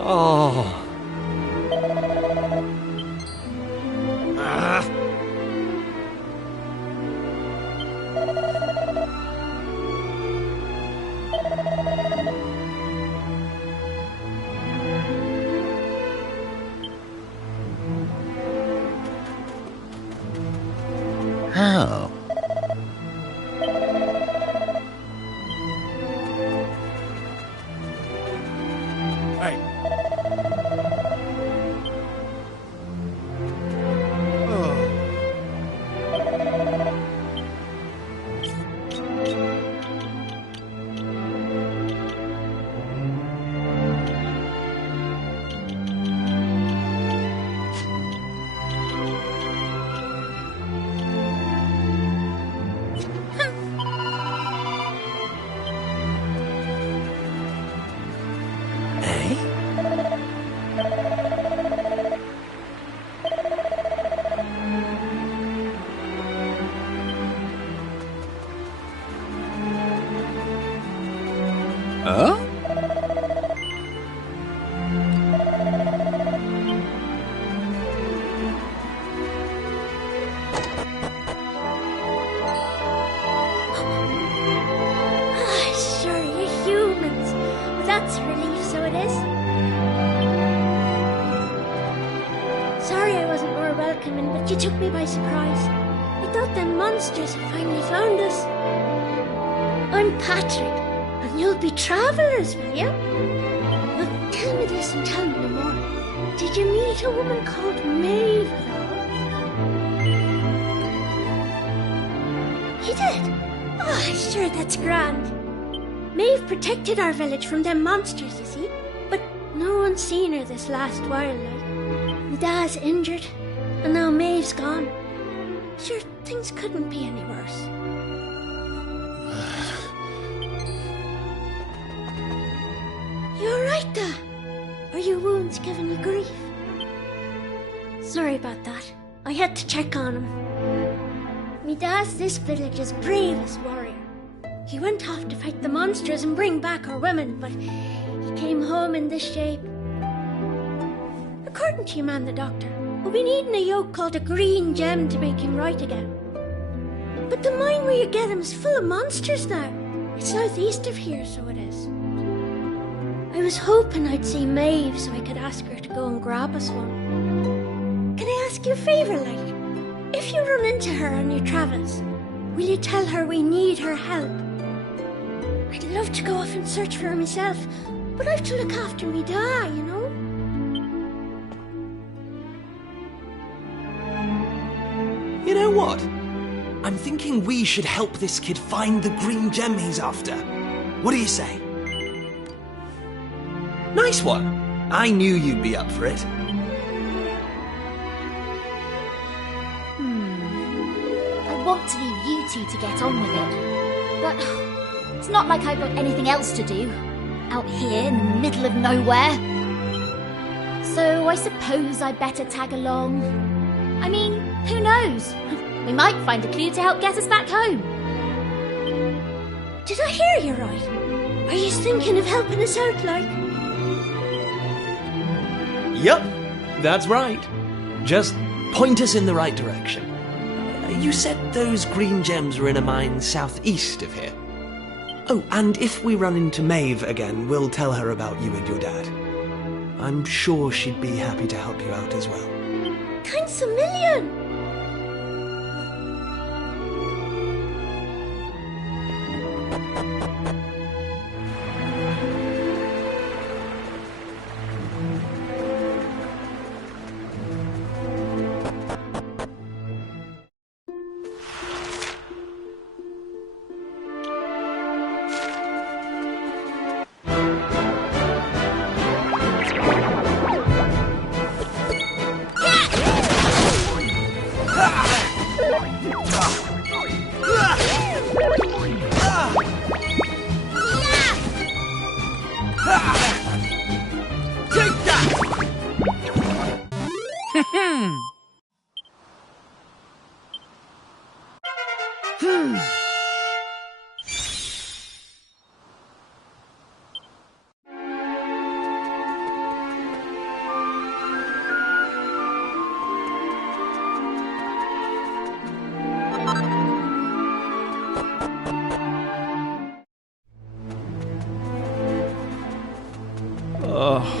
Oh. Oh. Hey. Huh? Sure, you're humans. Well, that's a relief, so it is. Sorry I wasn't more welcoming, but you took me by surprise. I thought the monsters had finally found us. I'm Patrick, and you'll be travellers, will you? Well, tell me this and tell me no more. Did you meet a woman called Maeve at all? You did? Oh, sure, that's grand. Maeve protected our village from them monsters, you see. But no one's seen her this last while, like. My dad's injured, and now Maeve's gone. Sure, things couldn't be any worse. You alright, Da? Are your wounds giving you grief? Sorry about that. I had to check on him. Me dad's this village's bravest warrior. He went off to fight the monsters and bring back our women, but he came home in this shape. According to your man, the doctor, we'll be needing a yoke called a green gem to make him right again. But the mine where you get him is full of monsters now. It's southeast of here, so it is. I was hoping I'd see Maeve so I could ask her to go and grab us one. Can I ask you a favour, like? If you run into her on your travels, will you tell her we need her help? I'd love to go off and search for her myself, but I've to look after me da, you know? You know what? I'm thinking we should help this kid find the green gem he's after. What do you say? Nice one. I knew you'd be up for it. I want to leave you two to get on with it, but it's not like I've got anything else to do out here in the middle of nowhere. So I suppose I'd better tag along. I mean, who knows? We might find a clue to help get us back home. Did I hear you right? Are you thinking of helping us out, like? Yup, that's right. Just point us in the right direction. You said those green gems were in a mine southeast of here. Oh, and if we run into Maeve again, we'll tell her about you and your dad. I'm sure she'd be happy to help you out as well. Thanks a million! Hey!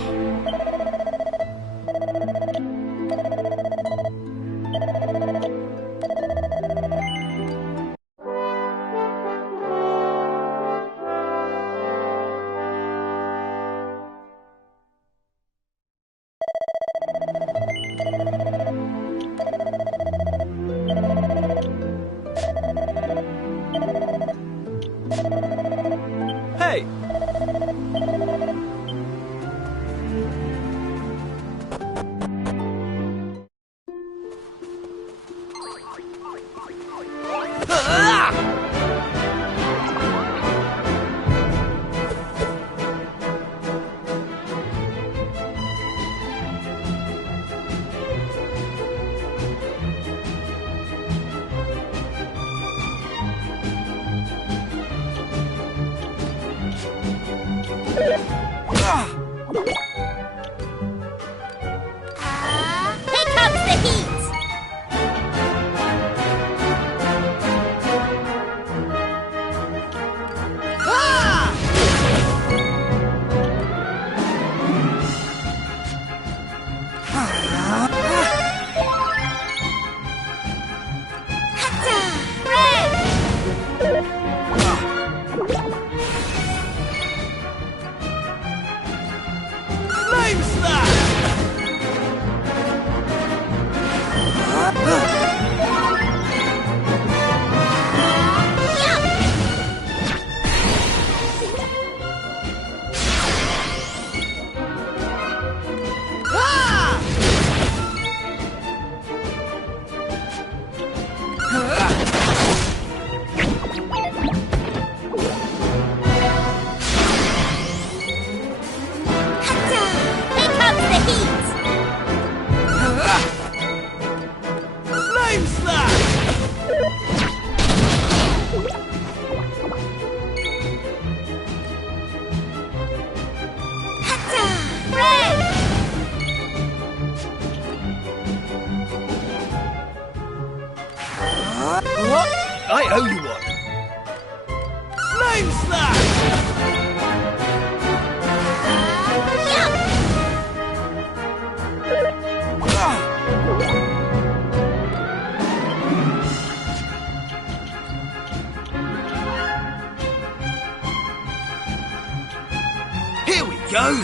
Here comes the heat! Flame Slash! Here comes the heat! Flame Slash! Red! I owe you one. Flame Slash! Here we go!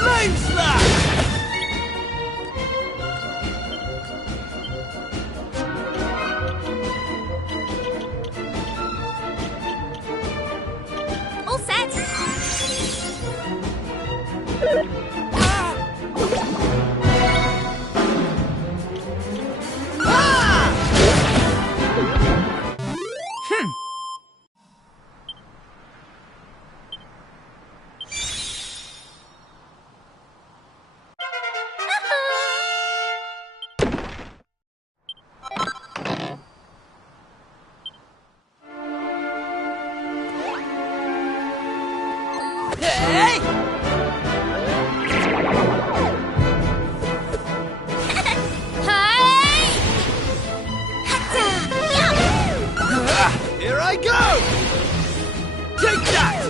Flame Slash! All set. Here I go! Take that!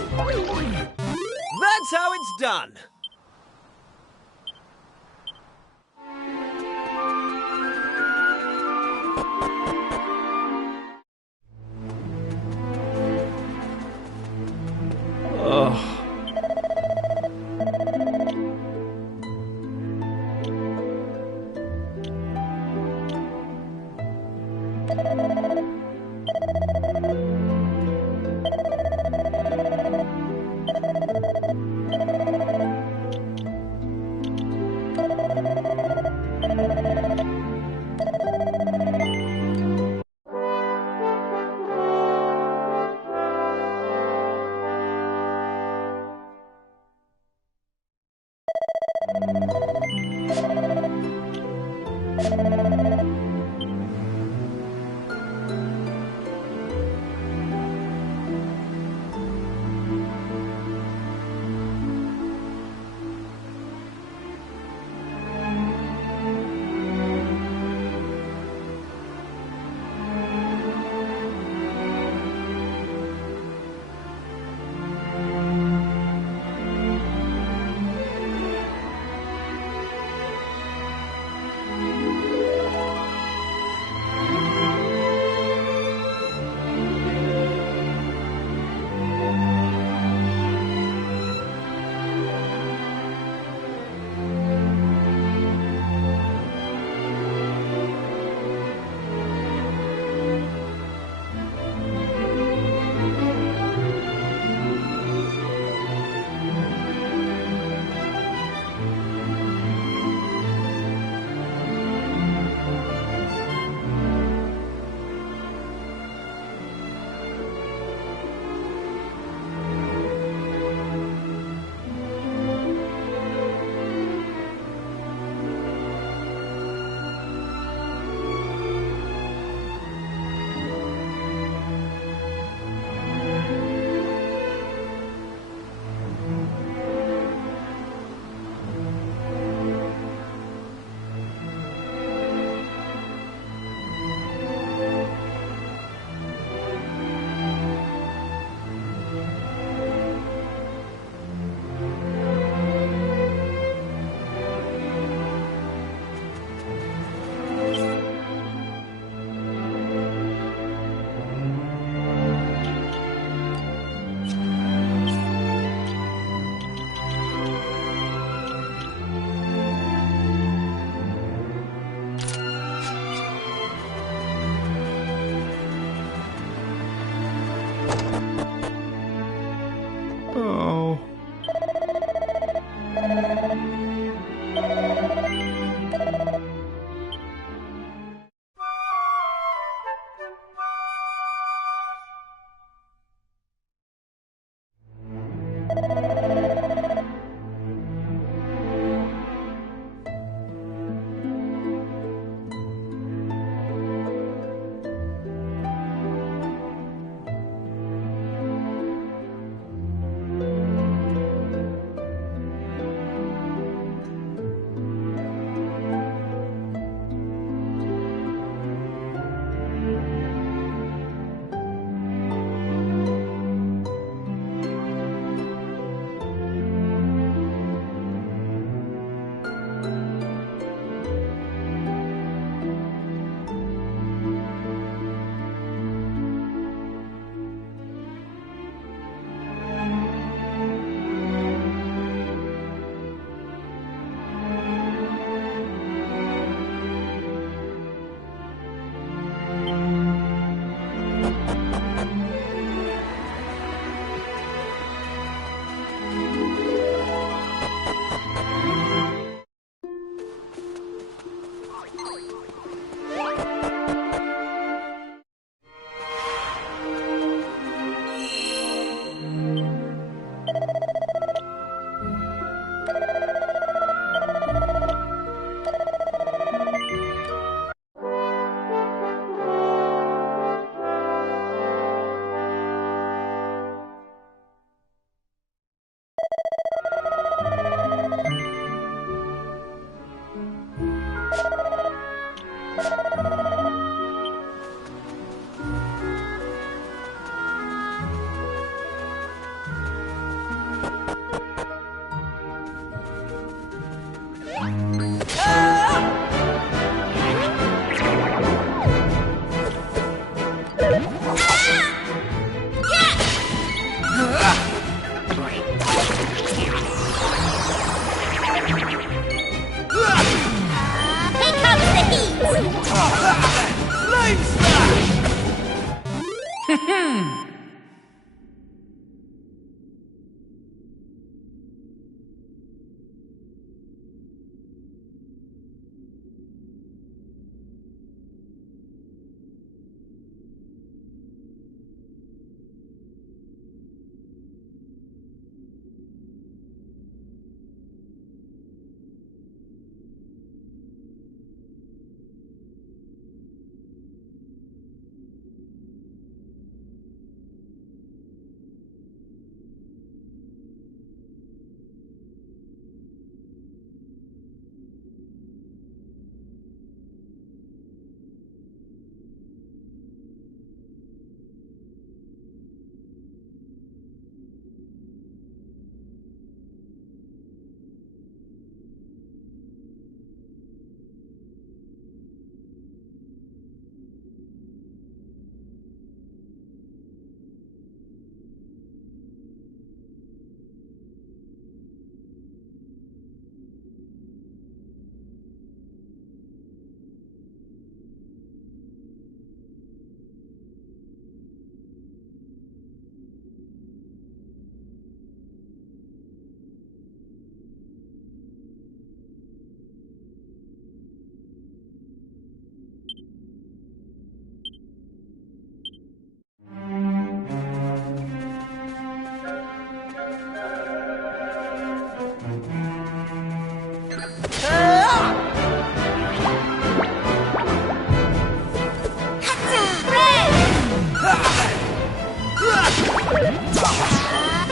That's how it's done. Here comes the heat! Flame slash!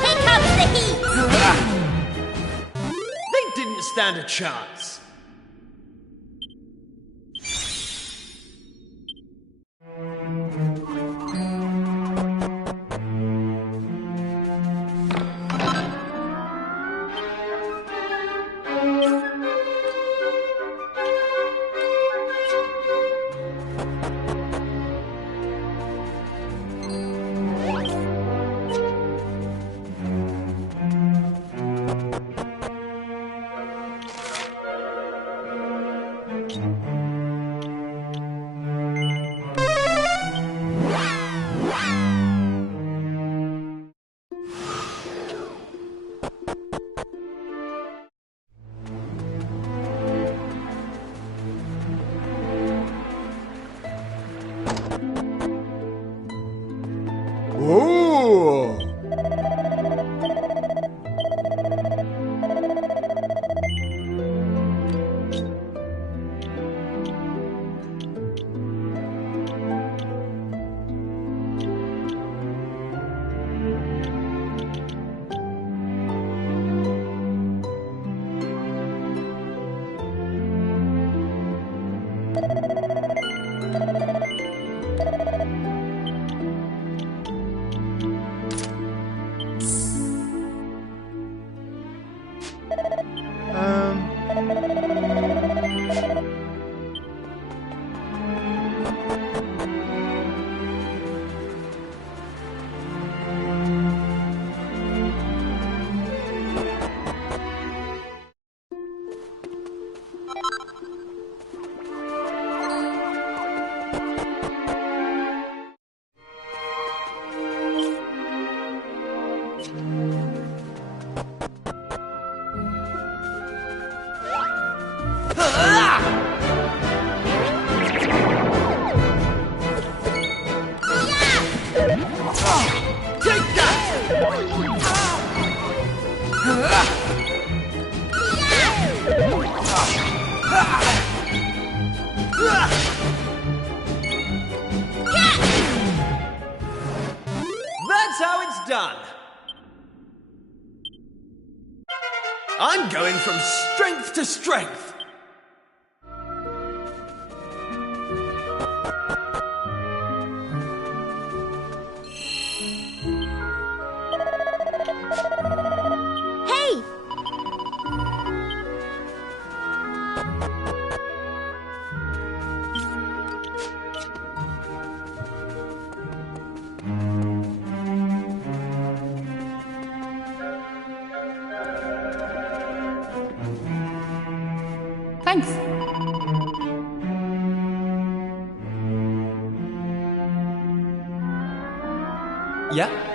Here comes the heat! They didn't stand a chance. Ooh! Take that! That's how it's done. I'm going from strength to strength. Hey! Thanks. Yeah?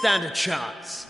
Stand a chance.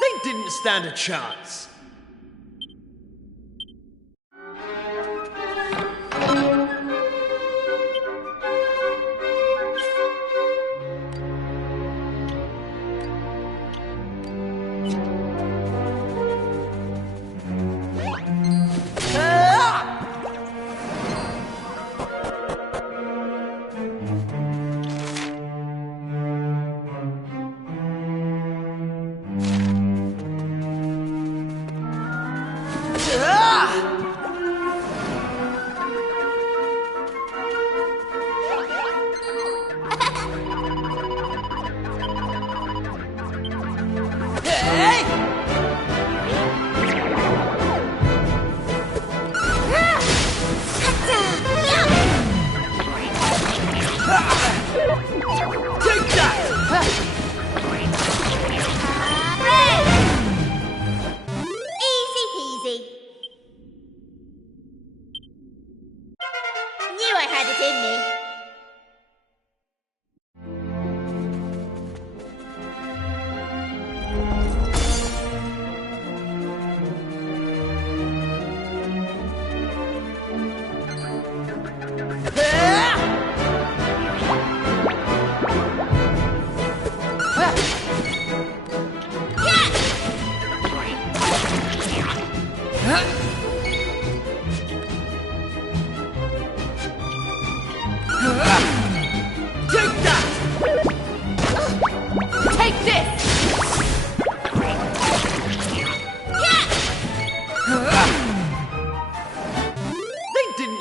They didn't stand a chance.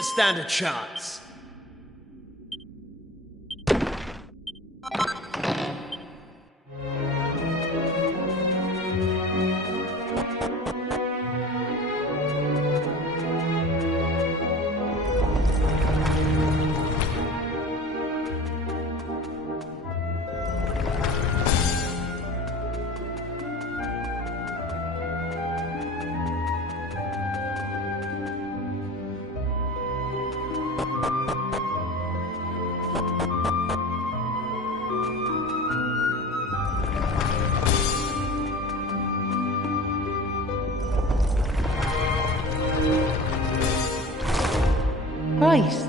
stand a chance. Right.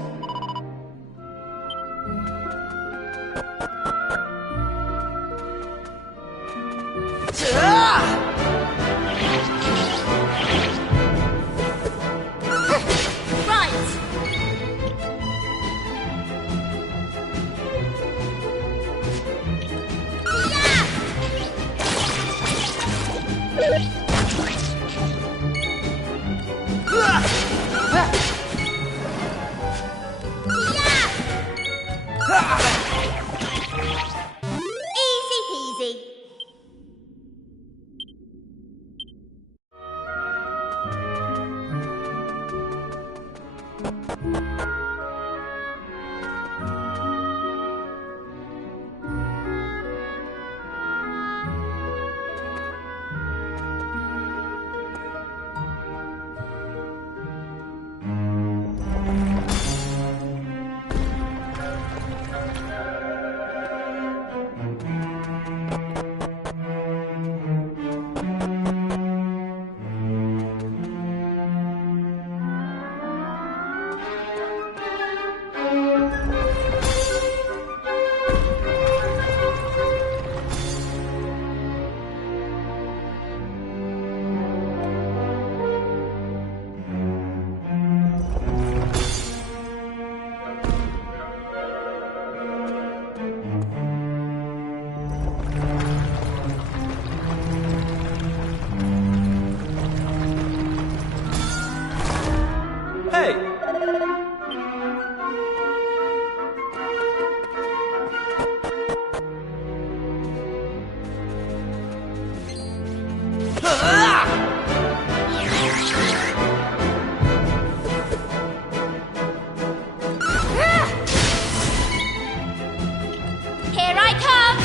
Easy peasy. Hey! Here I come!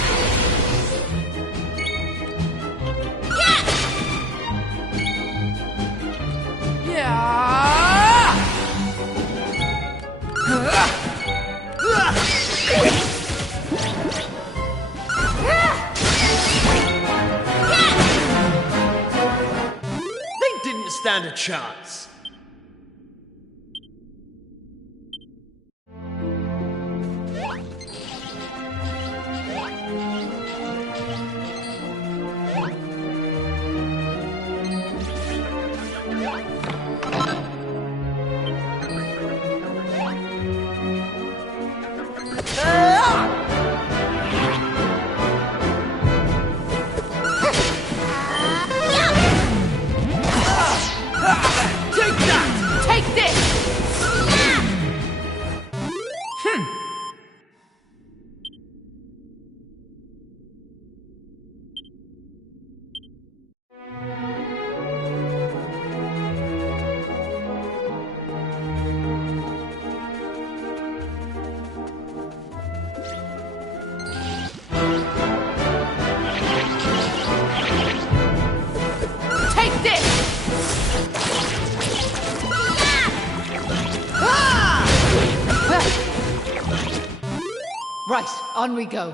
They didn't stand a chance. Take that! Take this! Take this! Right, on we go.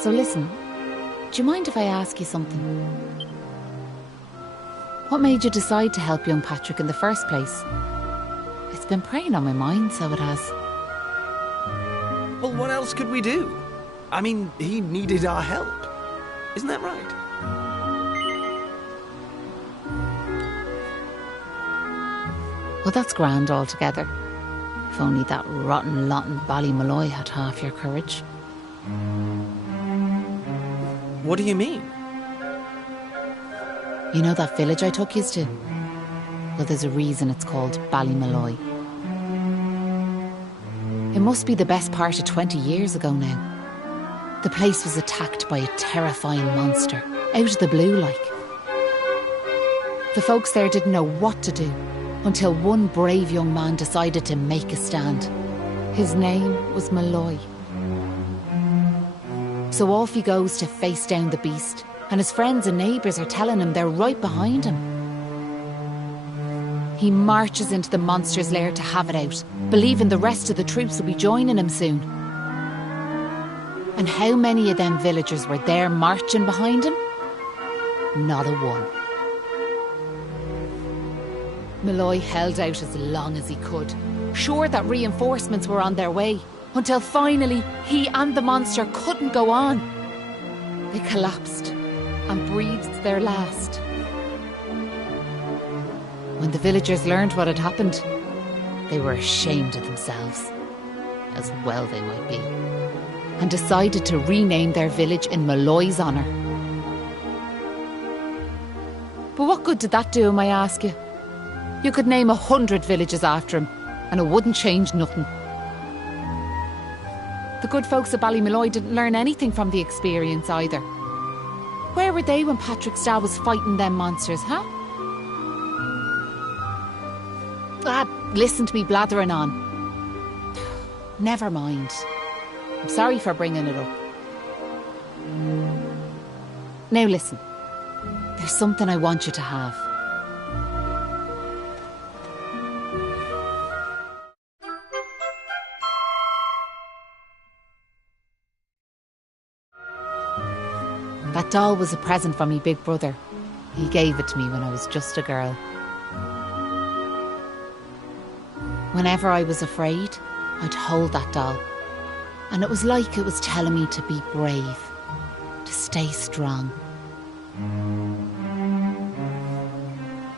So listen, do you mind if I ask you something? What made you decide to help young Patrick in the first place? It's been preying on my mind, so it has. Well, what else could we do? I mean, he needed our help. Isn't that right? Well, that's grand altogether. If only that rotten lot in Ballymalloy had half your courage. What do you mean? You know that village I took yous to? Well, there's a reason it's called Ballymalloy. It must be the best part of 20 years ago now. The place was attacked by a terrifying monster, out of the blue like. The folks there didn't know what to do until one brave young man decided to make a stand. His name was Malloy. So off he goes to face down the beast, and his friends and neighbours are telling him they're right behind him. He marches into the monster's lair to have it out, believing the rest of the troops will be joining him soon. And how many of them villagers were there marching behind him? Not a one. Malloy held out as long as he could, sure that reinforcements were on their way, until finally he and the monster couldn't go on. They collapsed and breathed their last. When the villagers learned what had happened, they were ashamed of themselves, as well they might be, and decided to rename their village in Malloy's honour. But what good did that do, I ask you? You could name 100 villages after him, and it wouldn't change nothing. The good folks of Ballymalloy didn't learn anything from the experience either. Where were they when Patrick's dad was fighting them monsters, huh? Listen to me blathering on. Never mind. I'm sorry for bringing it up. Now listen, there's something I want you to have. That doll was a present from me big brother. He gave it to me when I was just a girl. Whenever I was afraid, I'd hold that doll. And it was like it was telling me to be brave, to stay strong.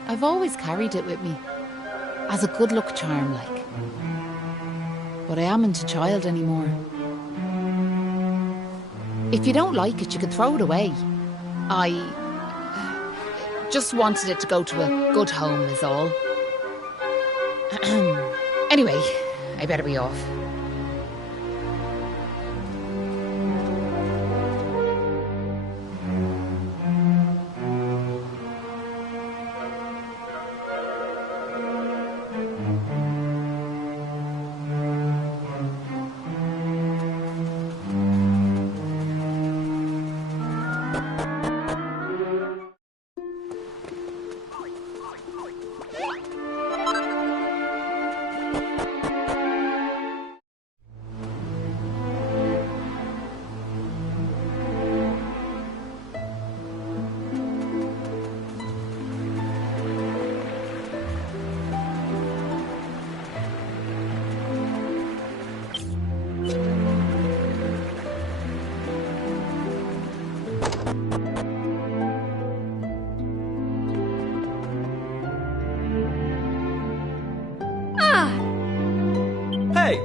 I've always carried it with me, as a good luck charm like. But I amn't a child anymore. If you don't like it, you could throw it away. I just wanted it to go to a good home is all. Anyway, I better be off. Hey!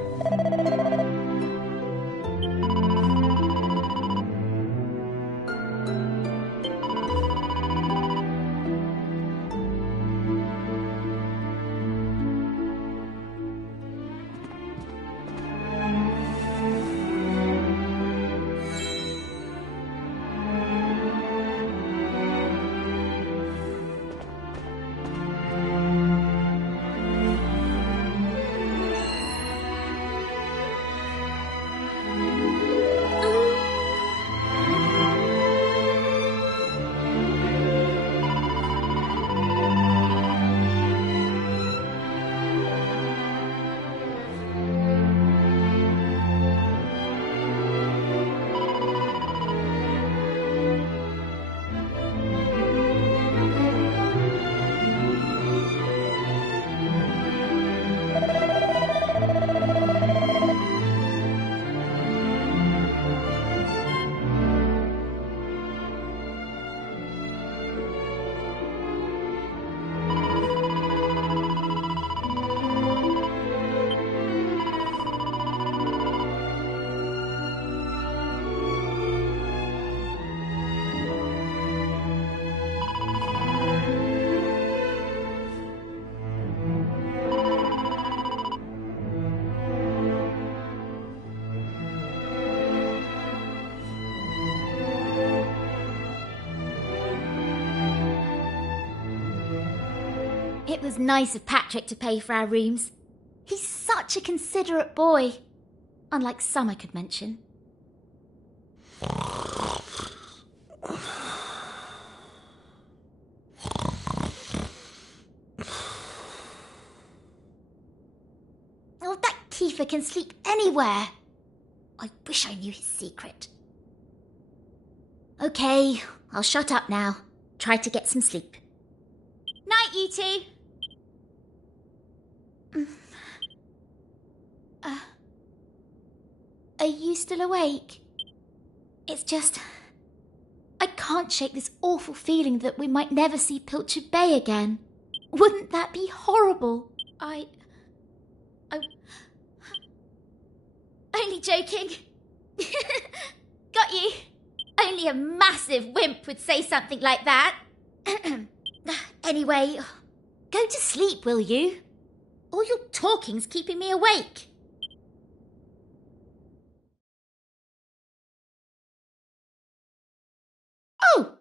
It was nice of Patrick to pay for our rooms. He's such a considerate boy. Unlike some I could mention. Oh, that Kiefer can sleep anywhere. I wish I knew his secret. Okay, I'll shut up now. Try to get some sleep. Night, you two. Are you still awake? It's just... I can't shake this awful feeling that we might never see Pilchard Bay again. Wouldn't that be horrible? Only joking. Got you. Only a massive wimp would say something like that. Anyway, go to sleep, will you? All your talking's keeping me awake. Oh!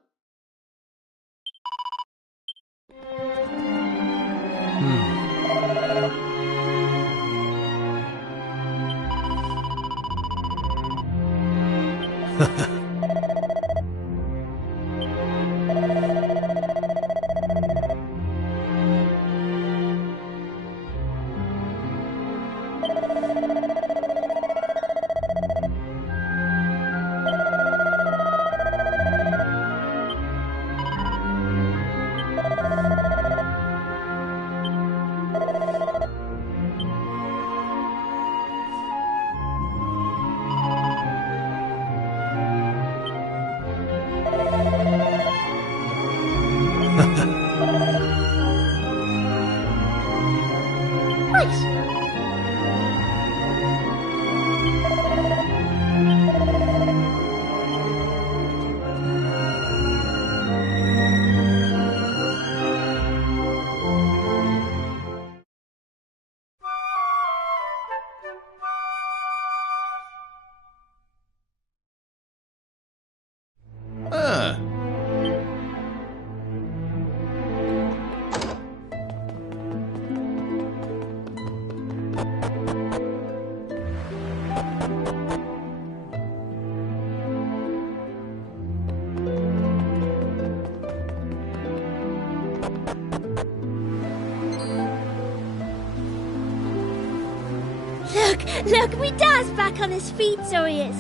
Look, my dad's back on his feet, so he is.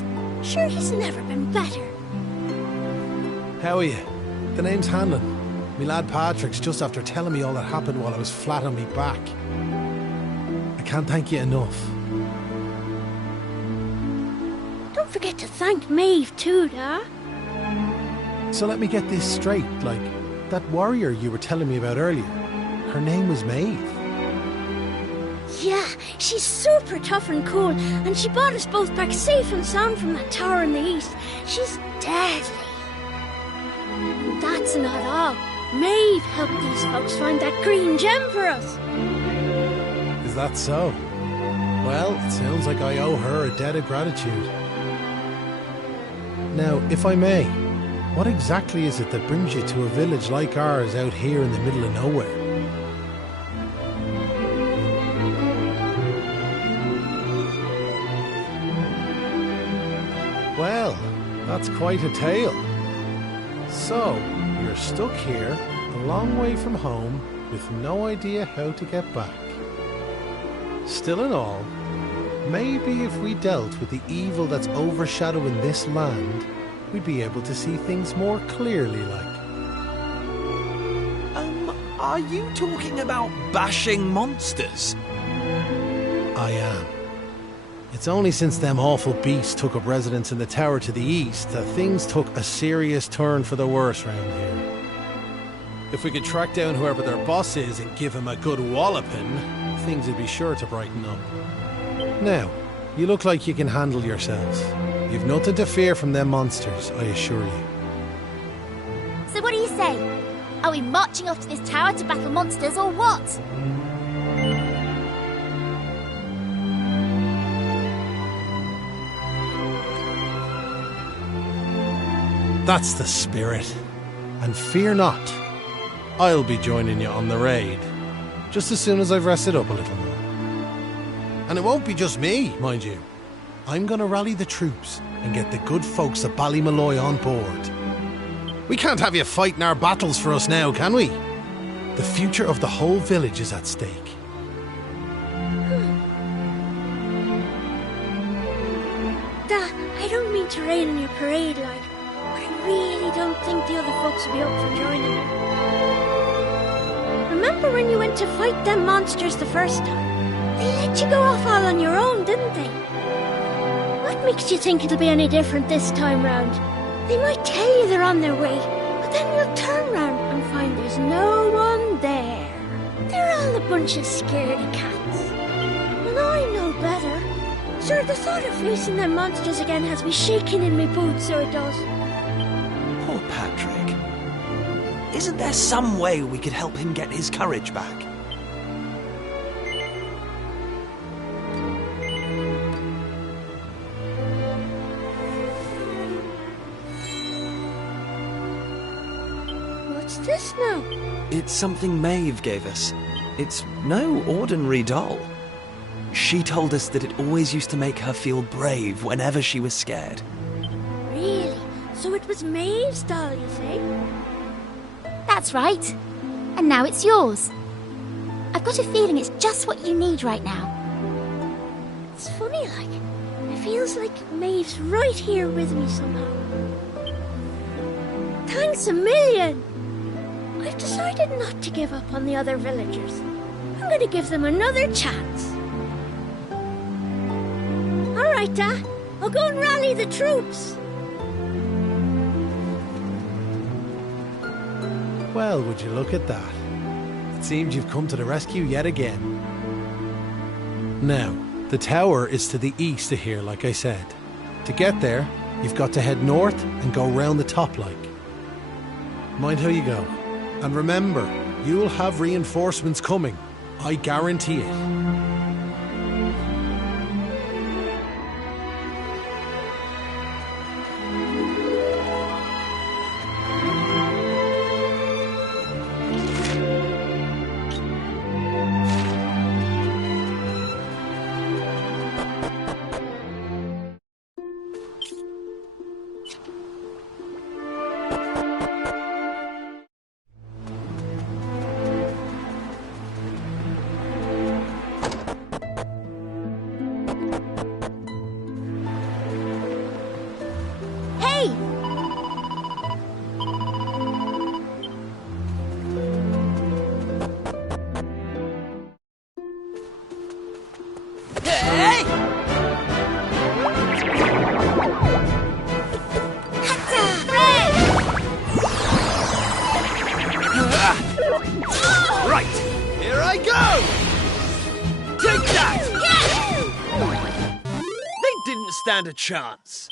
Sure, he's never been better. How are you? The name's Hanlon. Me lad Patrick's just after telling me all that happened while I was flat on me back. I can't thank you enough. Don't forget to thank Maeve too, Da. So let me get this straight, like, that warrior you were telling me about earlier, her name was Maeve. Yeah, she's super tough and cool, and she brought us both back safe and sound from that tower in the east. She's deadly. And that's not all. Maeve helped these folks find that green gem for us. Is that so? Well, it sounds like I owe her a debt of gratitude. Now, if I may, what exactly is it that brings you to a village like ours out here in the middle of nowhere? Well, that's quite a tale. So, you're stuck here, a long way from home, with no idea how to get back. Still in all, maybe if we dealt with the evil that's overshadowing this land, we'd be able to see things more clearly, like. Are you talking about bashing monsters? I am. It's only since them awful beasts took up residence in the tower to the east that things took a serious turn for the worse round here. If we could track down whoever their boss is and give him a good walloping, things would be sure to brighten up. Now, you look like you can handle yourselves. You've nothing to fear from them monsters, I assure you. So what do you say? Are we marching off to this tower to battle monsters or what? That's the spirit. And fear not. I'll be joining you on the raid. just as soon as I've rested up a little more. And it won't be just me, mind you. I'm going to rally the troops and get the good folks at Ballymalloy on board. We can't have you fighting our battles for us now, can we? The future of the whole village is at stake. Dad, I don't mean to rain on your parade, like, but I really don't think the other folks will be up for joining you. Remember when you went to fight them monsters the first time? They let you go off all on your own, didn't they? What makes you think it'll be any different this time round? They might tell you they're on their way, but then you'll turn round and find there's no one there. They're all a bunch of scaredy cats. And I know better. Sure, the thought of facing them monsters again has me shaking in my boots, so it does. Poor Patrick. Isn't there some way we could help him get his courage back? What's this now? It's something Maeve gave us. It's no ordinary doll. She told us that it always used to make her feel brave whenever she was scared. Really? So it was Maeve's doll, you say? That's right. And now it's yours. I've got a feeling it's just what you need right now. It's funny, like. It feels like Maeve's right here with me somehow. Thanks a million! I've decided not to give up on the other villagers. I'm going to give them another chance. All right, Dad. I'll go and rally the troops. Well, would you look at that? It seems you've come to the rescue yet again. Now, the tower is to the east of here, like I said. To get there, you've got to head north and go round the top like. Mind how you go. And remember, you'll have reinforcements coming. I guarantee it. Right, here I go! Take that! They didn't stand a chance.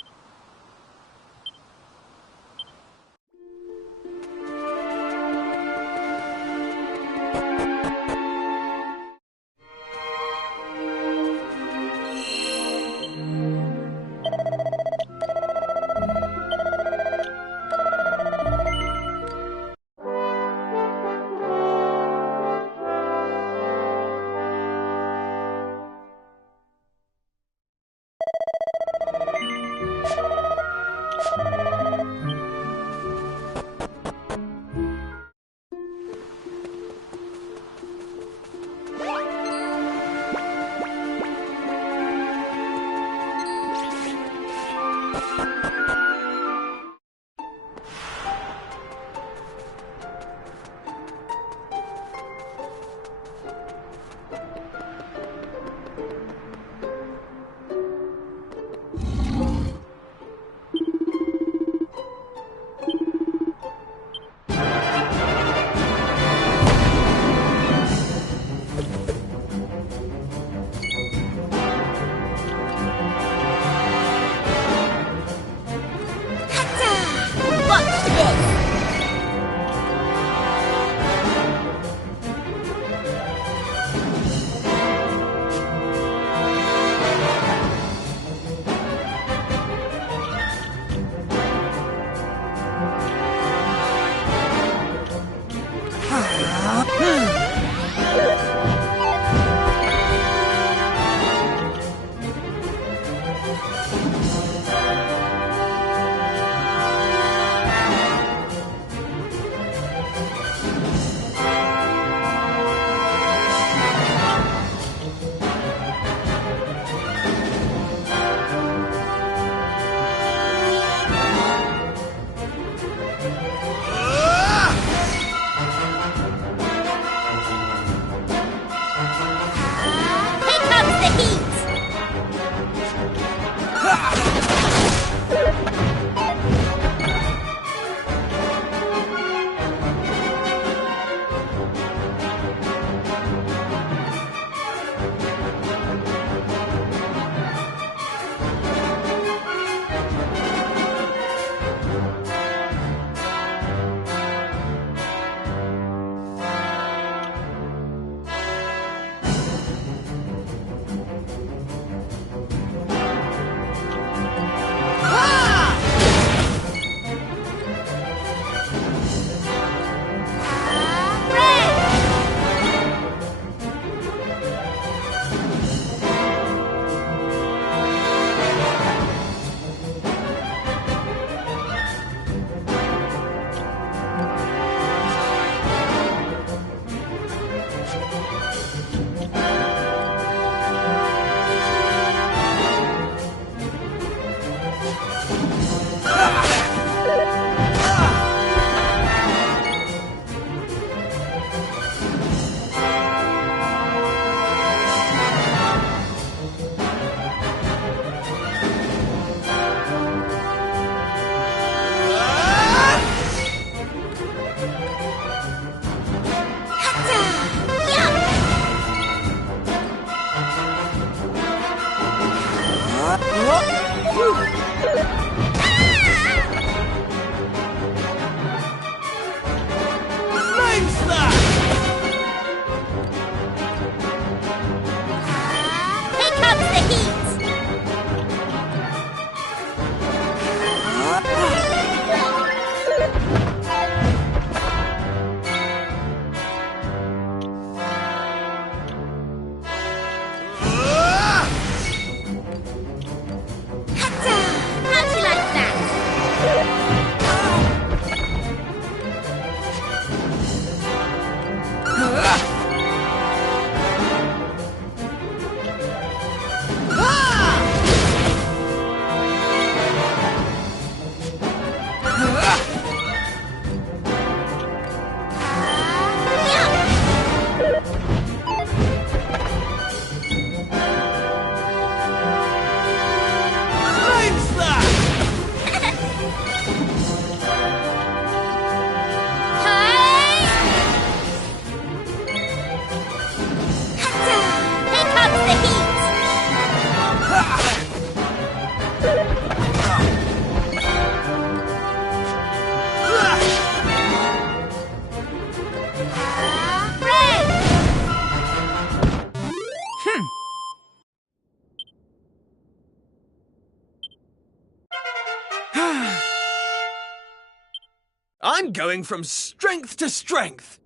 I'm going from strength to strength.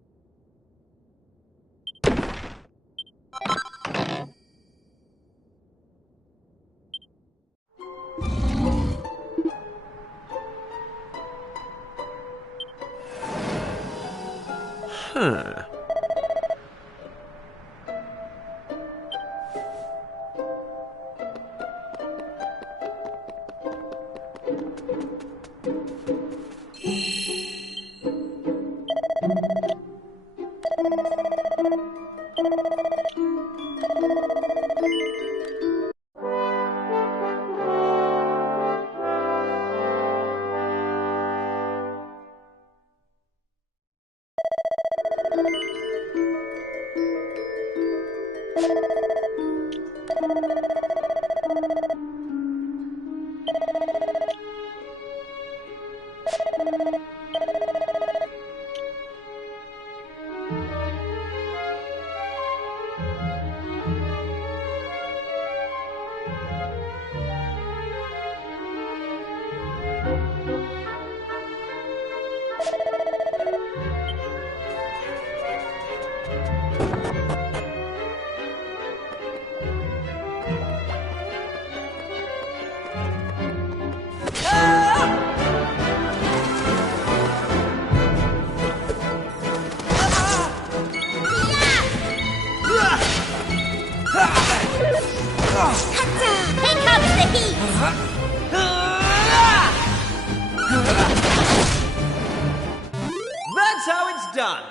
Huh. Here comes the heat! That's how it's done.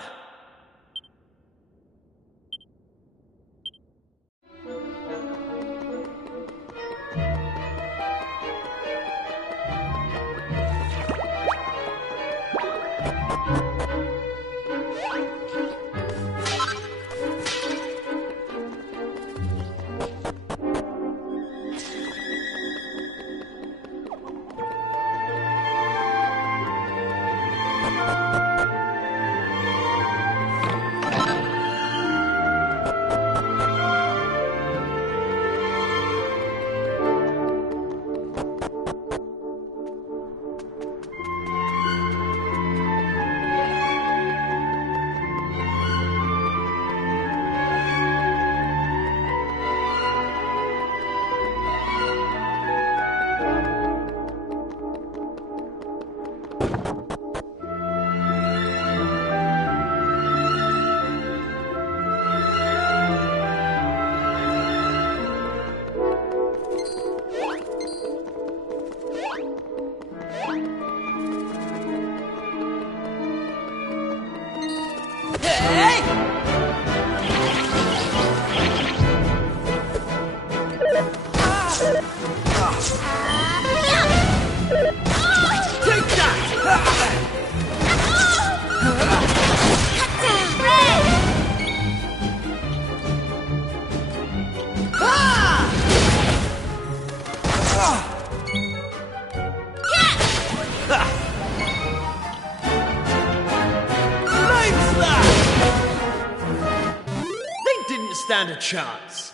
Stand a chance.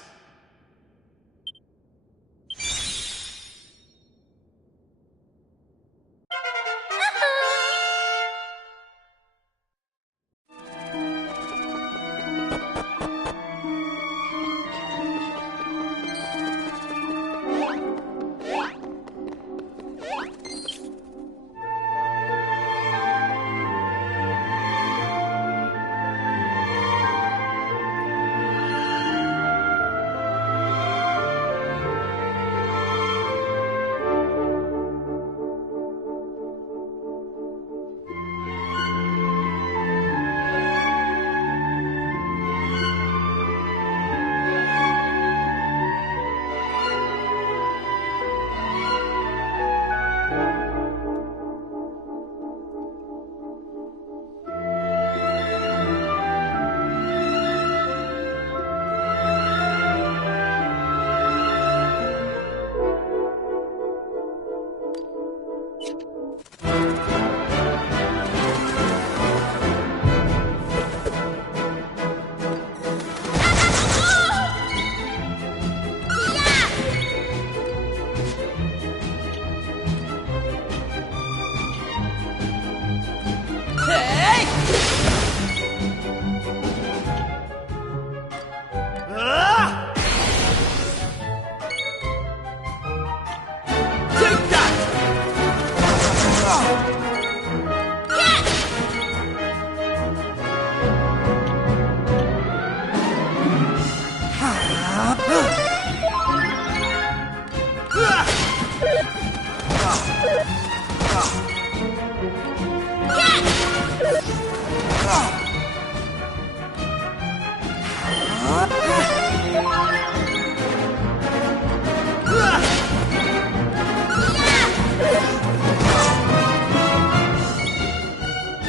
Take that!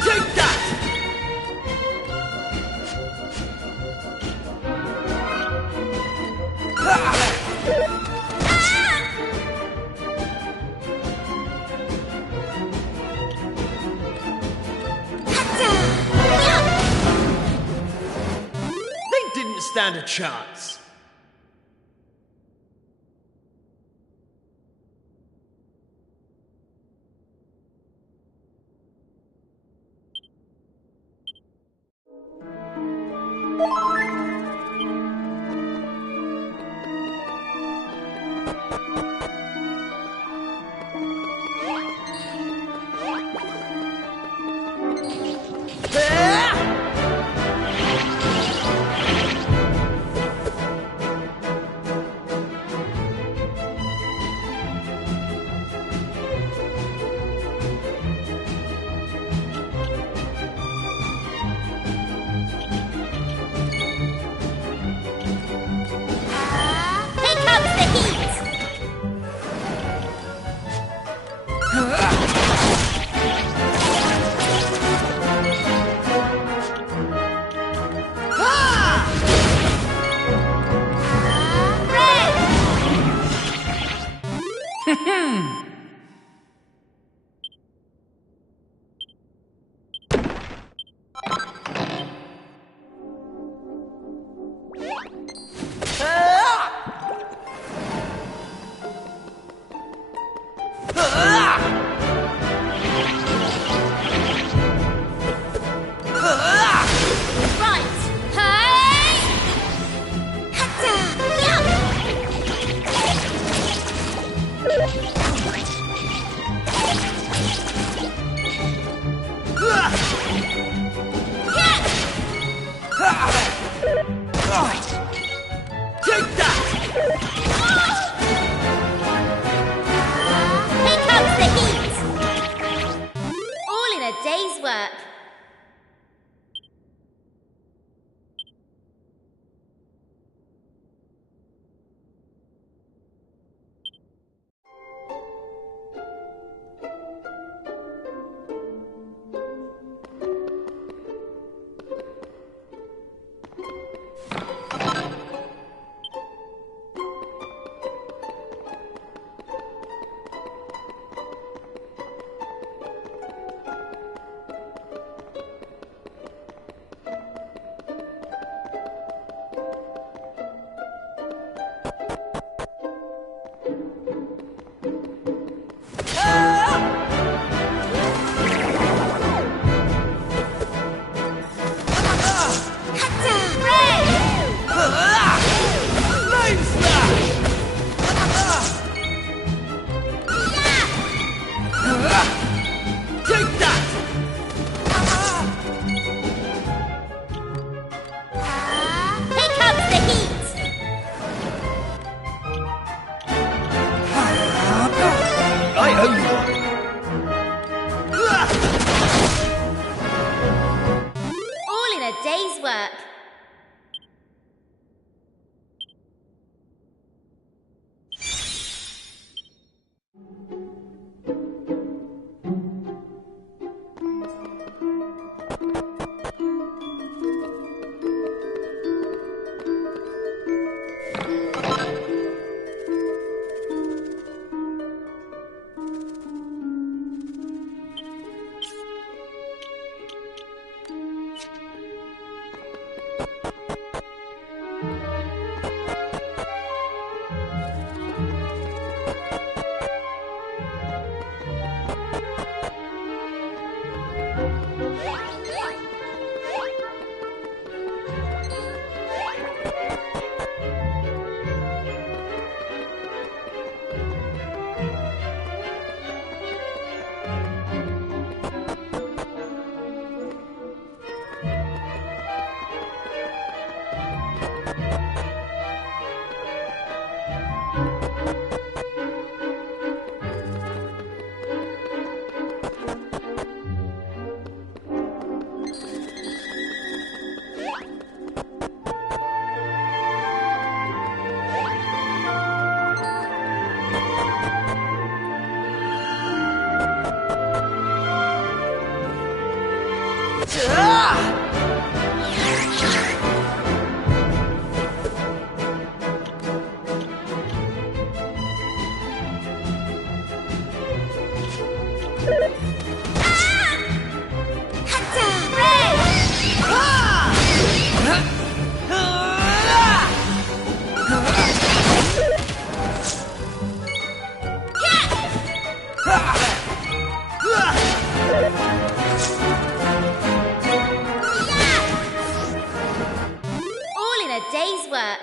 Take that! They didn't stand a chance. Here comes the heat! Right! Hey! Hatta! Take that! Here comes the heat! All in a day's work. All in a day's work.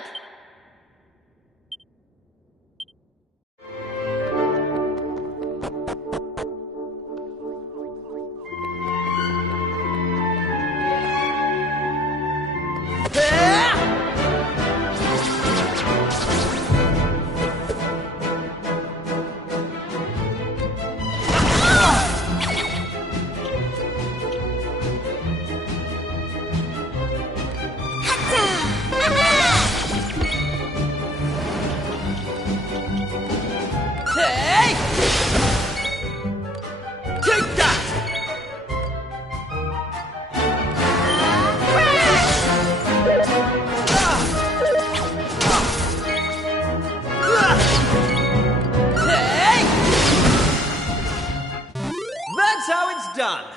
That's how it's done.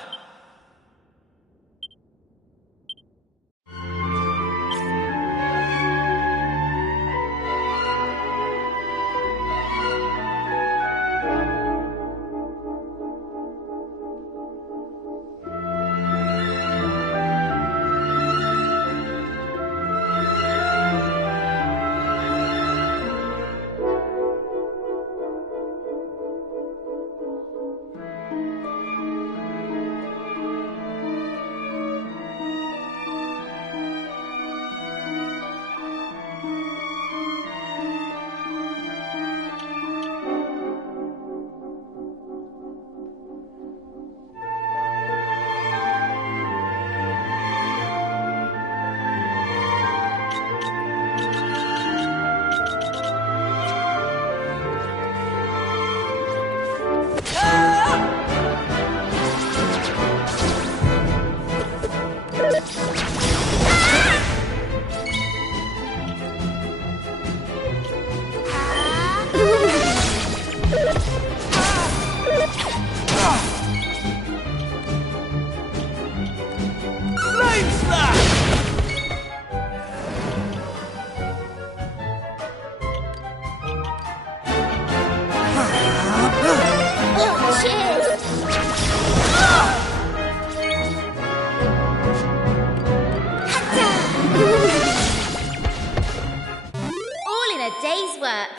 day's work.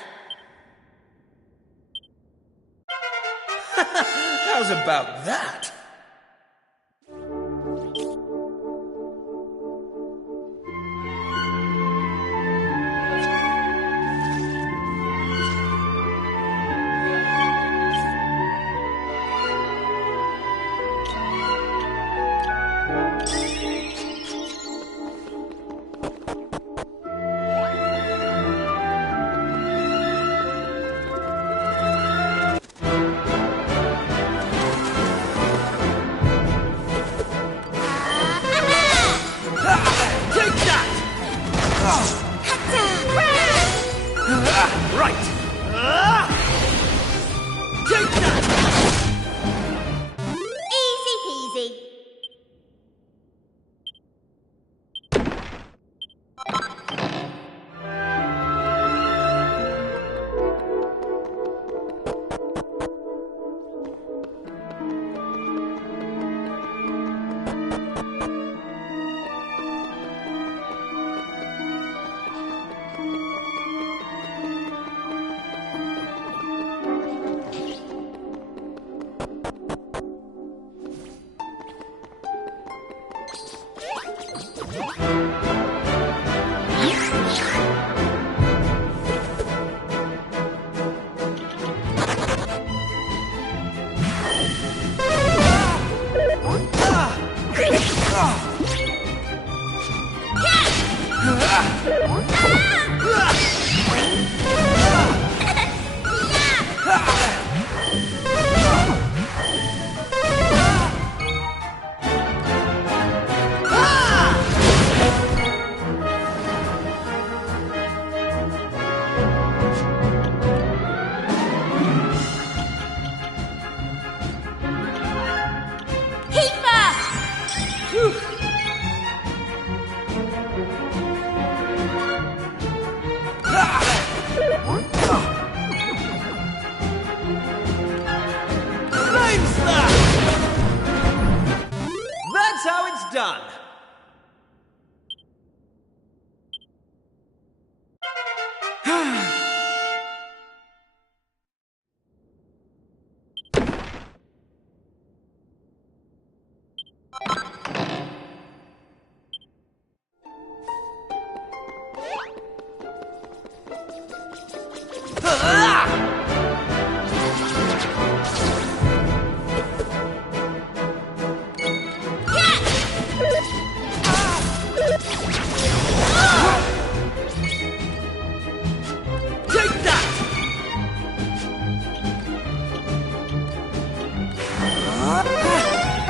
How's about that? That's how it's done.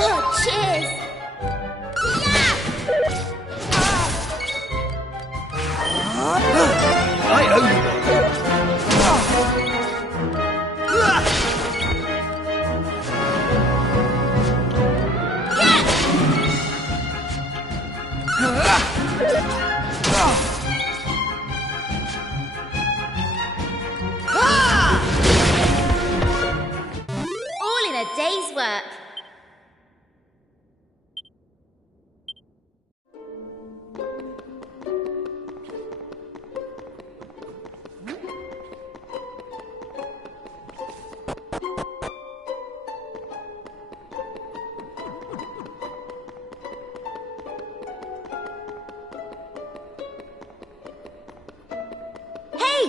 Oh, cheers! I owe you one. All in a day's work. Hey!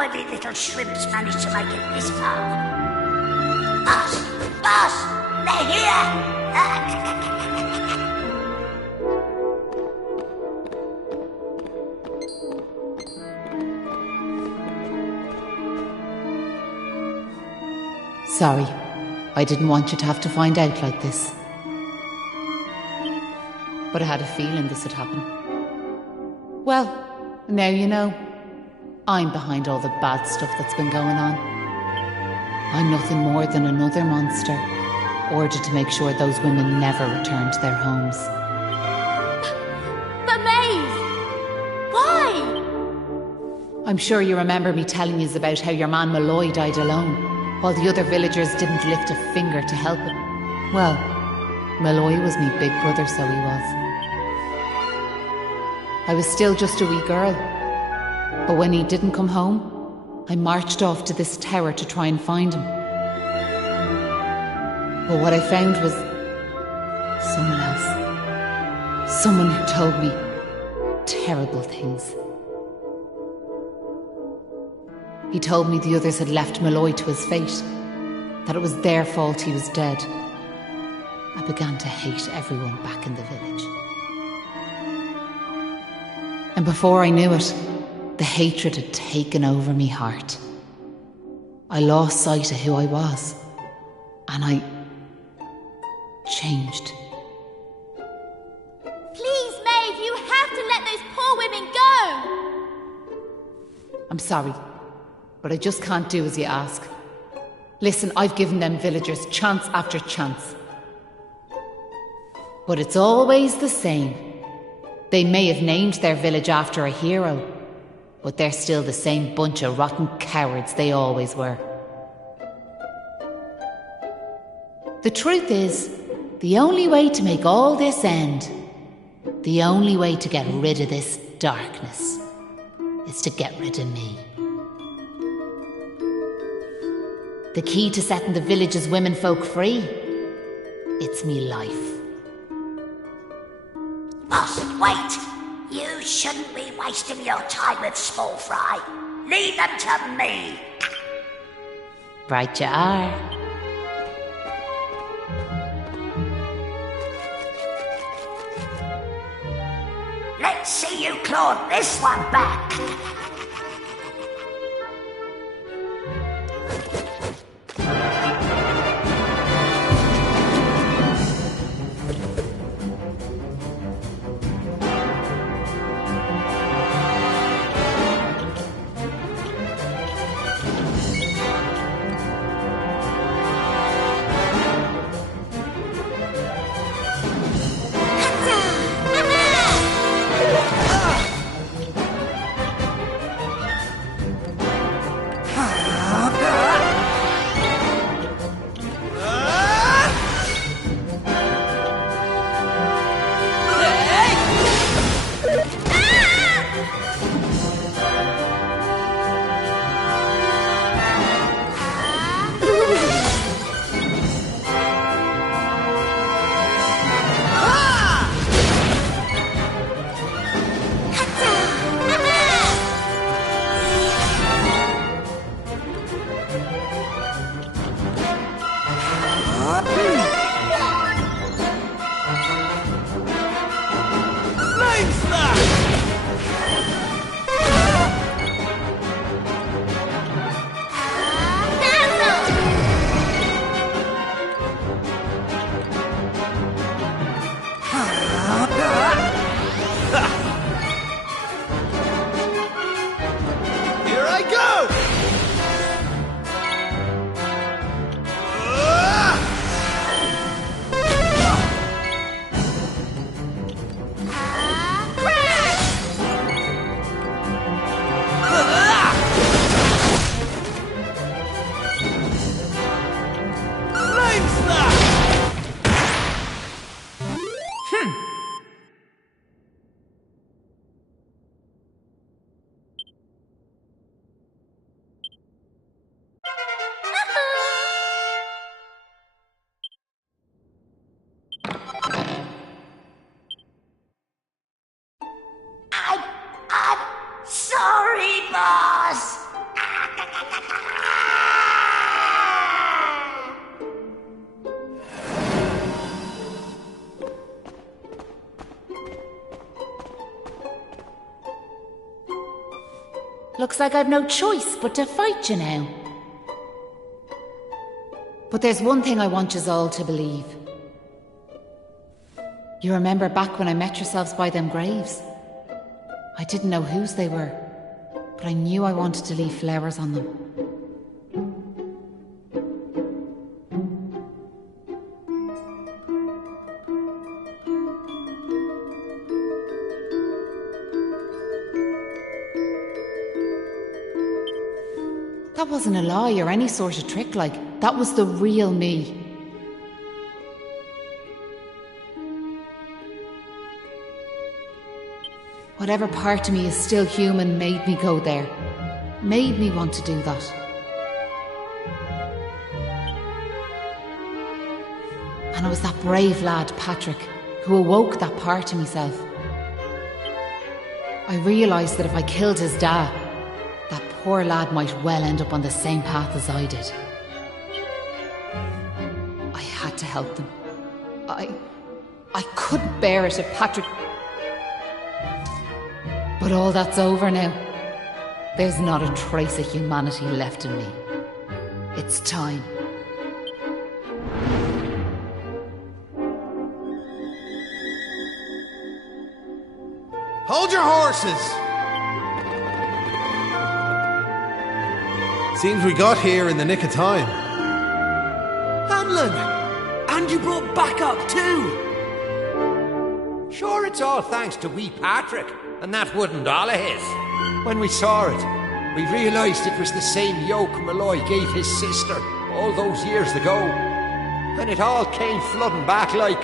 cowardly little shrimps managed to make it this far? Boss! They're here! Sorry, I didn't want you to have to find out like this. But I had a feeling this would happen. Well, now you know. I'm behind all the bad stuff that's been going on. I'm nothing more than another monster, ordered to make sure those women never return to their homes. But Maeve! Why? I'm sure you remember me telling you about how your man Malloy died alone, while the other villagers didn't lift a finger to help him. Well, Malloy was me big brother, so he was. I was still just a wee girl. But when he didn't come home, I marched off to this tower to try and find him. But what I found was someone else. Someone who told me terrible things. He told me the others had left Malloy to his fate, that it was their fault he was dead. I began to hate everyone back in the village. And before I knew it, the hatred had taken over me heart. I lost sight of who I was, and I changed. Please, Maeve, you have to let those poor women go! I'm sorry, but I just can't do as you ask. Listen, I've given them villagers chance after chance. But it's always the same. They may have named their village after a hero, but they're still the same bunch of rotten cowards they always were. The truth is, the only way to make all this end, the only way to get rid of this darkness, is to get rid of me. The key to setting the village's womenfolk free, it's me life. Boss, wait! You shouldn't be wasting your time with small fry. Leave them to me. Right you are. Let's see you claw this one back. I'm sorry, boss. Looks like I've no choice but to fight you now. But there's one thing I want yous all to believe. You remember back when I met yourselves by them graves? I didn't know whose they were, but I knew I wanted to leave flowers on them. That wasn't a lie or any sort of trick, like, that was the real me. Whatever part of me is still human made me go there. Made me want to do that. And it was that brave lad, Patrick, who awoke that part of myself. I realised that if I killed his dad, that poor lad might well end up on the same path as I did. I had to help them. I couldn't bear it if Patrick... But all that's over now. There's not a trace of humanity left in me. It's time. Hold your horses! Seems we got here in the nick of time. Hanlon! And you brought backup too! Sure, it's all thanks to wee Patrick and that wooden doll of his. When we saw it, we realised it was the same yoke Malloy gave his sister all those years ago. And it all came flooding back like...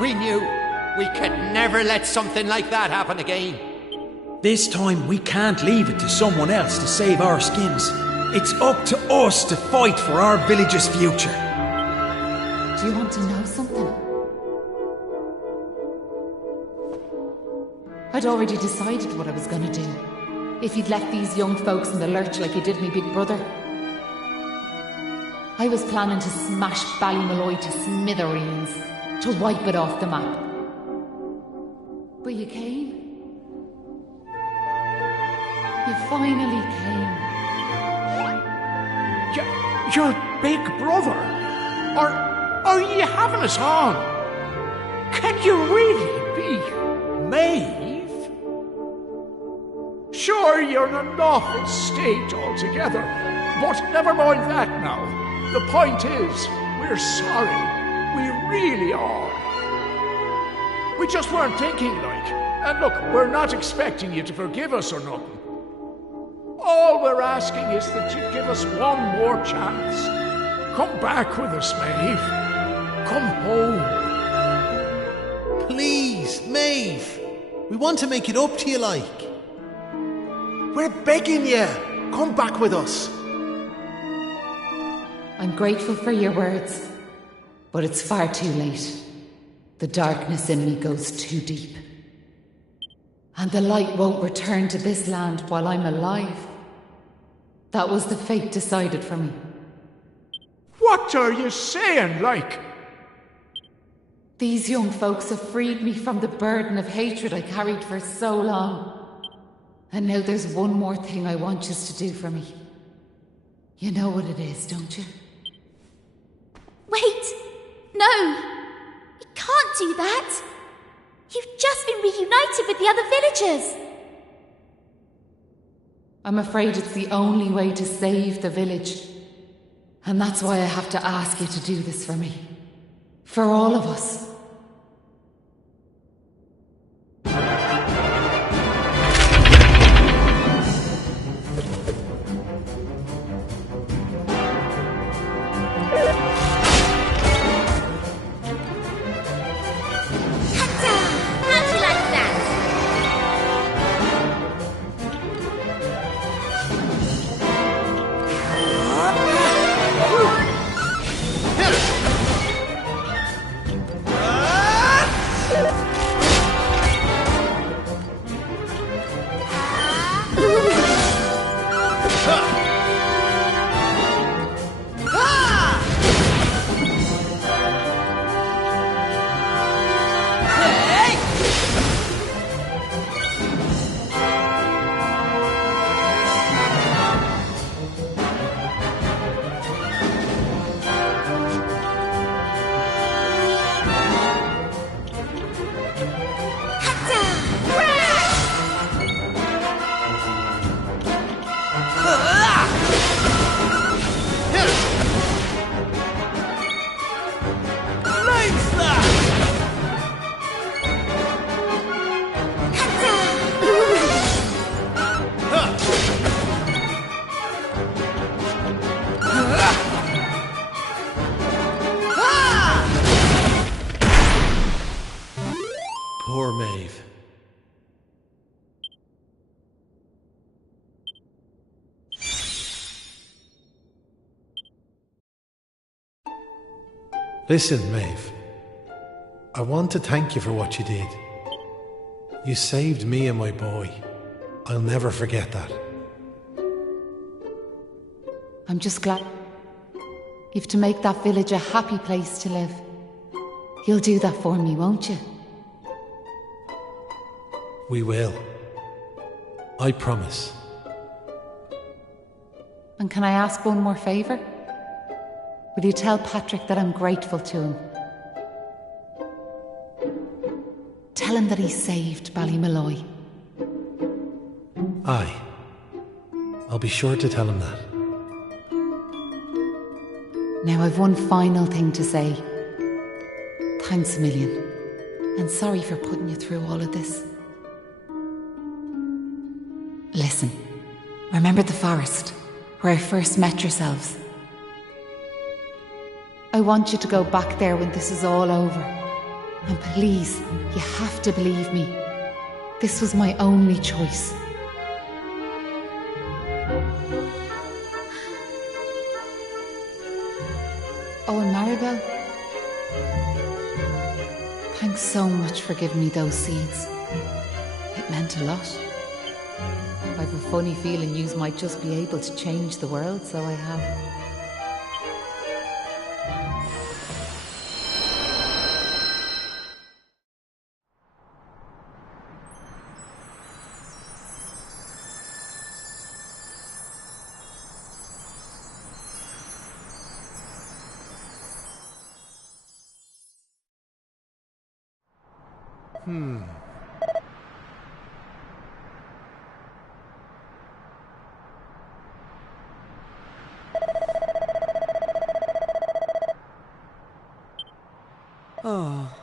We knew we could never let something like that happen again. This time we can't leave it to someone else to save our skins. It's up to us to fight for our village's future. Do you want to know something? I'd already decided what I was going to do. If you'd left these young folks in the lurch like you did me big brother. I was planning to smash Ballymalloy to smithereens, to wipe it off the map. But you came. You finally came. Your big brother? Are you having us on? Can you really be Maeve? Sure, you're in an awful state altogether, but never mind that now. The point is, we're sorry. We really are. We just weren't thinking, like. And look, we're not expecting you to forgive us or nothing. All we're asking is that you give us one more chance. Come back with us, Maeve. Come home. Please, Maeve. We want to make it up to you, like. We're begging you! Come back with us! I'm grateful for your words, but it's far too late. The darkness in me goes too deep. And the light won't return to this land while I'm alive. That was the fate decided for me. What are you saying, like? These young folks have freed me from the burden of hatred I carried for so long. And now there's one more thing I want you to do for me. You know what it is, don't you? Wait! No! You can't do that! You've just been reunited with the other villagers! I'm afraid it's the only way to save the village. And that's why I have to ask you to do this for me. For all of us. Listen, Maeve. I want to thank you for what you did. You saved me and my boy. I'll never forget that. I'm just glad you've to make that village a happy place to live. You'll do that for me, won't you? We will. I promise. And can I ask one more favour? Will you tell Patrick that I'm grateful to him? Tell him that he saved Ballymalloy. Aye. I'll be sure to tell him that. Now I've one final thing to say. Thanks a million. And sorry for putting you through all of this. Listen, remember the forest where I first met yourselves? I want you to go back there when this is all over. And please, you have to believe me. This was my only choice. Oh, and Maribel, thanks so much for giving me those seeds. It meant a lot. I've a funny feeling yous might just be able to change the world, so I have. Oh.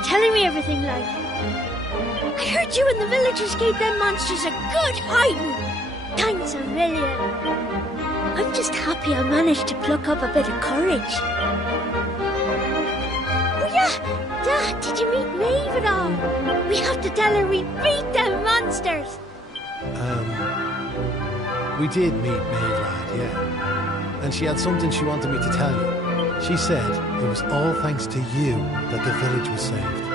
for telling me everything, like. I heard you and the villagers gave them monsters a good hiding. Thanks a million. I'm just happy I managed to pluck up a bit of courage. Oh yeah, Dad, did you meet Maeve at all? We have to tell her we beat them monsters. We did meet Maeve, lad, yeah. And she had something she wanted me to tell you. She said it was all thanks to you that the village was saved.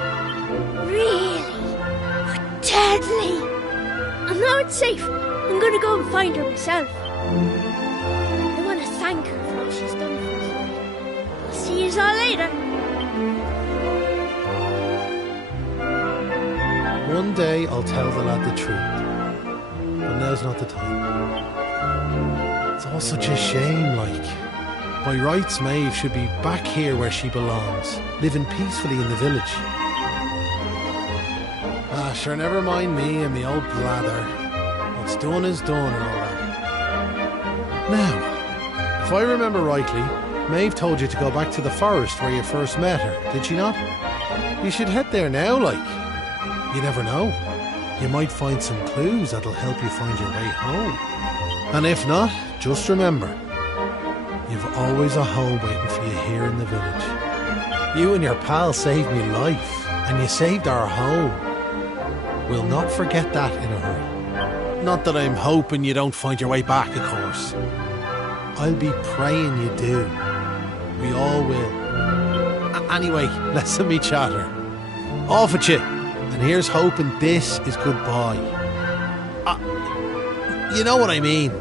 Really? Deadly! And now it's safe. I'm gonna go and find her myself. I want to thank her for all she's done for us. I'll see you all later. One day I'll tell the lad the truth. But now's not the time. It's all such a shame, like. By rights, Maeve should be back here where she belongs, living peacefully in the village. Ah, sure, never mind me and me old blather. What's done is done and all that. Now, if I remember rightly, Maeve told you to go back to the forest where you first met her, did she not? You should head there now, like. You never know. You might find some clues that'll help you find your way home. And if not, just remember, you've always a home waiting for you here in the village. You and your pal saved me life, and you saved our home. We'll not forget that in a hurry. Not that I'm hoping you don't find your way back, of course. I'll be praying you do. We all will. Anyway, let's me chatter. Off with you. And here's hoping this is goodbye. You know what I mean.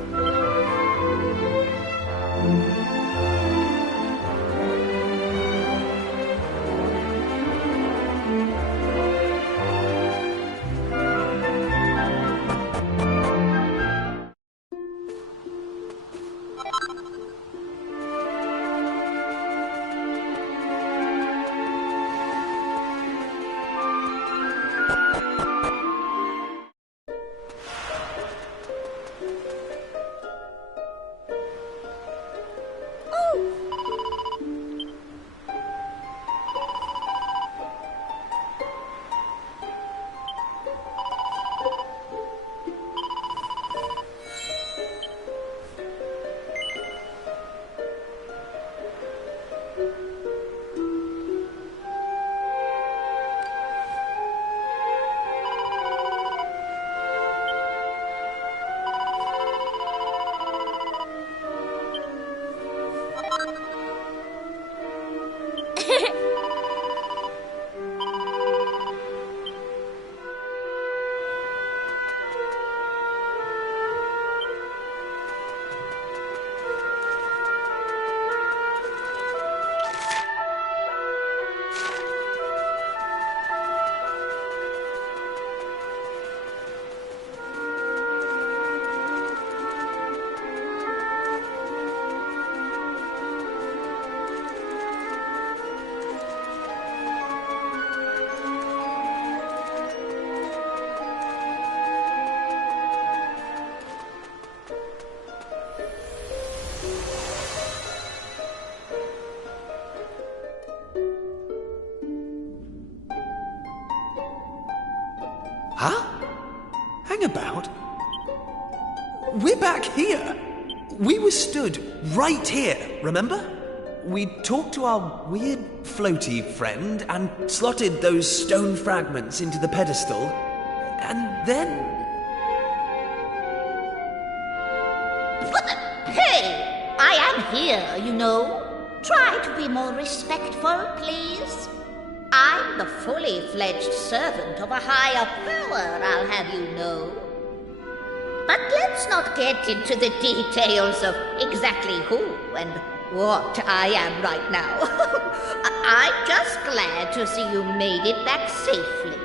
Huh? Hang about. We're back here. We were stood right here, remember? We talked to our weird floaty friend and slotted those stone fragments into the pedestal. And then... Hey! I am here, you know. Try to be more respectful, please. I'm the fully fledged servant of a higher power, I'll have you know. But let's not get into the details of exactly who and what I am right now. I'm just glad to see you made it back safely.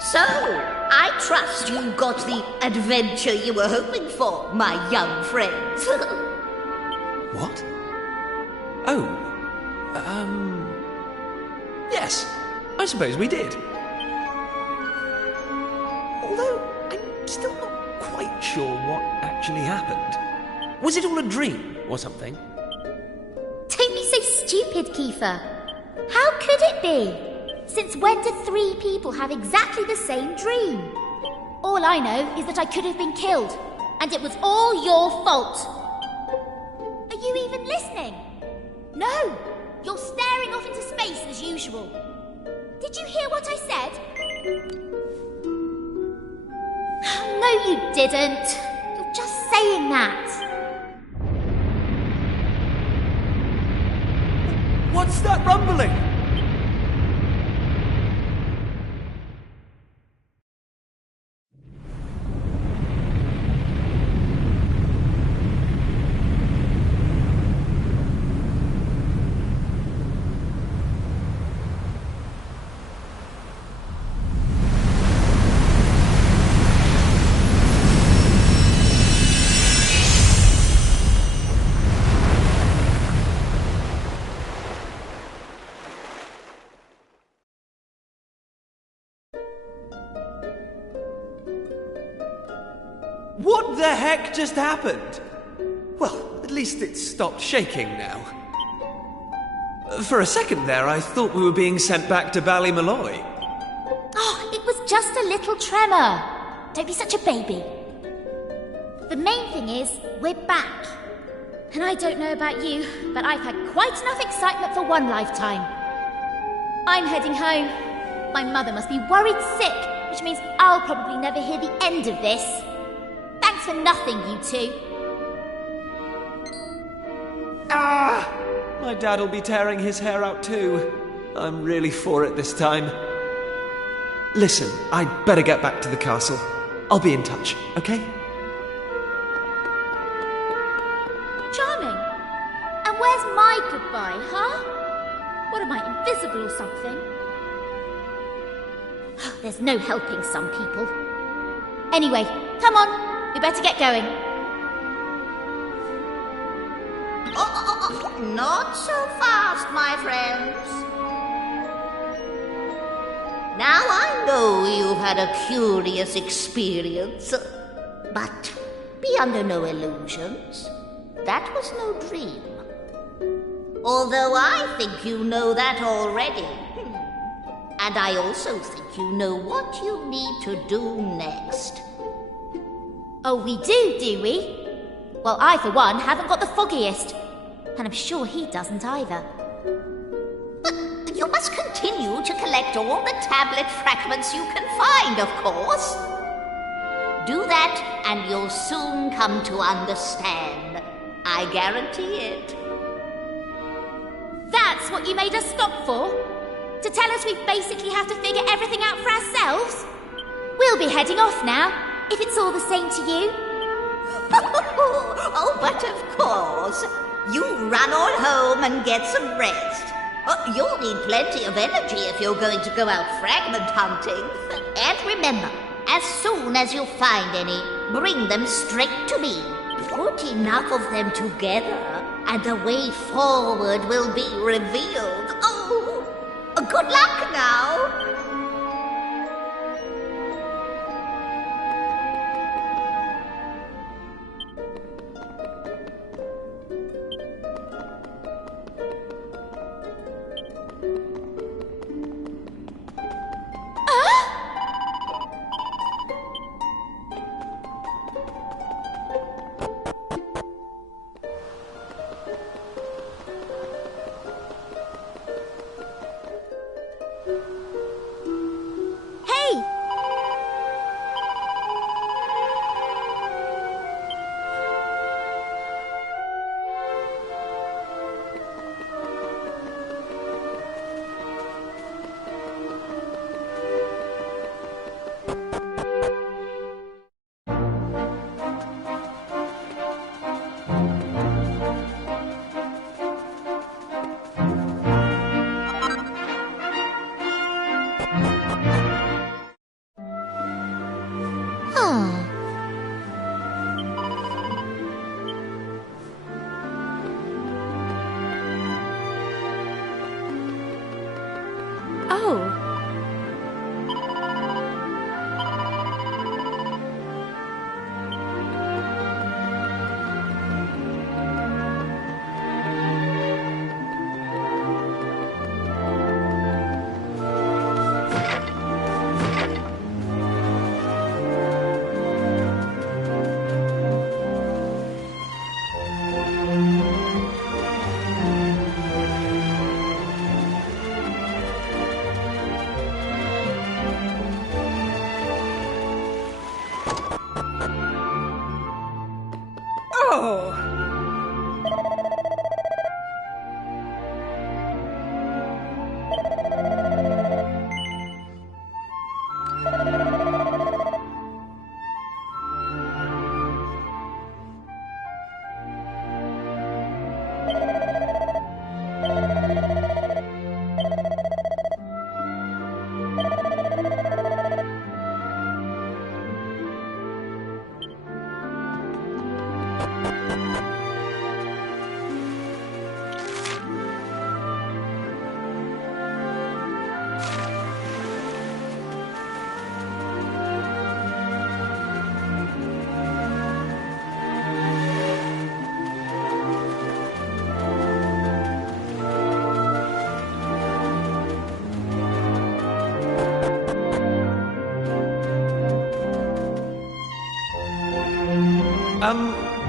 So, I trust you got the adventure you were hoping for, my young friends. What? Oh, yes, I suppose we did. Although, I'm still not quite sure what actually happened. Was it all a dream or something? Don't be so stupid, Kiefer. How could it be? Since when did 3 people have exactly the same dream? All I know is that I could have been killed, and it was all your fault. Are you even listening? No! You're staring off into space as usual. Did you hear what I said? No, you didn't. You're just saying that. What's that rumbling? What the heck just happened? Well, at least it's stopped shaking now. For a second there, I thought we were being sent back to Ballymalloy. Oh, it was just a little tremor. Don't be such a baby. The main thing is, we're back. And I don't know about you, but I've had quite enough excitement for one lifetime. I'm heading home. My mother must be worried sick, which means I'll probably never hear the end of this. Thanks for nothing, you two. Ah! My dad'll be tearing his hair out too. I'm really for it this time. Listen, I'd better get back to the castle. I'll be in touch, okay? Charming. And where's my goodbye, huh? What am I, invisible or something? There's no helping some people. Anyway, come on. We better get going. Not so fast, my friends. Now I know you've had a curious experience, but be under no illusions. That was no dream. Although I think you know that already. And I also think you know what you need to do next. Oh, we do we? Well, I, for one, haven't got the foggiest. And I'm sure he doesn't either. But you must continue to collect all the tablet fragments you can find, of course. Do that, and you'll soon come to understand. I guarantee it. That's what you made us stop for? To tell us we basically have to figure everything out for ourselves? We'll be heading off now, if it's all the same to you. Oh, but of course. You run on home and get some rest. You'll need plenty of energy if you're going to go out fragment hunting. And remember, as soon as you find any, bring them straight to me. Put enough of them together, and the way forward will be revealed. Oh, good luck now. Oh!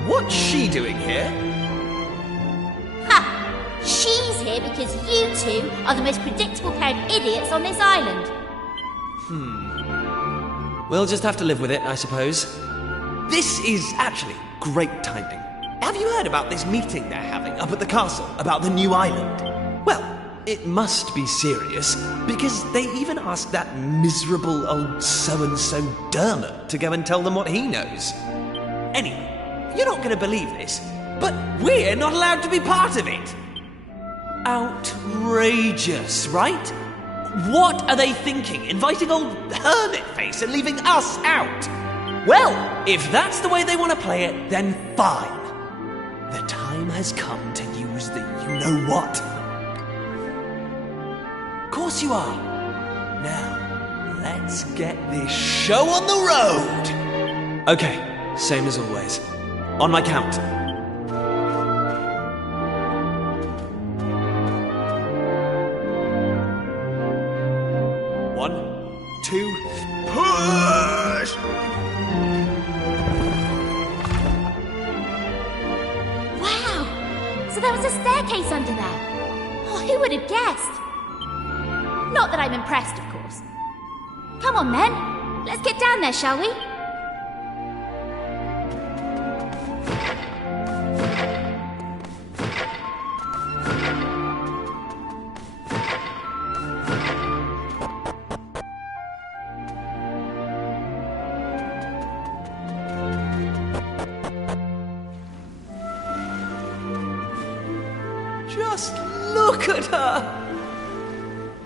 What's she doing here? Ha! She's here because you two are the most predictable pair of idiots on this island. We'll just have to live with it, I suppose. This is actually great timing. Have you heard about this meeting they're having up at the castle about the new island? Well, it must be serious, because they even asked that miserable old so-and-so Dermot to go and tell them what he knows. Anyway, you're not going to believe this, but we're not allowed to be part of it. Outrageous, right? What are they thinking, inviting old Hermit-Face and leaving us out? Well, if that's the way they want to play it, then fine. The time has come to use the you-know-what. Of course you are. Now, let's get this show on the road. Okay, same as always. On my count. One, two, push! Wow! So there was a staircase under there. Oh, who would have guessed? Not that I'm impressed, of course. Come on then. Let's get down there, shall we? Just look at her!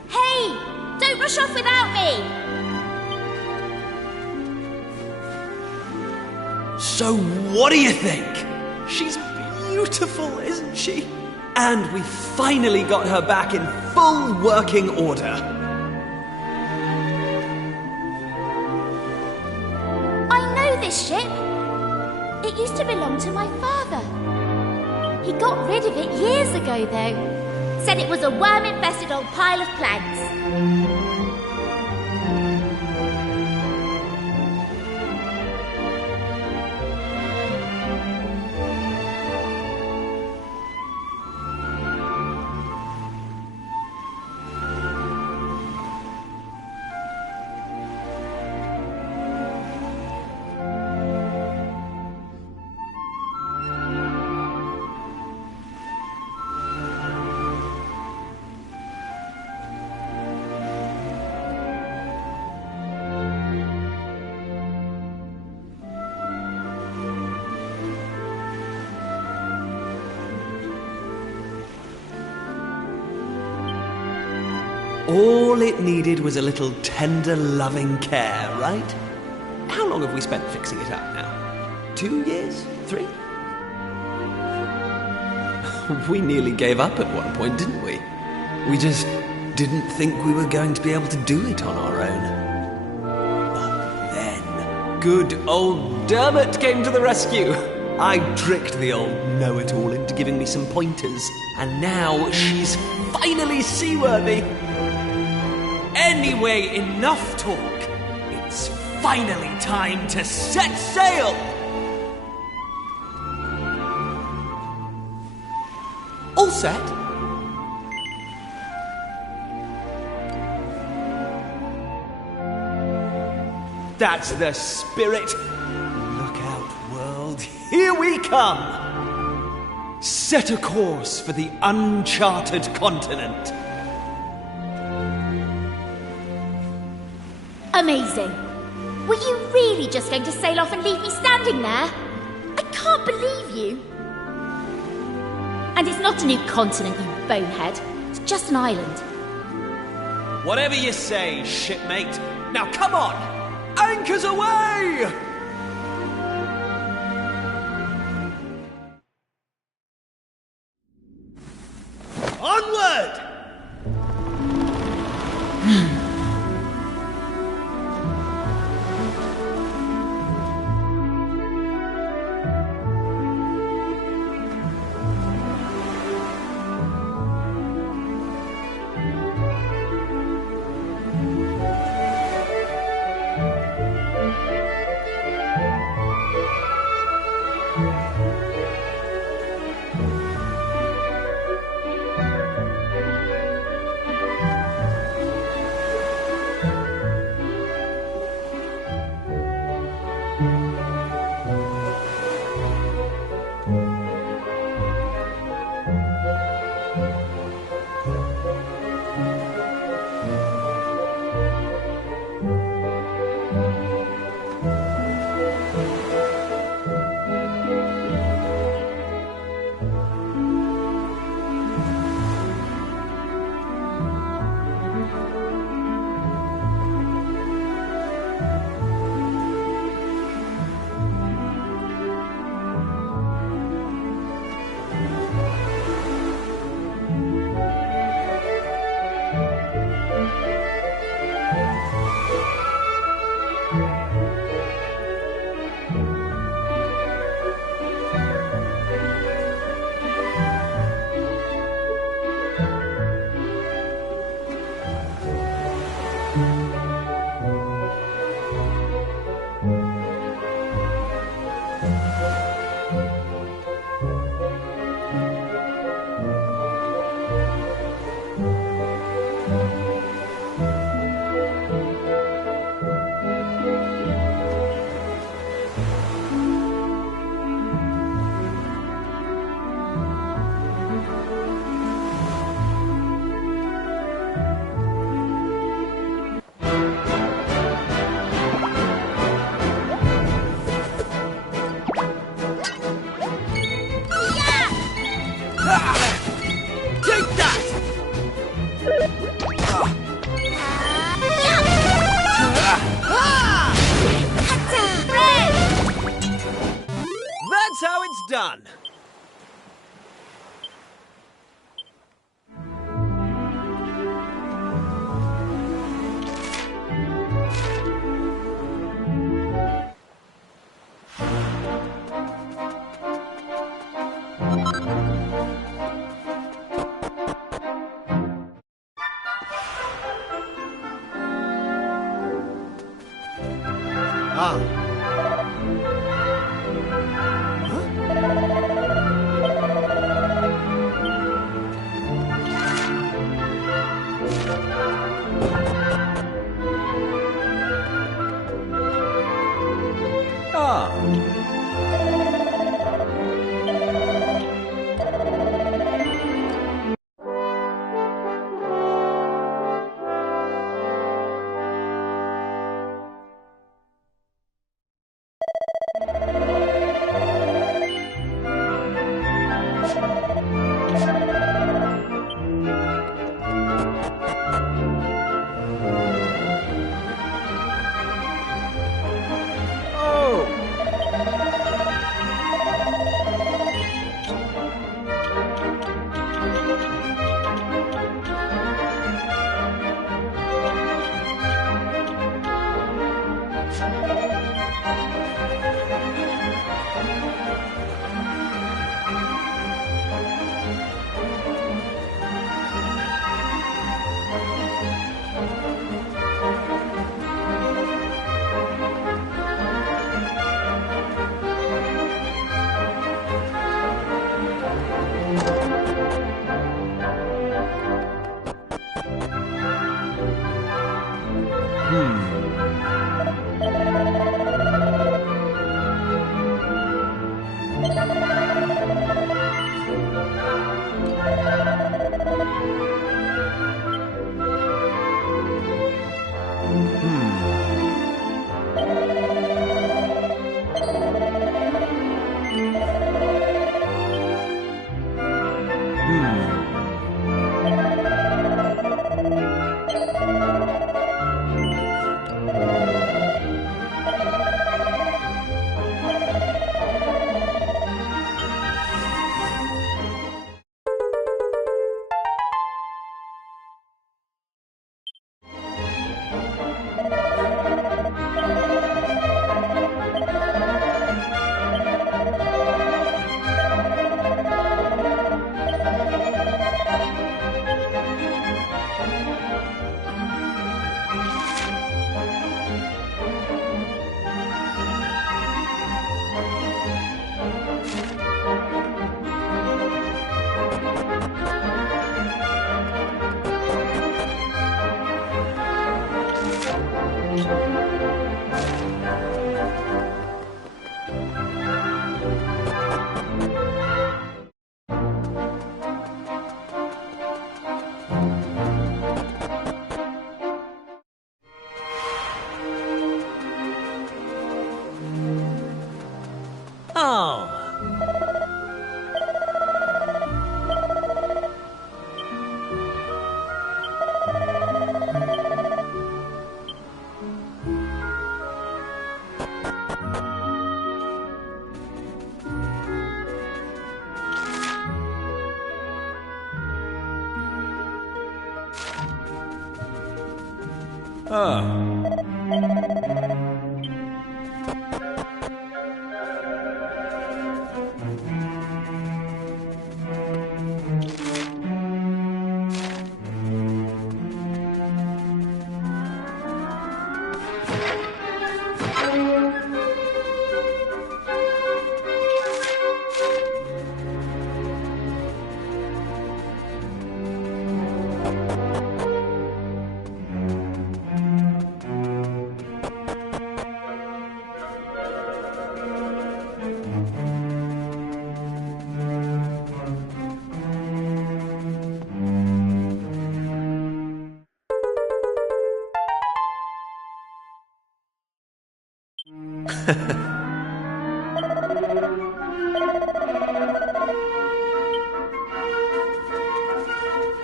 Hey! Don't rush off without me! So what do you think? She's beautiful, isn't she? And we finally got her back in full working order. I know this ship. It used to belong to my father. He got rid of it years ago, though. Said it was a worm-infested old pile of planks. All it needed was a little tender, loving care, right? How long have we spent fixing it up now? 2 years? 3? We nearly gave up at one point, didn't we? We just didn't think we were going to be able to do it on our own. But then, good old Dermot came to the rescue. I tricked the old know-it-all into giving me some pointers, and now she's finally seaworthy. Anyway, enough talk. It's finally time to set sail! All set? That's the spirit. Look out, world. here we come! Set a course for the uncharted continent. Amazing. Were you really just going to sail off and leave me standing there? I can't believe you. And it's not a new continent, you bonehead. It's just an island. Whatever you say, shipmate. Now come on! Anchors away! Onward! That's how it's done.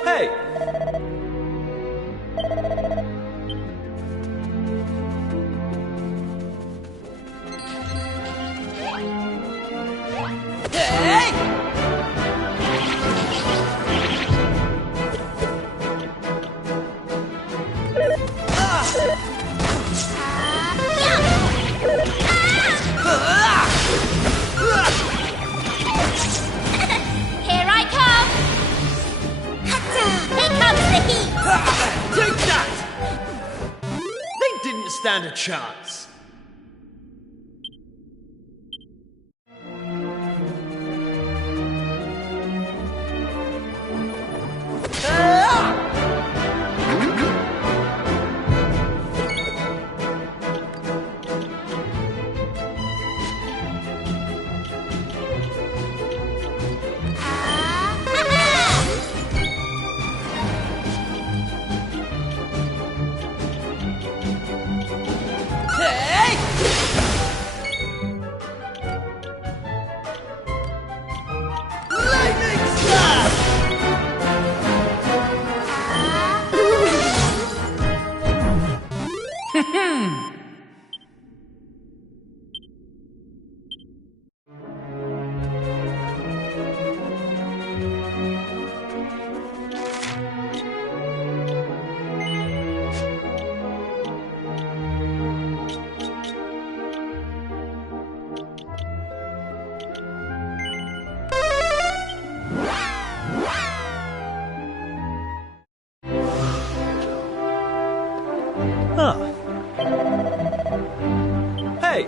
Hey! Here I come! Here comes the heat! Take that! They didn't stand a chance. Hey!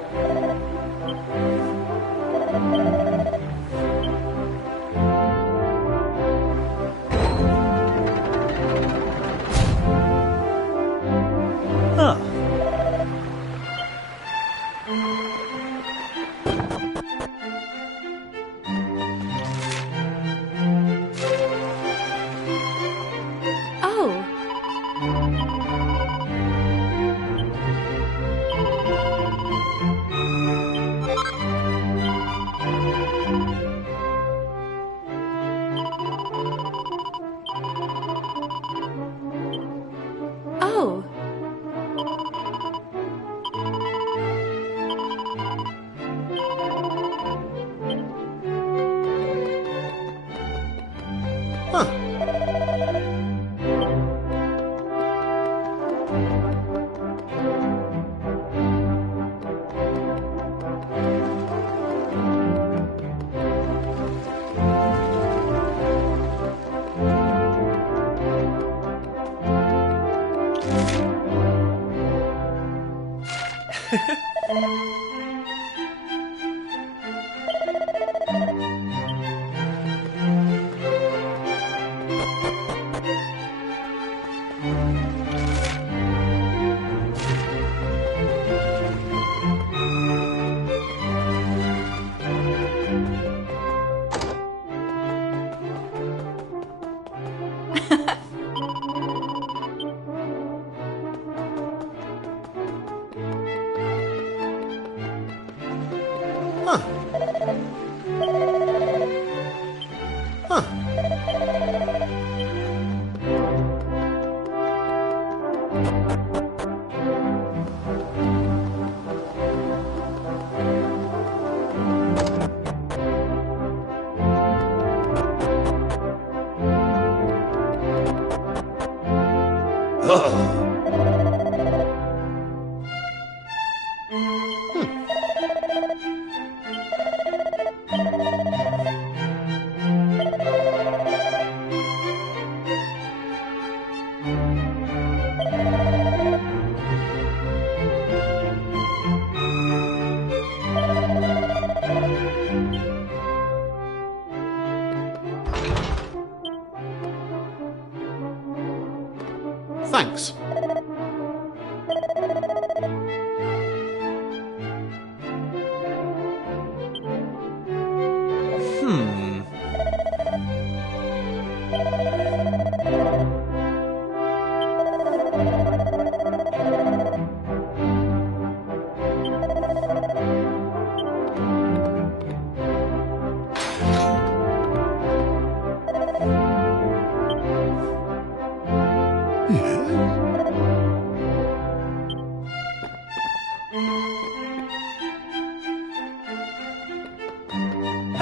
Thanks.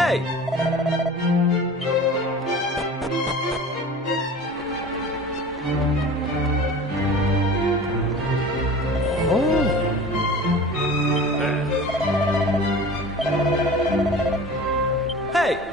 Hey! Hey!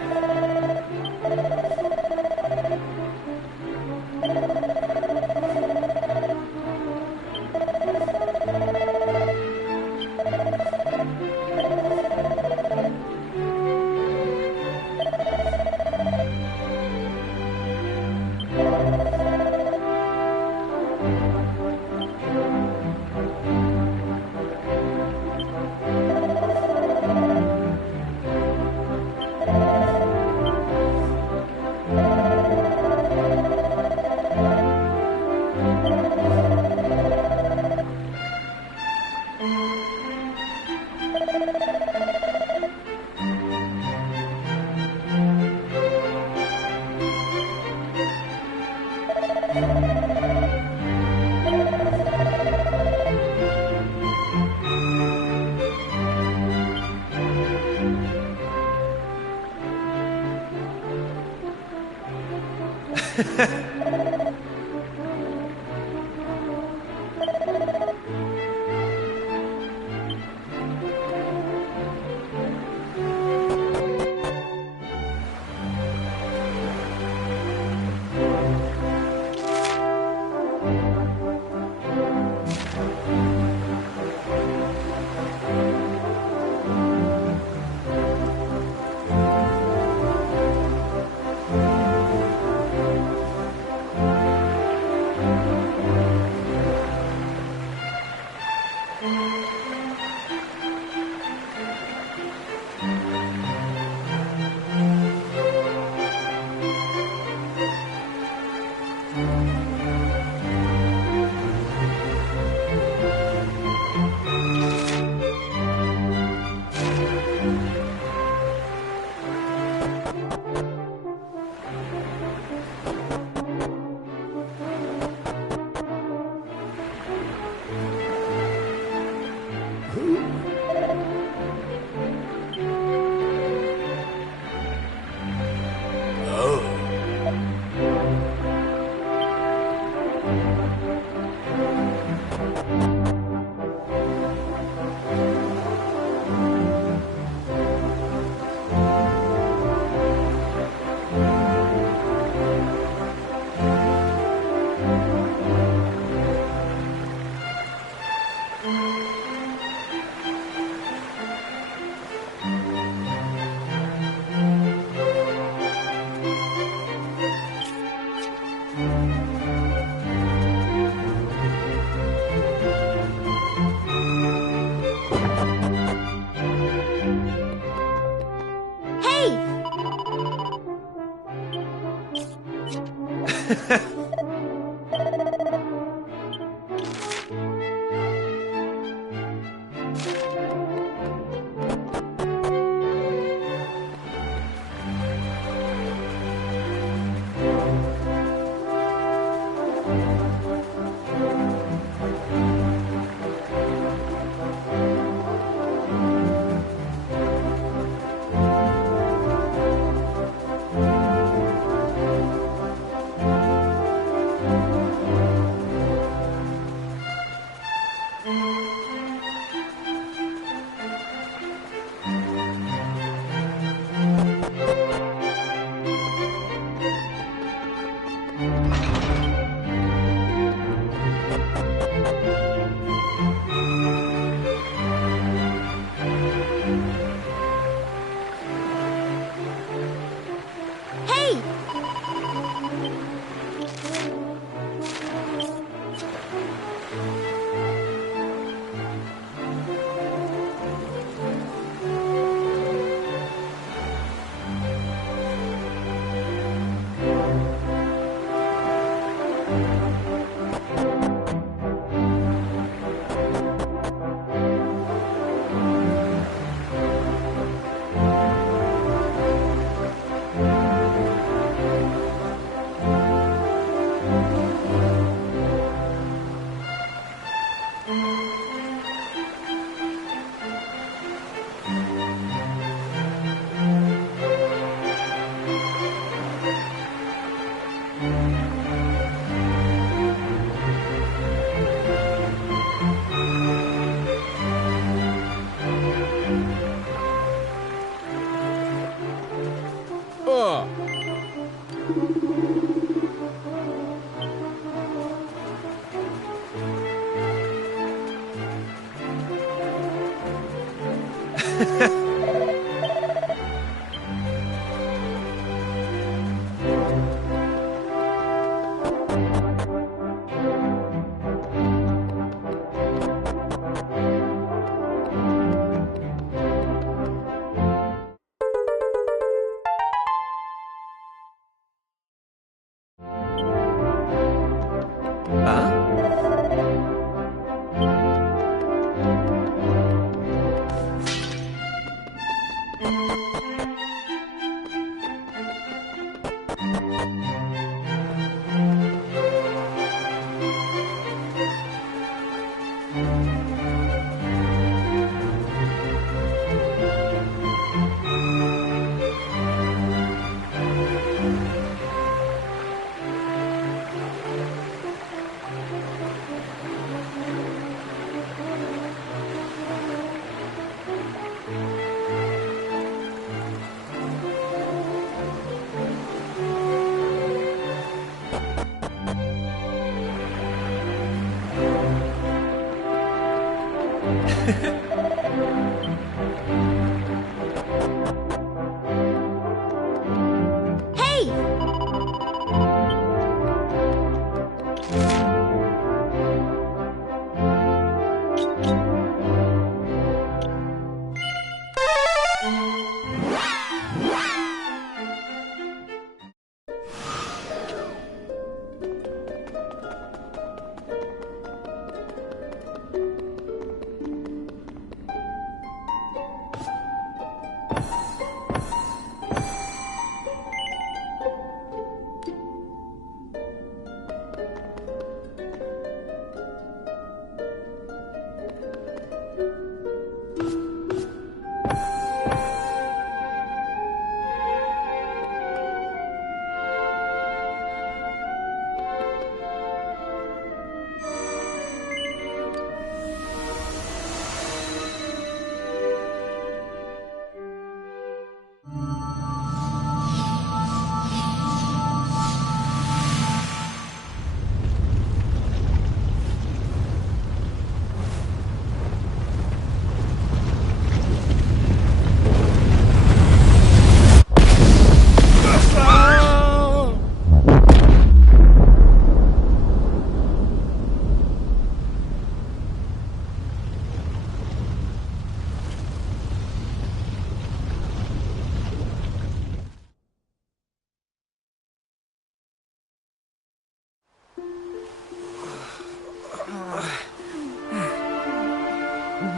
Huh.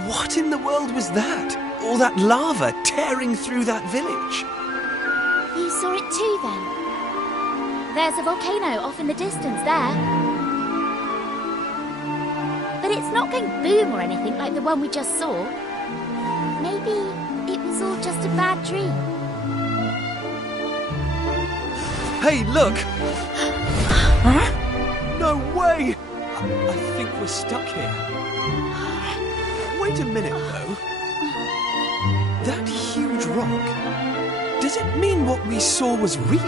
What in the world was that? All that lava tearing through that village? You saw it too, then? There's a volcano off in the distance there. But it's not going boom or anything like the one we just saw. Maybe it was all just a bad dream. Hey, look! Huh? No way! I think we're stuck here. Wait a minute, though. That huge rock, does it mean what we saw was real?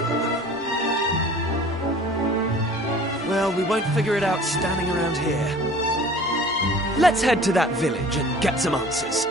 Well, we won't figure it out standing around here. Let's head to that village and get some answers.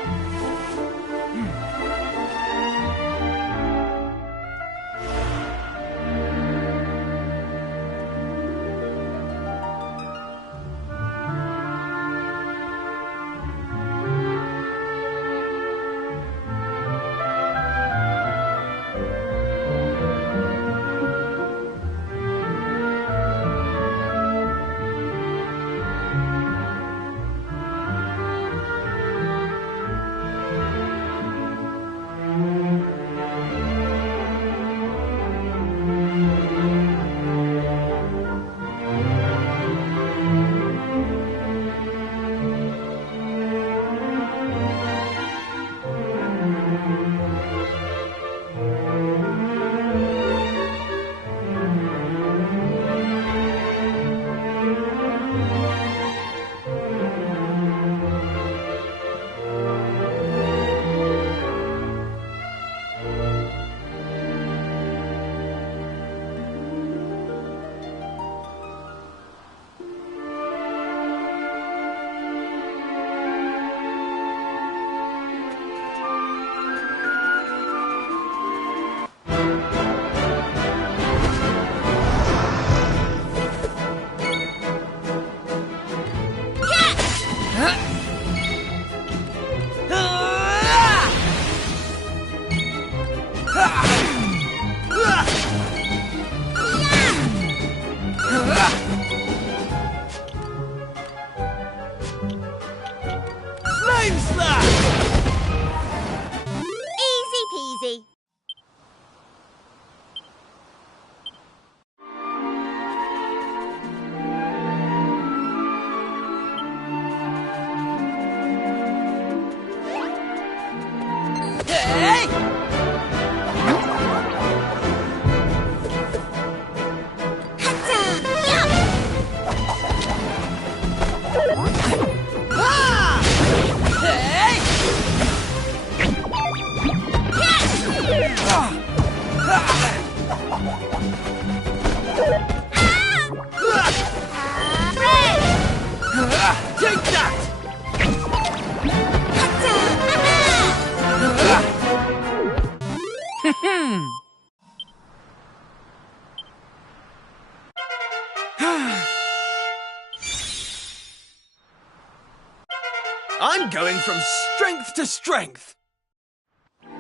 I'm going from strength to strength. Here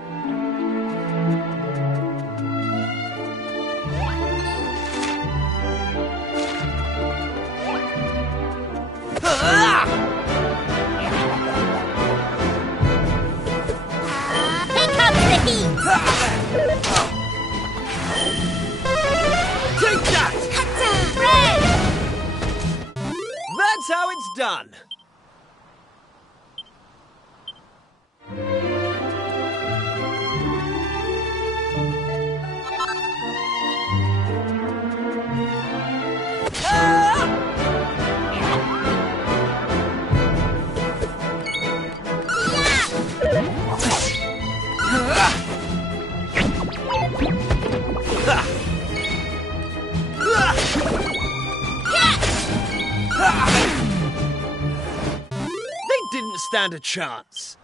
comes the heat! Take that! Red! That's how it's done. They didn't stand a chance.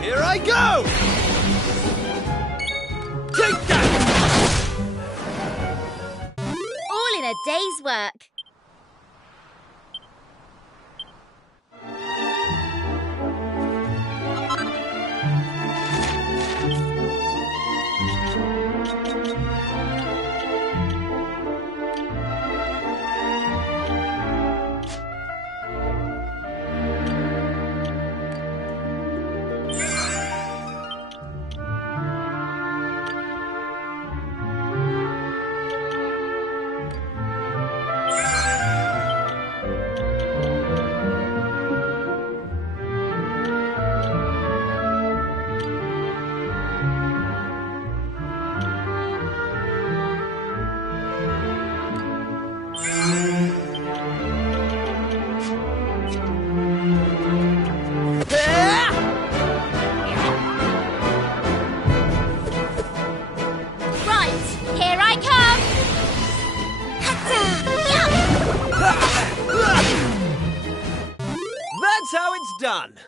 Here I go! Take that! All in a day's work. Right, here I come! That's how it's done.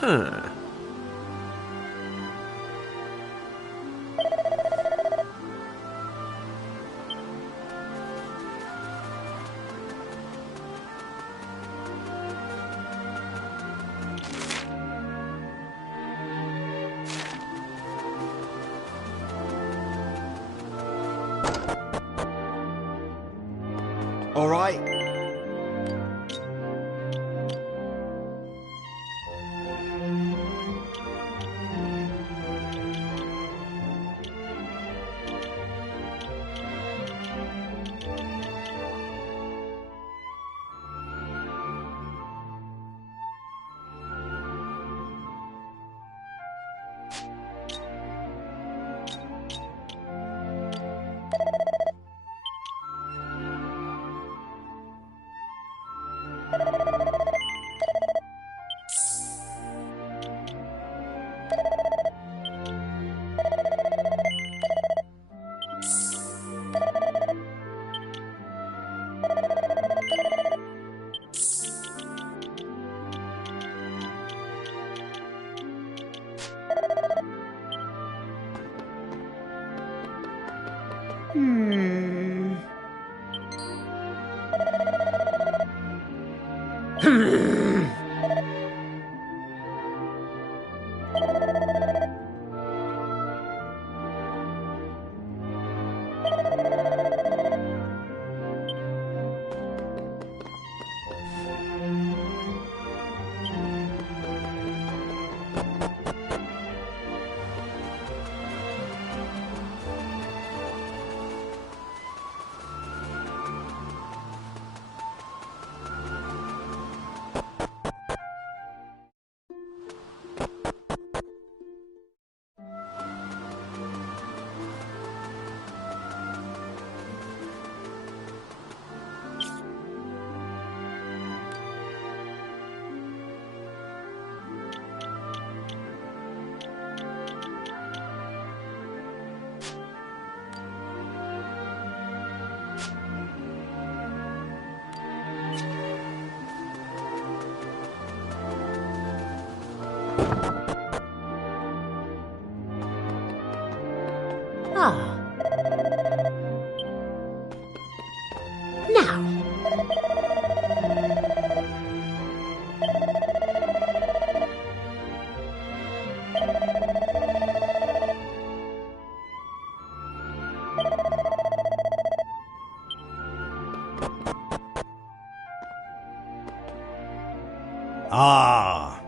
Huh. All right. Ah. Now. Ah.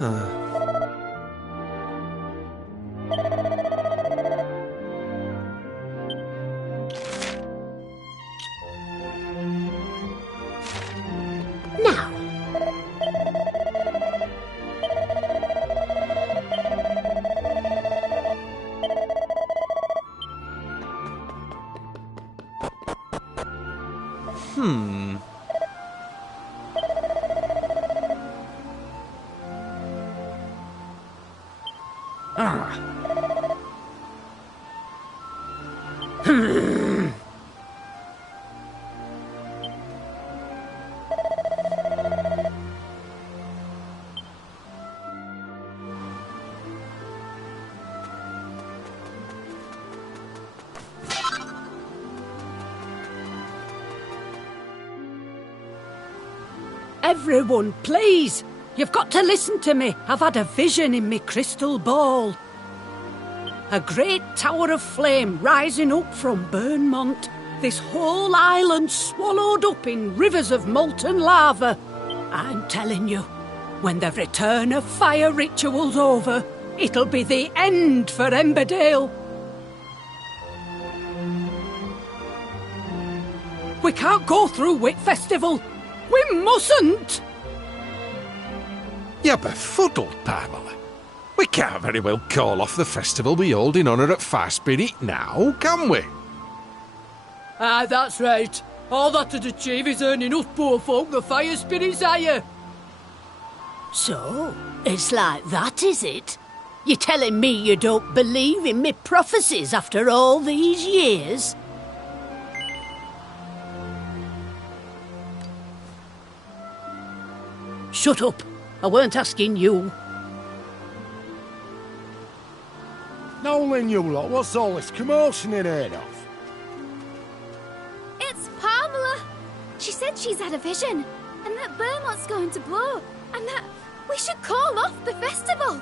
Now, everyone, please! You've got to listen to me. I've had a vision in me crystal ball. A great tower of flame rising up from Burnmont. This whole island swallowed up in rivers of molten lava. I'm telling you, when the return of fire ritual's over, it'll be the end for Emberdale. We can't go through Whit Festival. We mustn't! You're befuddled, Pamela. We can't very well call off the festival we hold in honour at Fire Spirit now, can we? Ah, that's right. All that'd achieve is earning us poor folk the fire spirit's hire. So, it's like that, is it? You're telling me you don't believe in me prophecies after all these years? Shut up. I weren't asking you. Nolan, you lot, what's all this commotion in here of? It's Pamela! She said she's had a vision, and that Burmont's going to blow, and that we should call off the festival.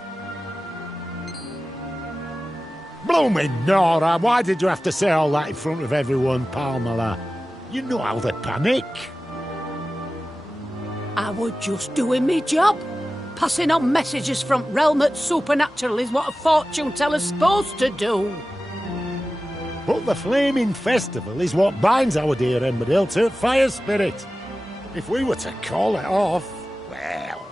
Blooming Nora, why did you have to say all that in front of everyone, Pamela? You know how they panic. I was just doing me job. Passing on messages from realm that's supernatural is what a fortune teller's supposed to do. But the flaming festival is what binds our dear Emberdale to Fire Spirit. If we were to call it off, well...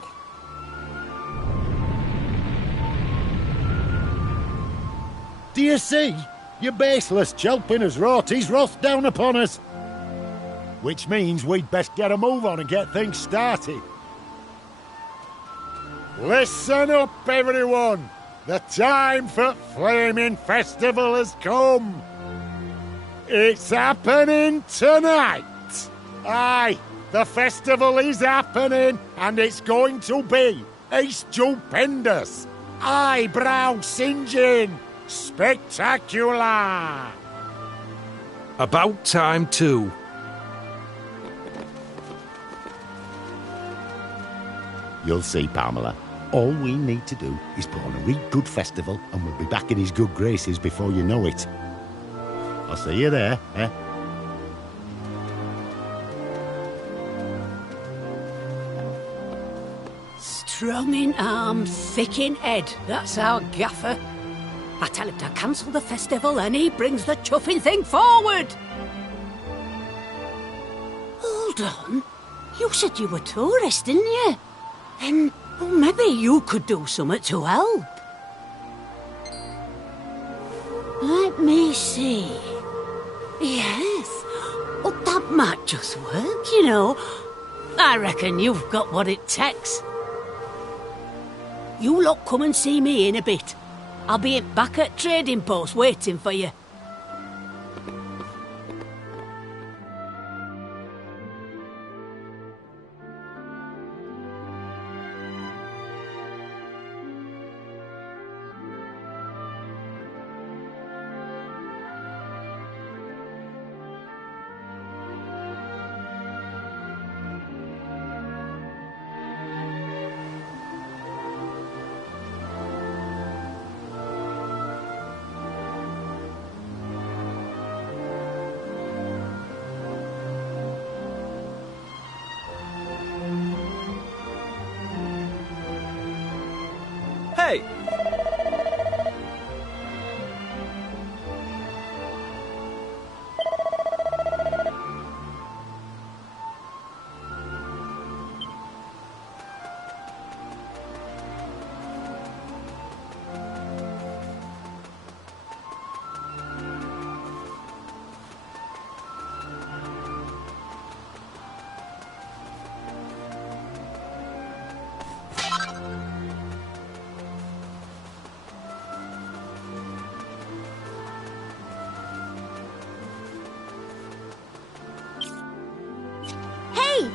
Do you see? Your baseless chelping has wrought his wrath down upon us. Which means we'd best get a move on and get things started. Listen up, everyone! The time for Flaming Festival has come! It's happening tonight! Aye, the festival is happening, and it's going to be a stupendous, eyebrow-singeing, spectacular! About time too. You'll see, Pamela. All we need to do is put on a real good festival, and we'll be back in his good graces before you know it. I'll see you there, eh? Strong in arm, thick in head. That's our gaffer. I tell him to cancel the festival and he brings the chuffing thing forward. Hold on. You said you were tourists, didn't you? Then well, maybe you could do something to help. Let me see. Yes. Well, that might just work, you know. I reckon you've got what it takes. You lot come and see me in a bit. I'll be back at Trading Post waiting for you. Hey! Hey!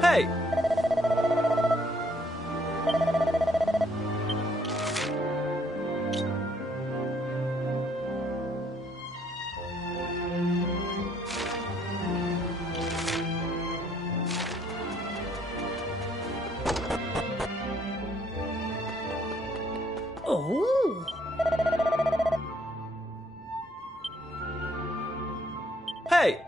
Hey! Oh! Hey!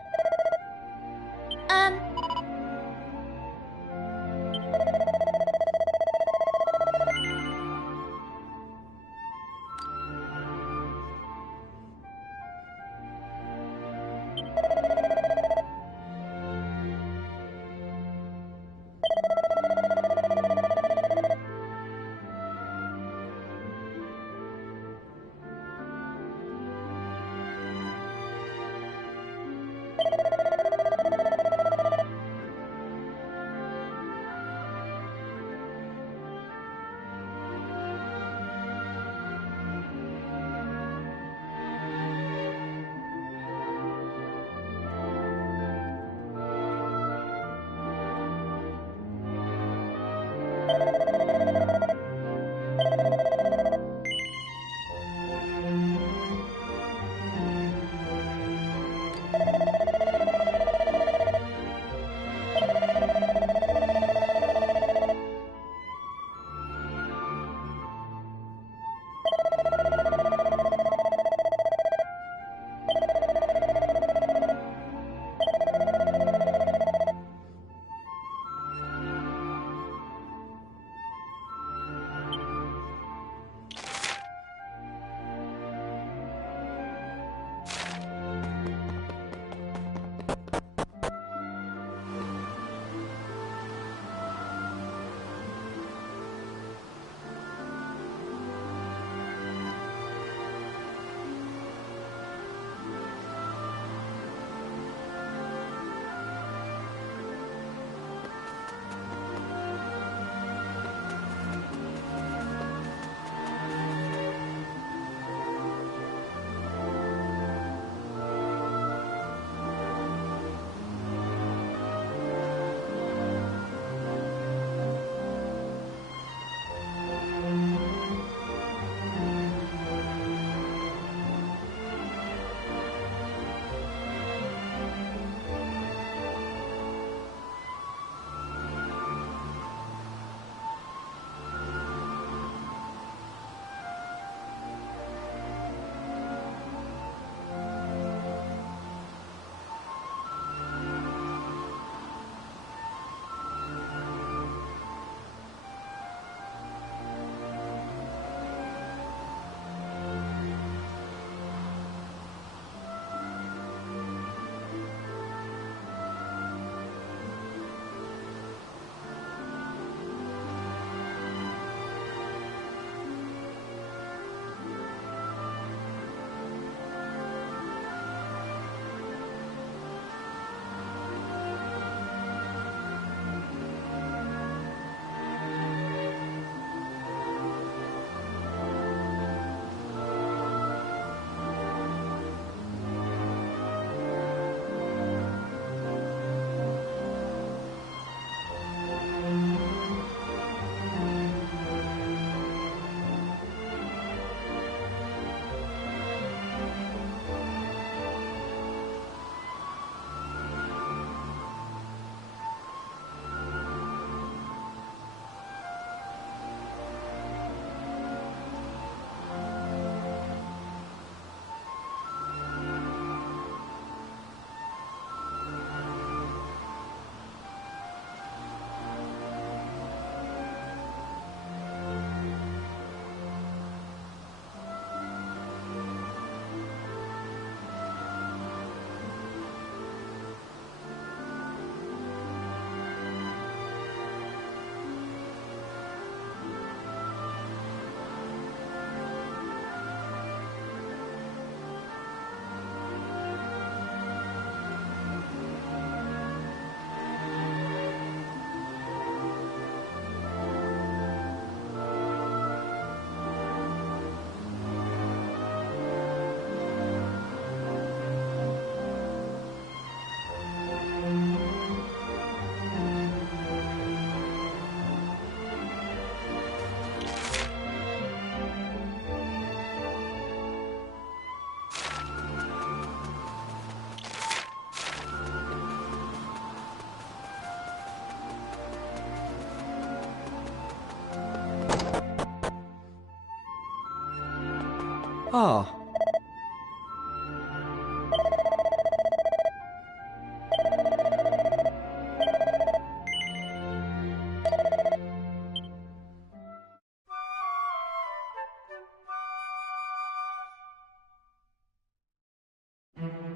Ah.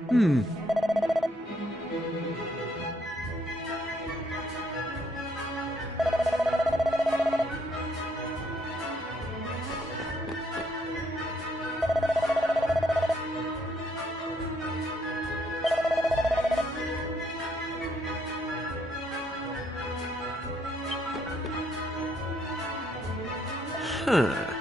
Hmm. Huh.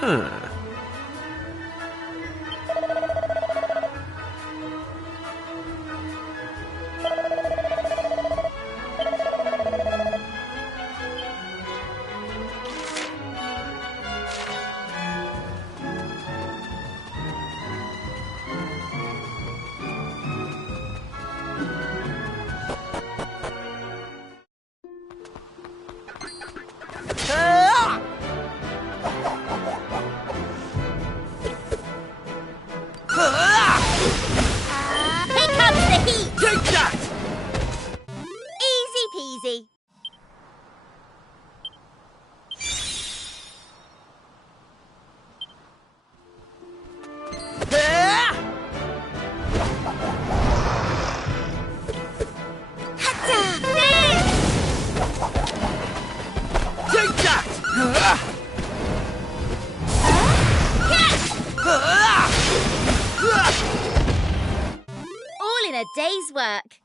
Huh. day's work.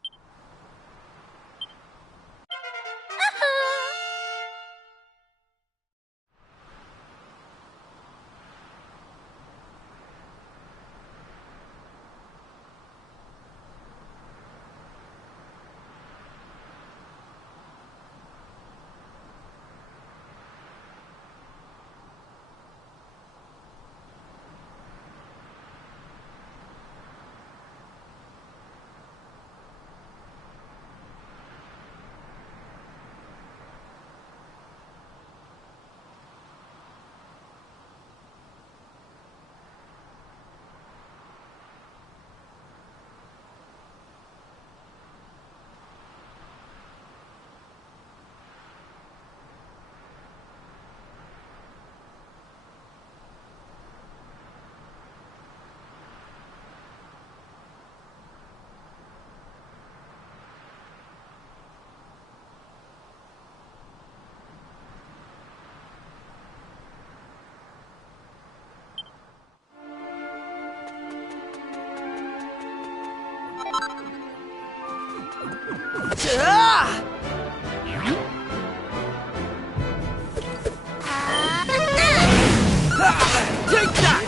Take that!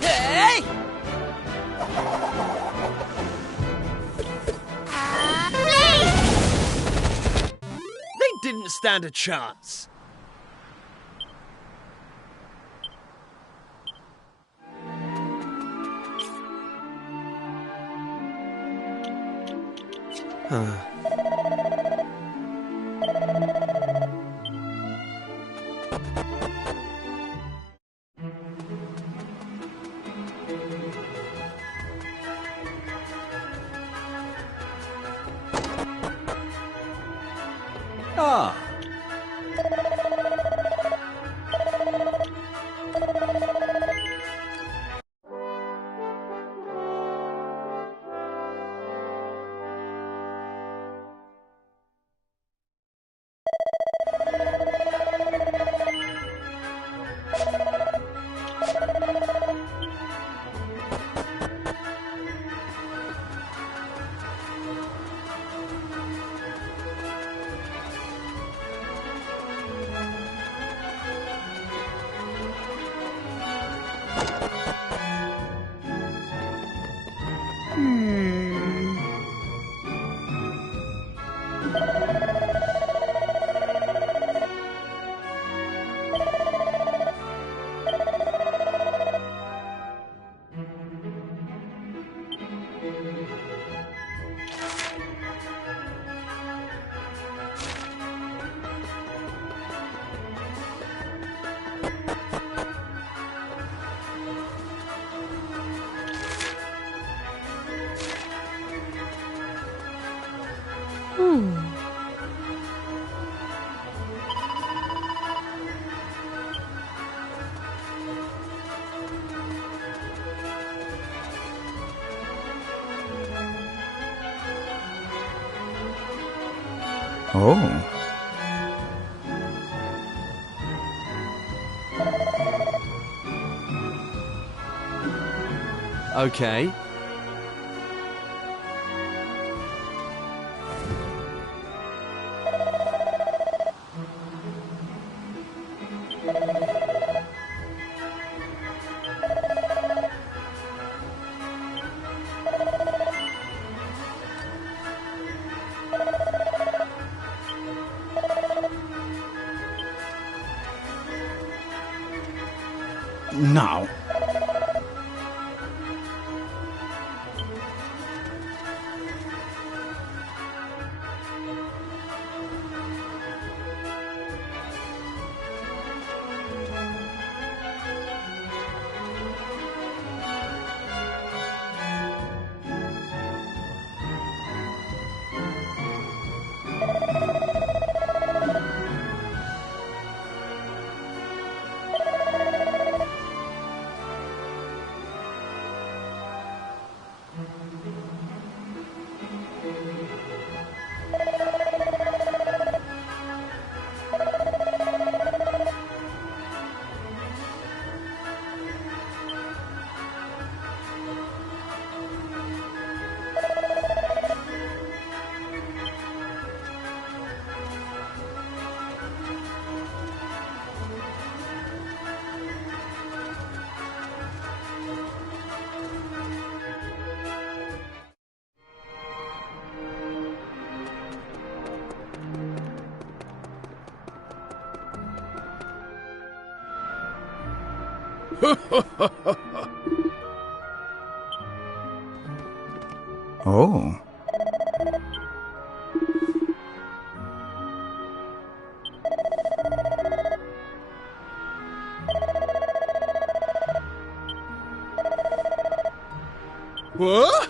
Hey! They didn't stand a chance. Ah. Oh. Okay. Now. Oh. What?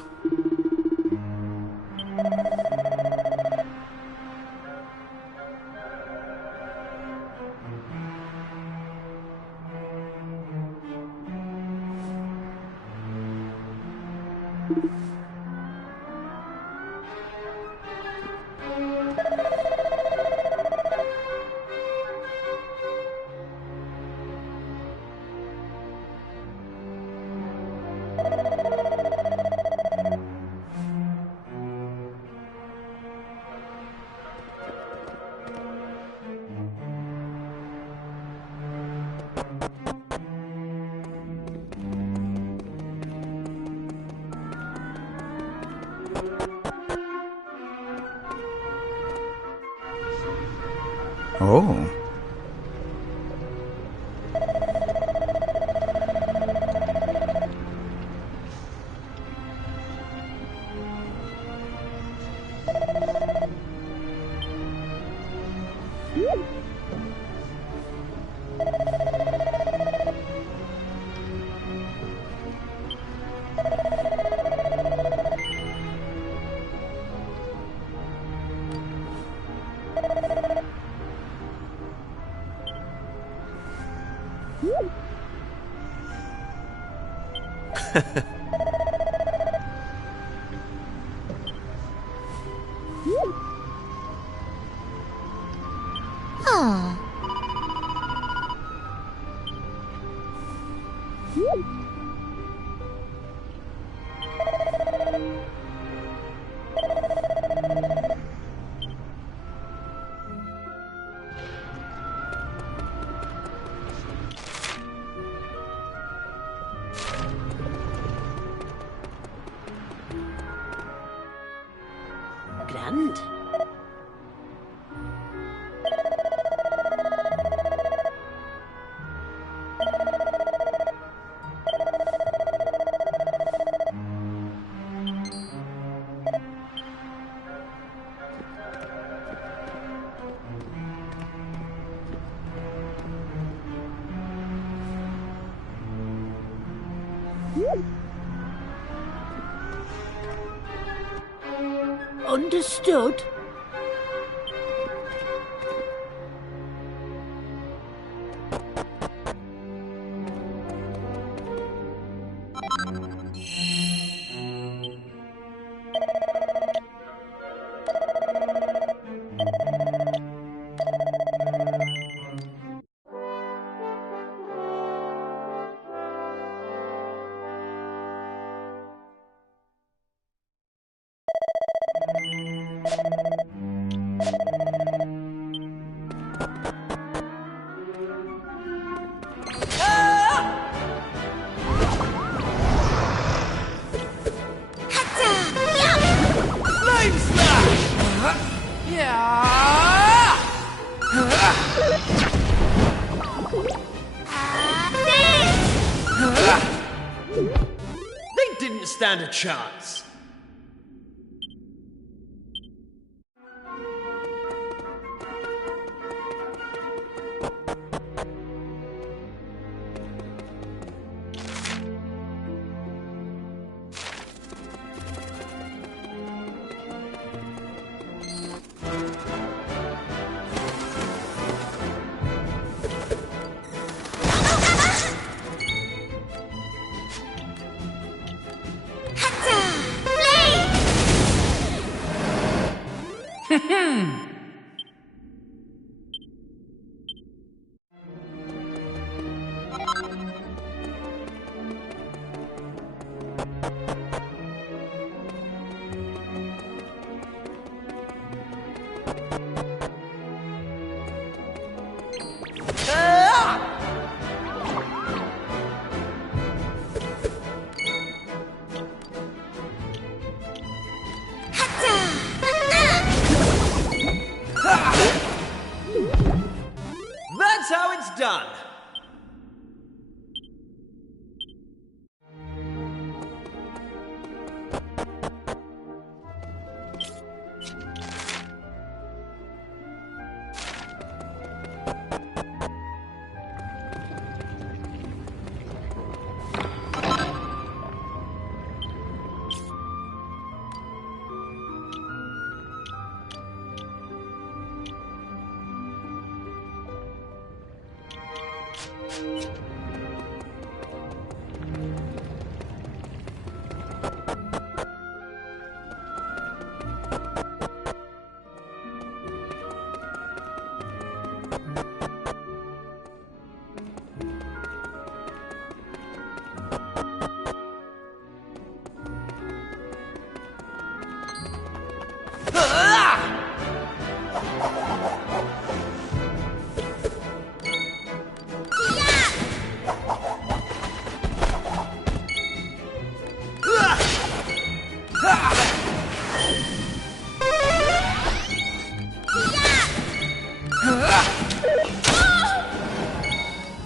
Oh. Ah. Grand. Understood. They didn't stand a chance. That's how it's done.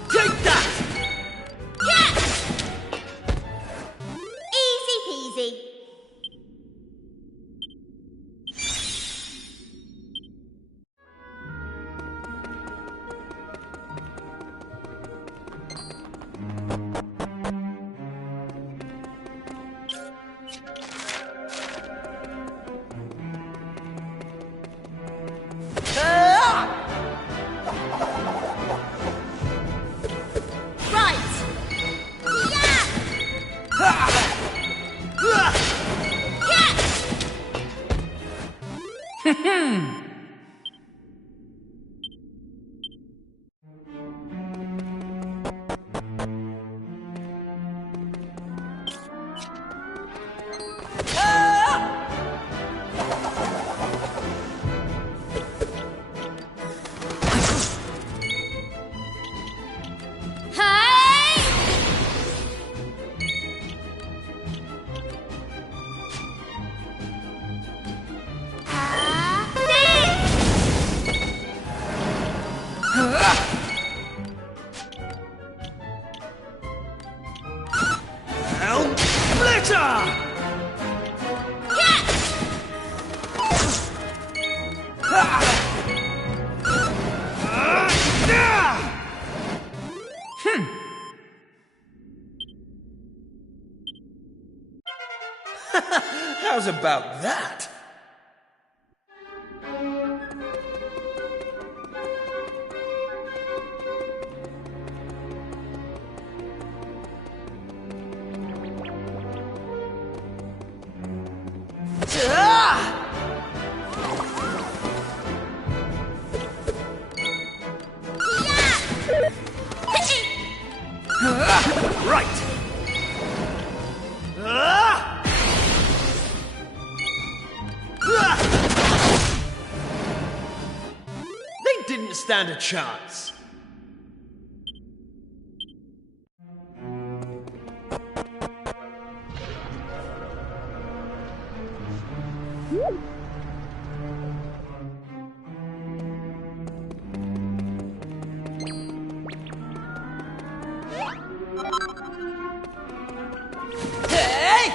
Take that! Easy peasy. How's about that? Right! They didn't stand a chance. Hey!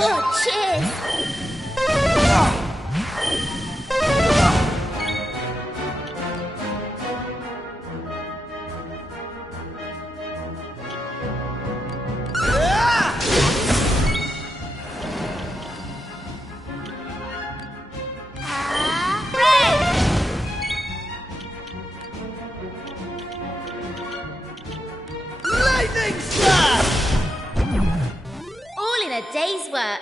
Oh, cheers! Lightning slash! All in a day's work.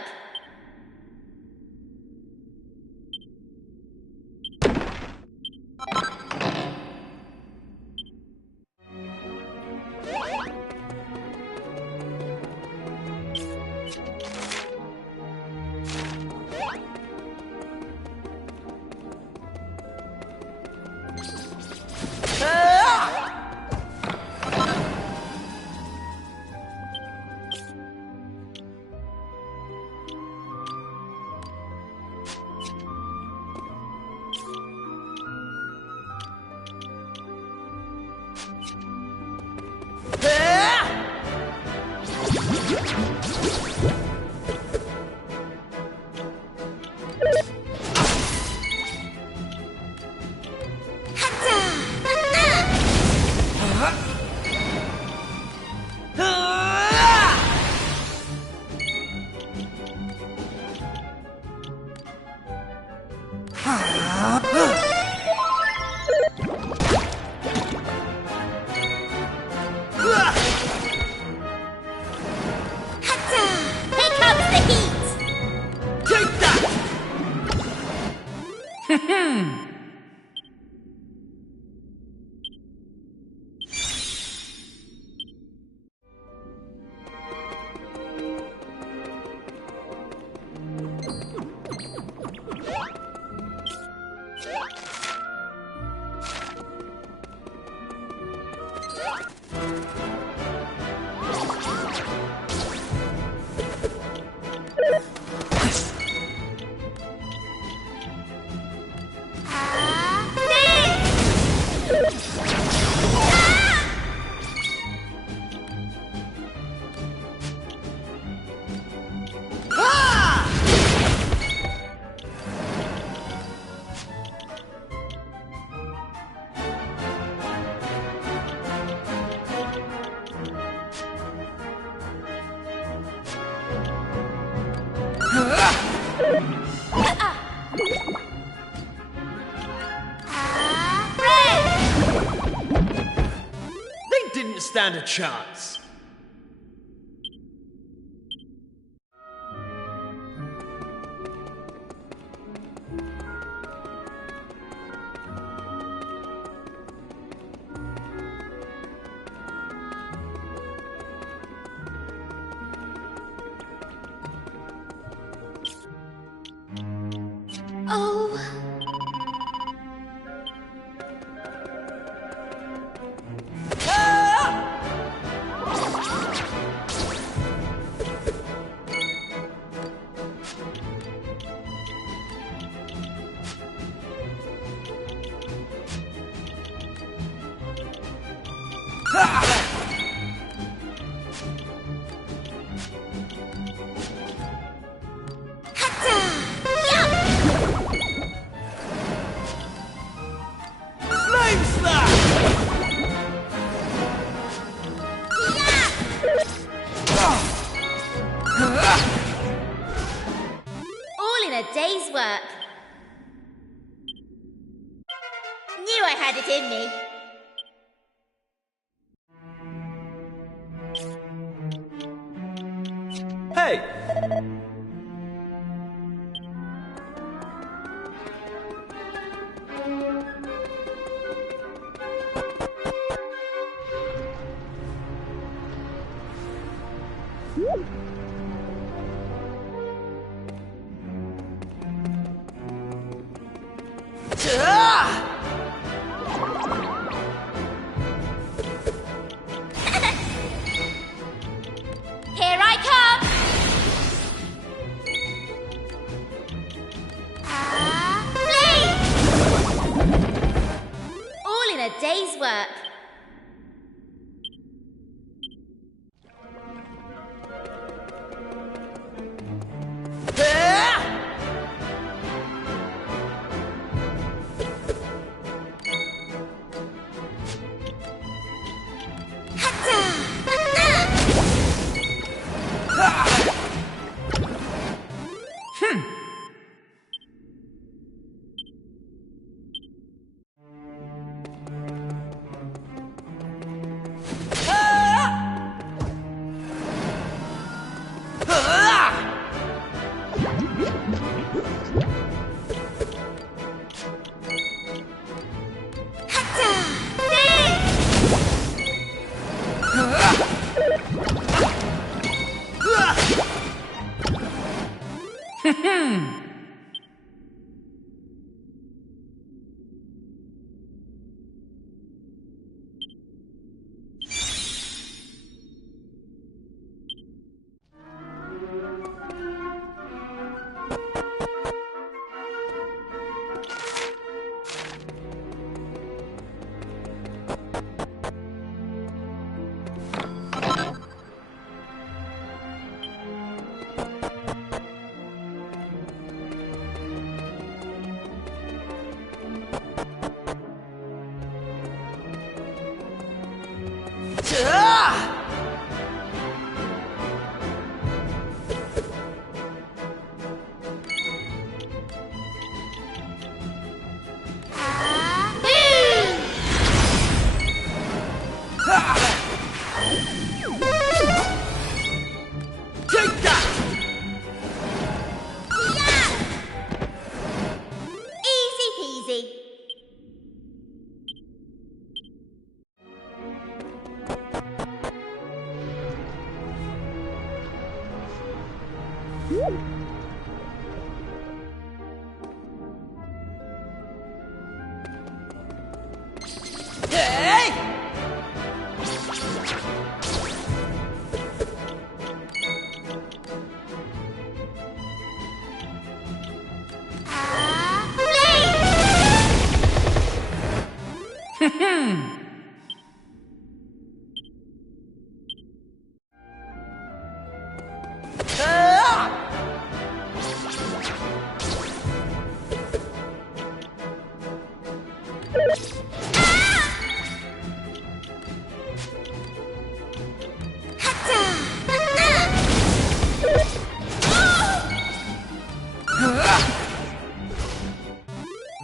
They didn't stand a chance. Oh. Flame slash! All in a day's work. Knew I had it in me. Hey! day's work.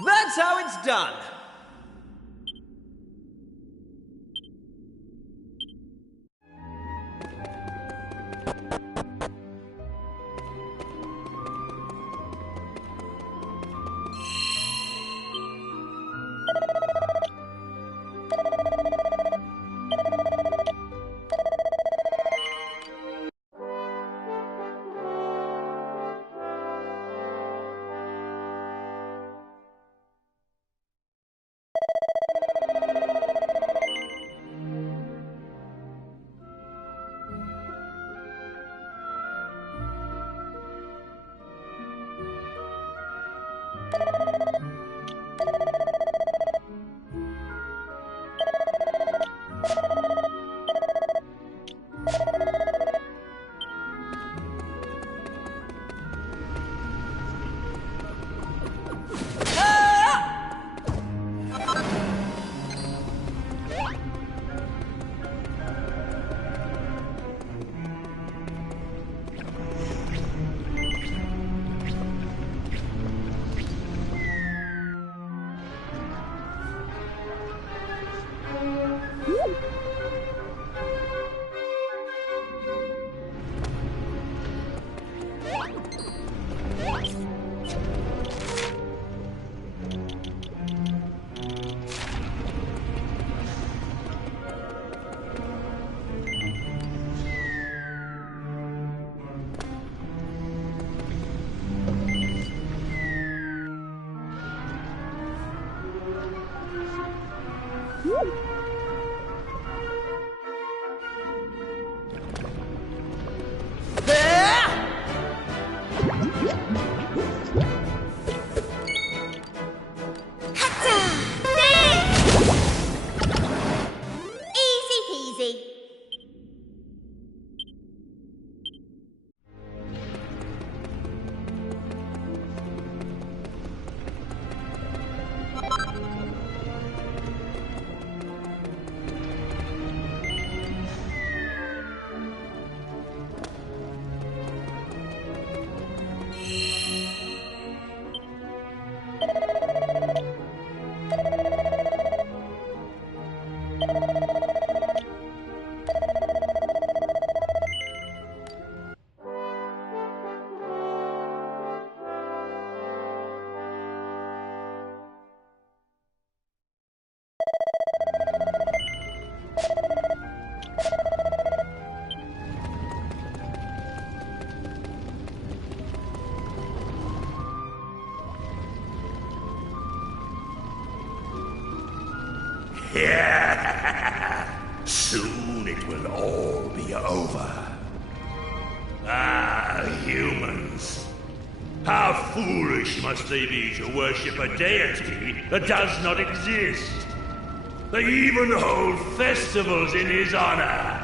That's how it's done. Soon it will all be over. Ah, humans. How foolish must they be to worship a deity that does not exist? They even hold festivals in his honor.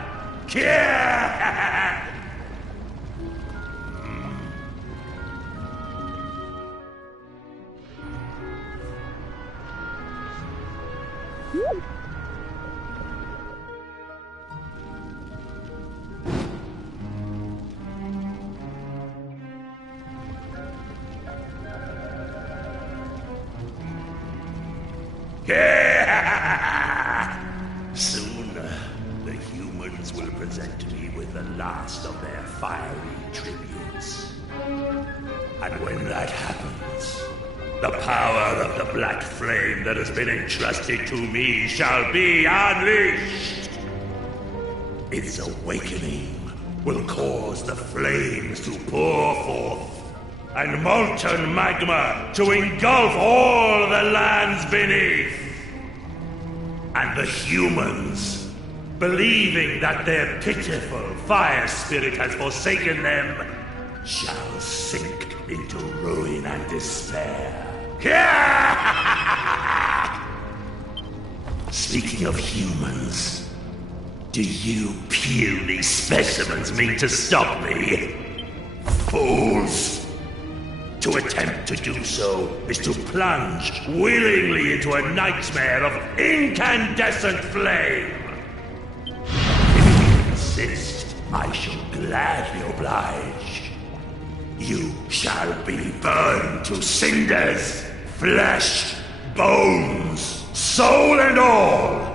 Soon, the humans will present me with the last of their fiery tributes. And when that happens, the power of the black flame that has been entrusted to me shall be unleashed. Its awakening will cause the flames to pour forth, and molten magma to engulf all the lands beneath. And the humans, believing that their pitiful fire spirit has forsaken them, shall sink into ruin and despair. Speaking of humans, do you puny specimens mean to stop me? Fools! To attempt to do so is to plunge willingly into a nightmare of incandescent flame. If you insist, I shall gladly oblige. You shall be burned to cinders, flesh, bones, soul and all.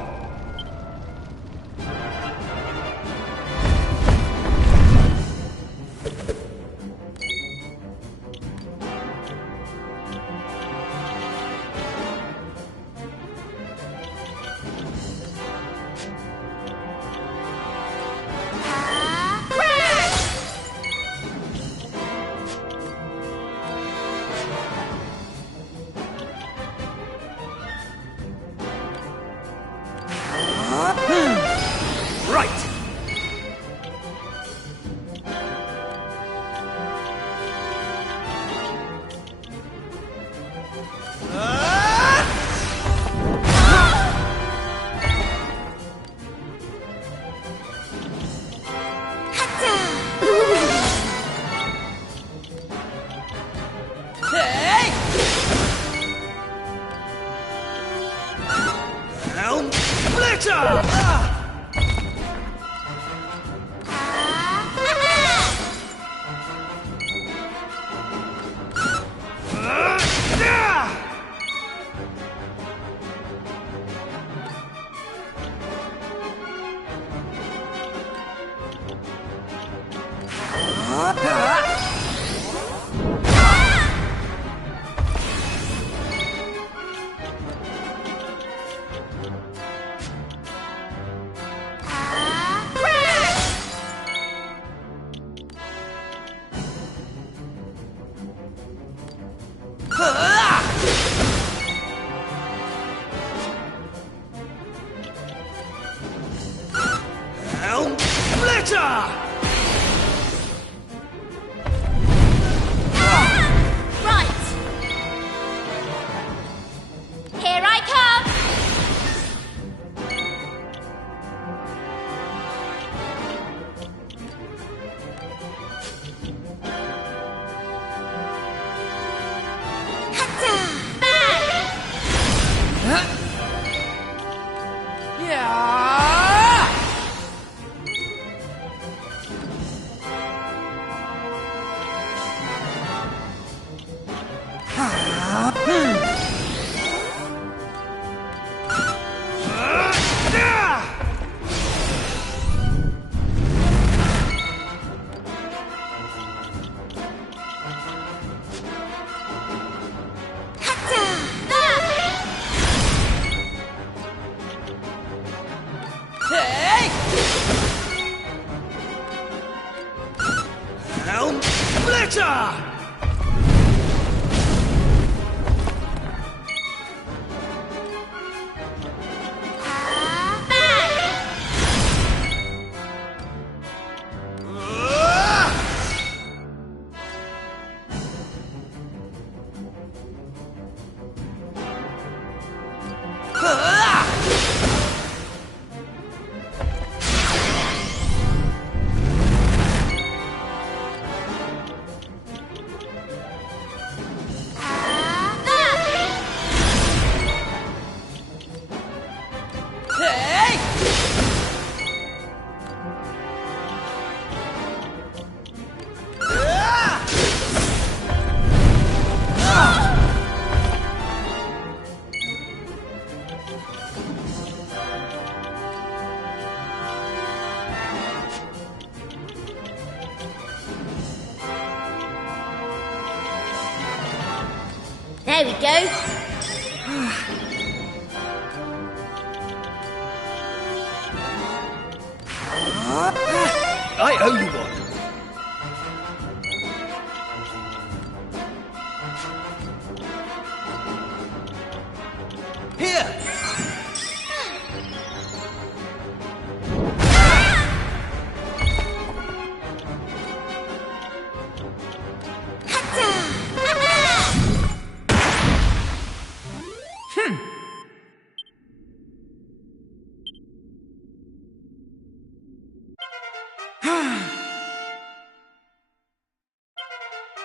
Hey! There we go. I owe you one. Here!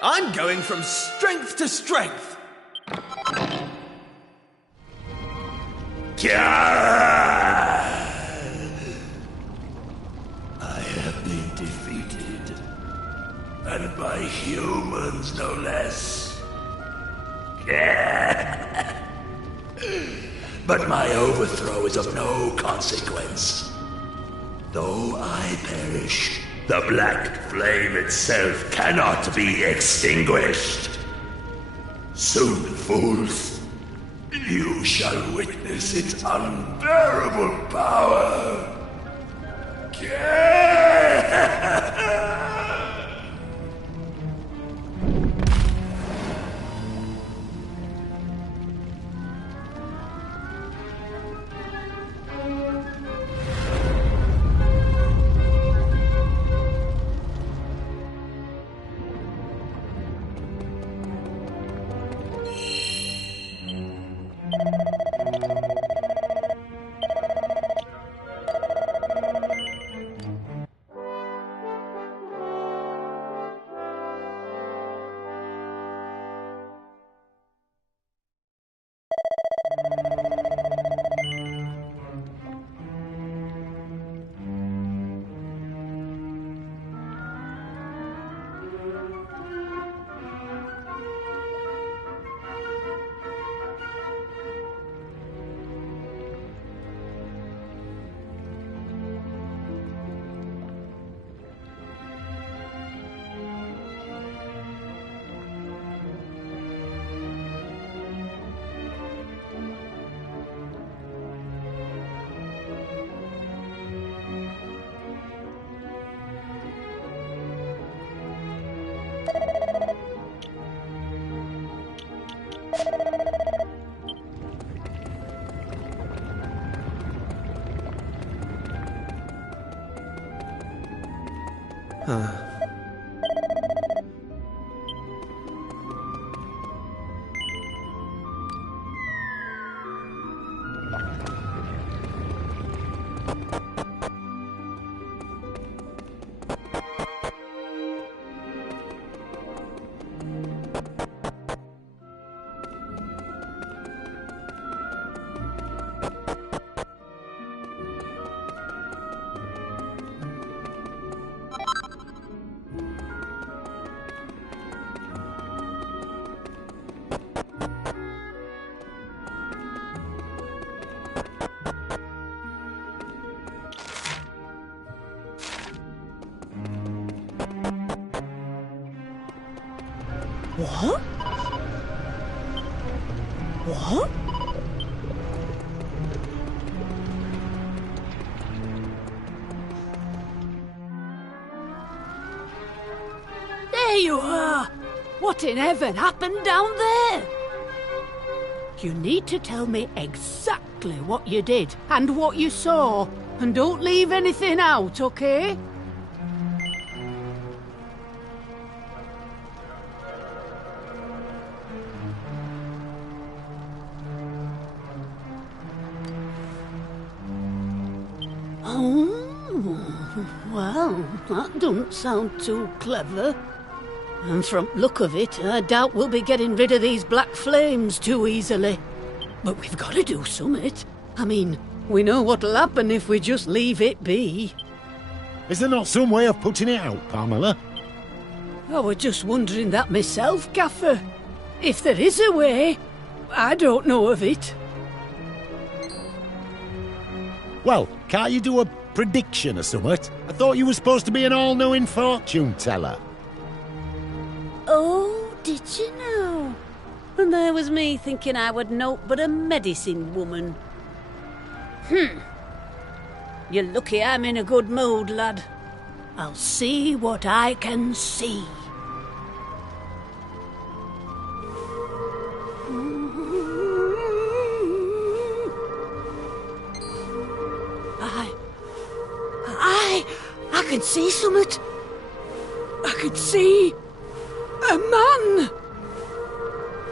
I'm going from strength to strength. I have been defeated. And by humans, no less. But my overthrow is of no consequence. Though I perish, the black flame itself cannot be extinguished. Soon, fools, you shall witness its unbearable power. What? What? There you are! What in heaven happened down there? You need to tell me exactly what you did and what you saw, and don't leave anything out, okay? Well, that don't sound too clever. And from look of it, I doubt we'll be getting rid of these black flames too easily. But we've got to do summit. I mean, We know what'll happen if we just leave it be. Is there not some way of putting it out, Pamela? I was just wondering that myself, Gaffer. If there is a way, I don't know of it. Well, can't you do a prediction or something? I thought you were supposed to be an all-knowing fortune teller. Oh, did you know? And there was me thinking I would naught but a medicine woman. You're lucky I'm in a good mood, lad. I'll see what I can see. I can see summit. I can see a man.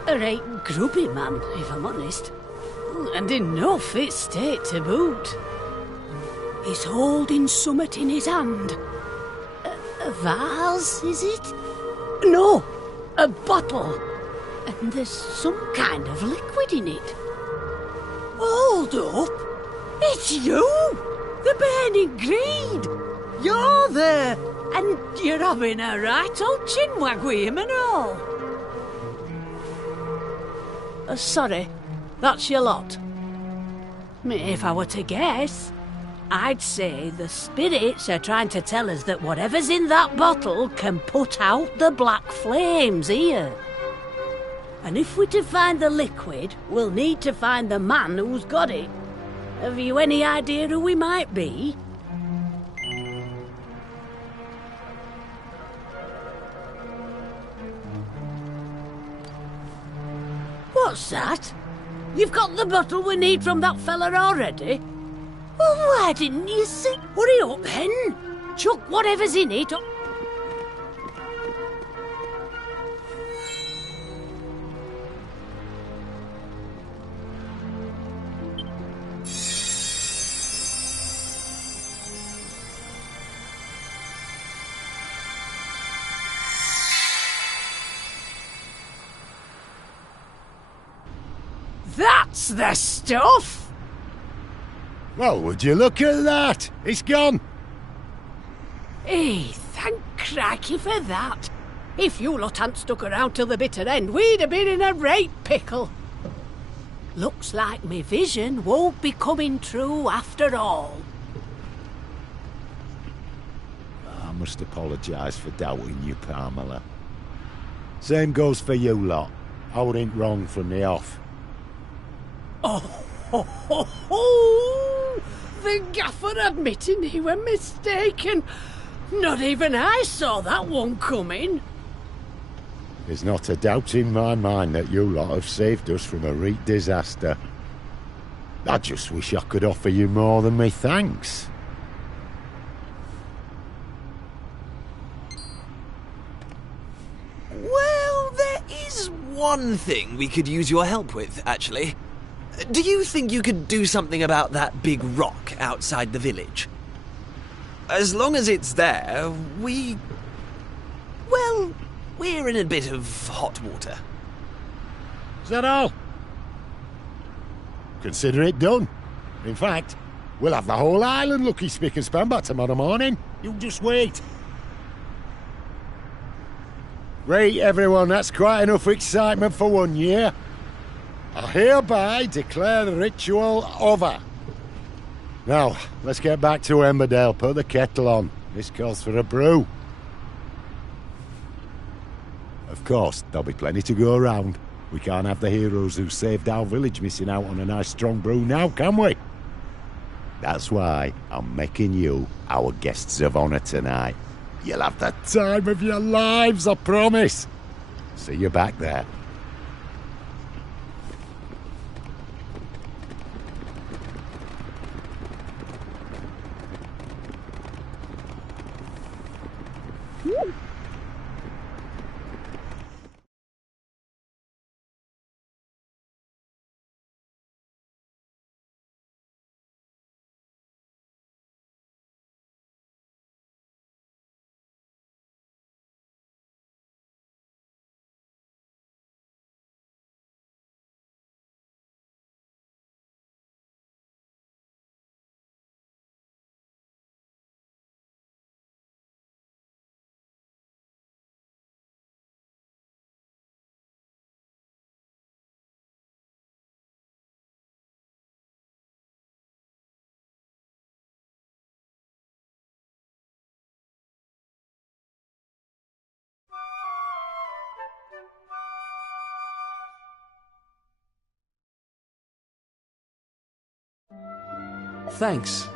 A right grubby man, if I'm honest. And in no fit state to boot. He's holding summit in his hand. A vase, is it? No, a bottle. And there's some kind of liquid in it. Hold up! It's you! The burning greed! You're there! And you're having a right old chinwag with him and all. Sorry, that's your lot. If I were to guess, I'd say the spirits are trying to tell us that whatever's in that bottle can put out the black flames here. And if we're to find the liquid, we'll need to find the man who's got it. Have you any idea who he might be? What's that? You've got the bottle we need from that fella already? Well, why didn't you say? Hurry up, then. Chuck whatever's in it. That's the stuff! Well, would you look at that? It's gone. Hey, thank crikey for that. If you lot hadn't stuck around till the bitter end, we'd have been in a right pickle. Looks like me vision won't be coming true after all. I must apologise for doubting you, Pamela. Same goes for you lot. I wasn't wrong from the off. Oh, ho, ho, ho! The gaffer admitting he were mistaken. Not even I saw that one coming. There's not a doubt in my mind that you lot have saved us from a real disaster. I just wish I could offer you more than me thanks. Well, there is one thing we could use your help with, actually. Do you think you could do something about that big rock outside the village? As long as it's there, we're in a bit of hot water. Is that all? Consider it done. In fact, we'll have the whole island looking spick and span by tomorrow morning. You just wait. Right, everyone, that's quite enough excitement for 1 year. I hereby declare the ritual over. Now, let's get back to Emberdale. Put the kettle on. This calls for a brew. Of course, there'll be plenty to go around. We can't have the heroes who saved our village missing out on a nice strong brew now, can we? That's why I'm making you our guests of honour tonight. You'll have the time of your lives, I promise. See you back there. Thanks.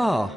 Ah.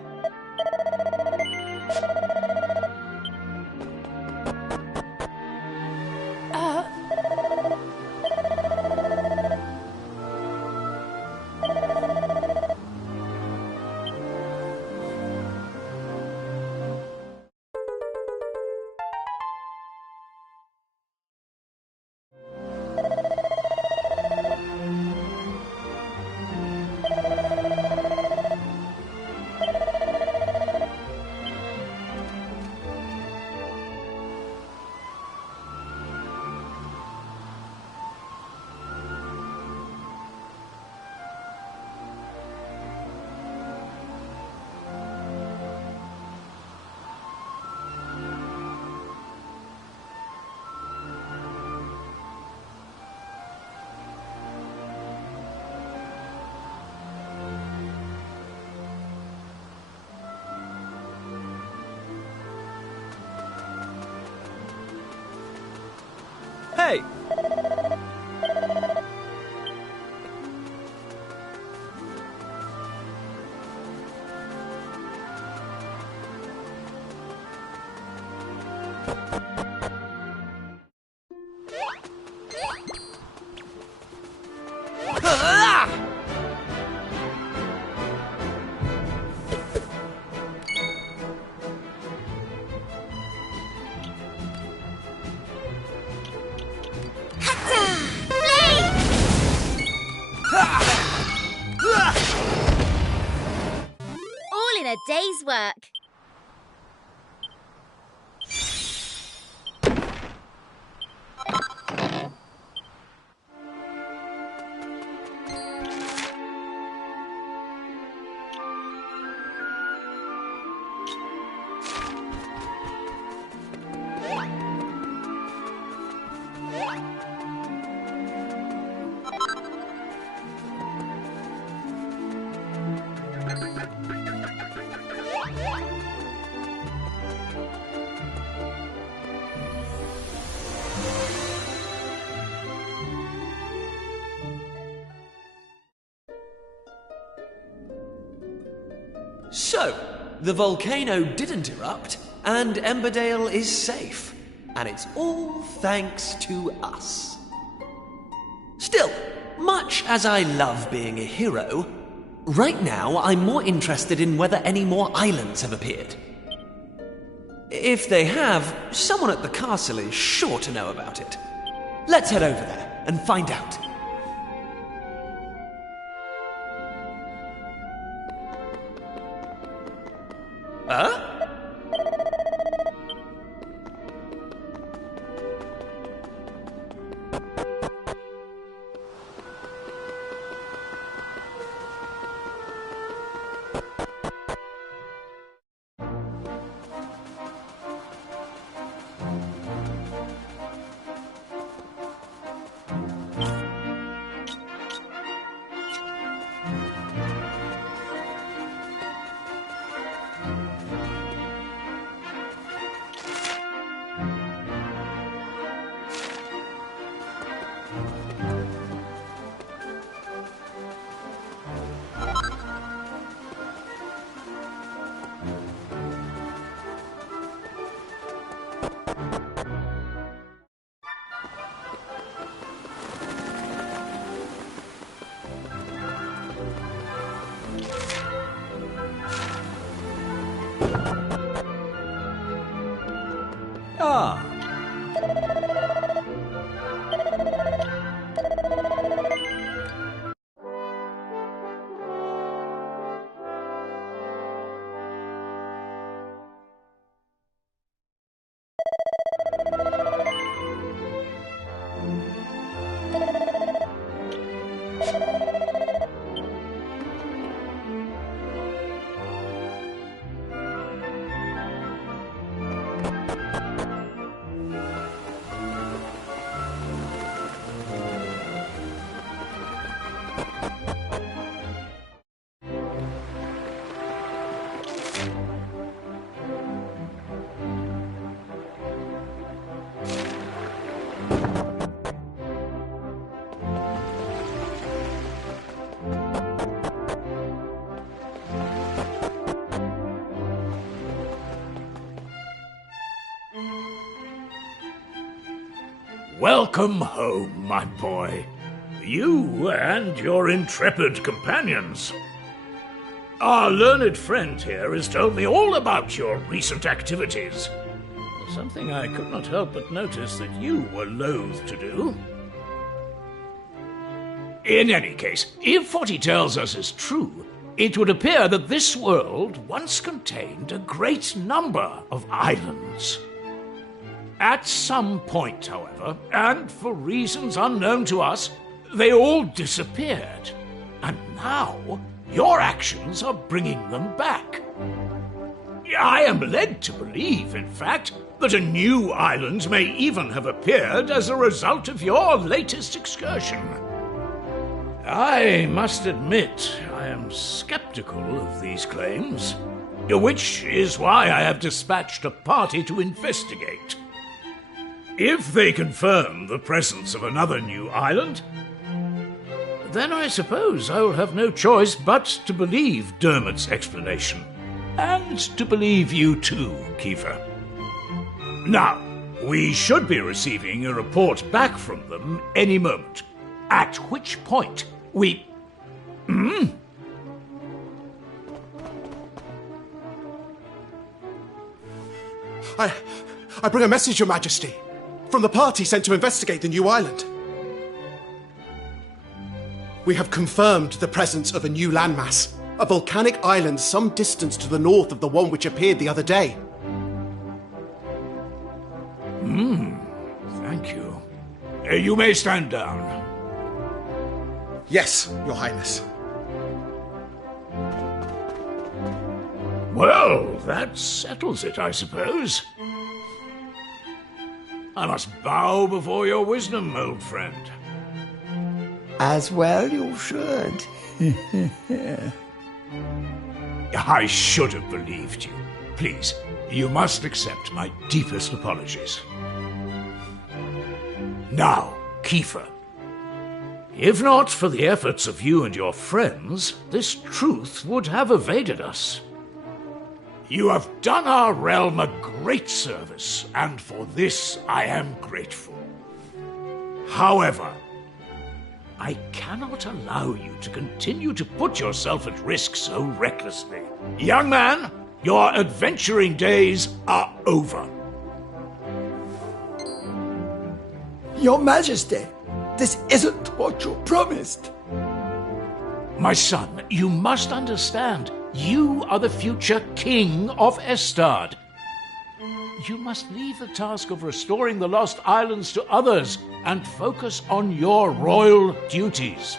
Hey! All in a day's work. So, the volcano didn't erupt, and Emberdale is safe. And it's all thanks to us. Still, much as I love being a hero, right now I'm more interested in whether any more islands have appeared. If they have, someone at the castle is sure to know about it. Let's head over there and find out. Huh? Ah. Welcome home, my boy. You and your intrepid companions. Our learned friend here has told me all about your recent activities. Something I could not help but notice that you were loath to do. In any case, if what he tells us is true, it would appear that this world once contained a great number of islands. At some point, however, and for reasons unknown to us, they all disappeared. And now, your actions are bringing them back. I am led to believe, in fact, that a new island may even have appeared as a result of your latest excursion. I must admit, I am skeptical of these claims, which is why I have dispatched a party to investigate. If they confirm the presence of another new island, then I suppose I will have no choice but to believe Dermot's explanation. And to believe you too, Kiefer. Now, we should be receiving a report back from them any moment. At which point, we... I bring a message, Your Majesty, from the party sent to investigate the new island. We have confirmed the presence of a new landmass, a volcanic island some distance to the north of the one which appeared the other day. Thank you. You may stand down. Yes, Your Highness. Well, that settles it, I suppose. I must bow before your wisdom, old friend. As well you should. I should have believed you. Please, you must accept my deepest apologies. Now, Kiefer. If not for the efforts of you and your friends, this truth would have evaded us. You have done our realm a great service, and for this I am grateful. However, I cannot allow you to continue to put yourself at risk so recklessly. Young man, your adventuring days are over. Your Majesty, this isn't what you promised. My son, you must understand. You are the future king of Estard. You must leave the task of restoring the lost islands to others and focus on your royal duties.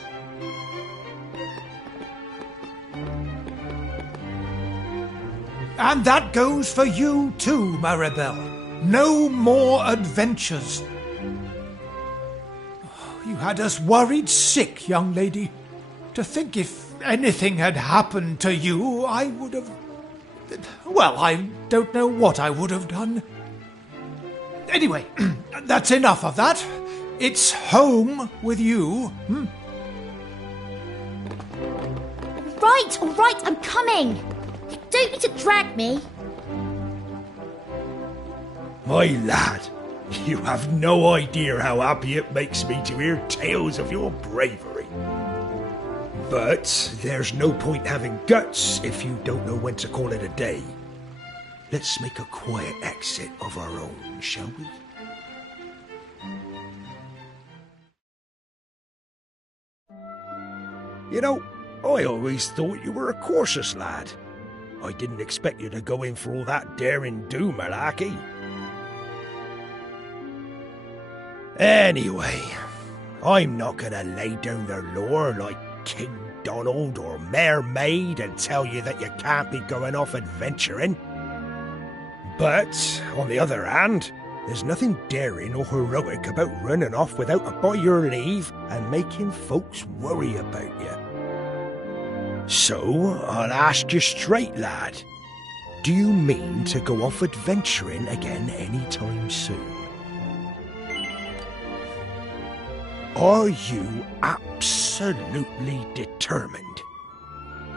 And that goes for you too, Maribel. No more adventures. You had us worried sick, young lady. To think if anything had happened to you, I would have... Well, I don't know what I would have done. Anyway, that's enough of that. It's home with you. Right, all right, I'm coming. You don't need to drag me. My lad, you have no idea how happy it makes me to hear tales of your bravery. But there's no point having guts if you don't know when to call it a day. let's make a quiet exit of our own, shall we? You know, I always thought you were a cautious lad. I didn't expect you to go in for all that daring-do malarkey. Anyway, I'm not gonna lay down the law like King Donald or Mayor Maid and tell you that you can't be going off adventuring. But, on the other hand, there's nothing daring or heroic about running off without a by your leave and making folks worry about you. So, I'll ask you straight, lad. Do you mean to go off adventuring again anytime soon? Are you absolutely determined?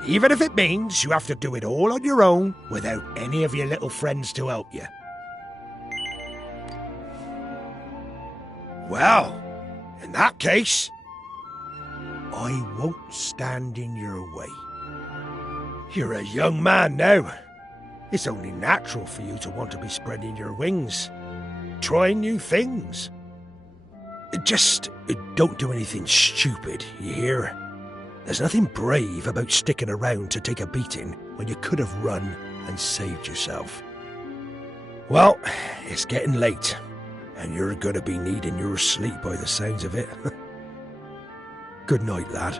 Even if it means you have to do it all on your own without any of your little friends to help you. Well, in that case, I won't stand in your way. You're a young man now. It's only natural for you to want to be spreading your wings, trying new things. Just don't do anything stupid, you hear? There's nothing brave about sticking around to take a beating when you could have run and saved yourself. Well, it's getting late, and you're going to be needing your sleep by the sounds of it. Good night, lad.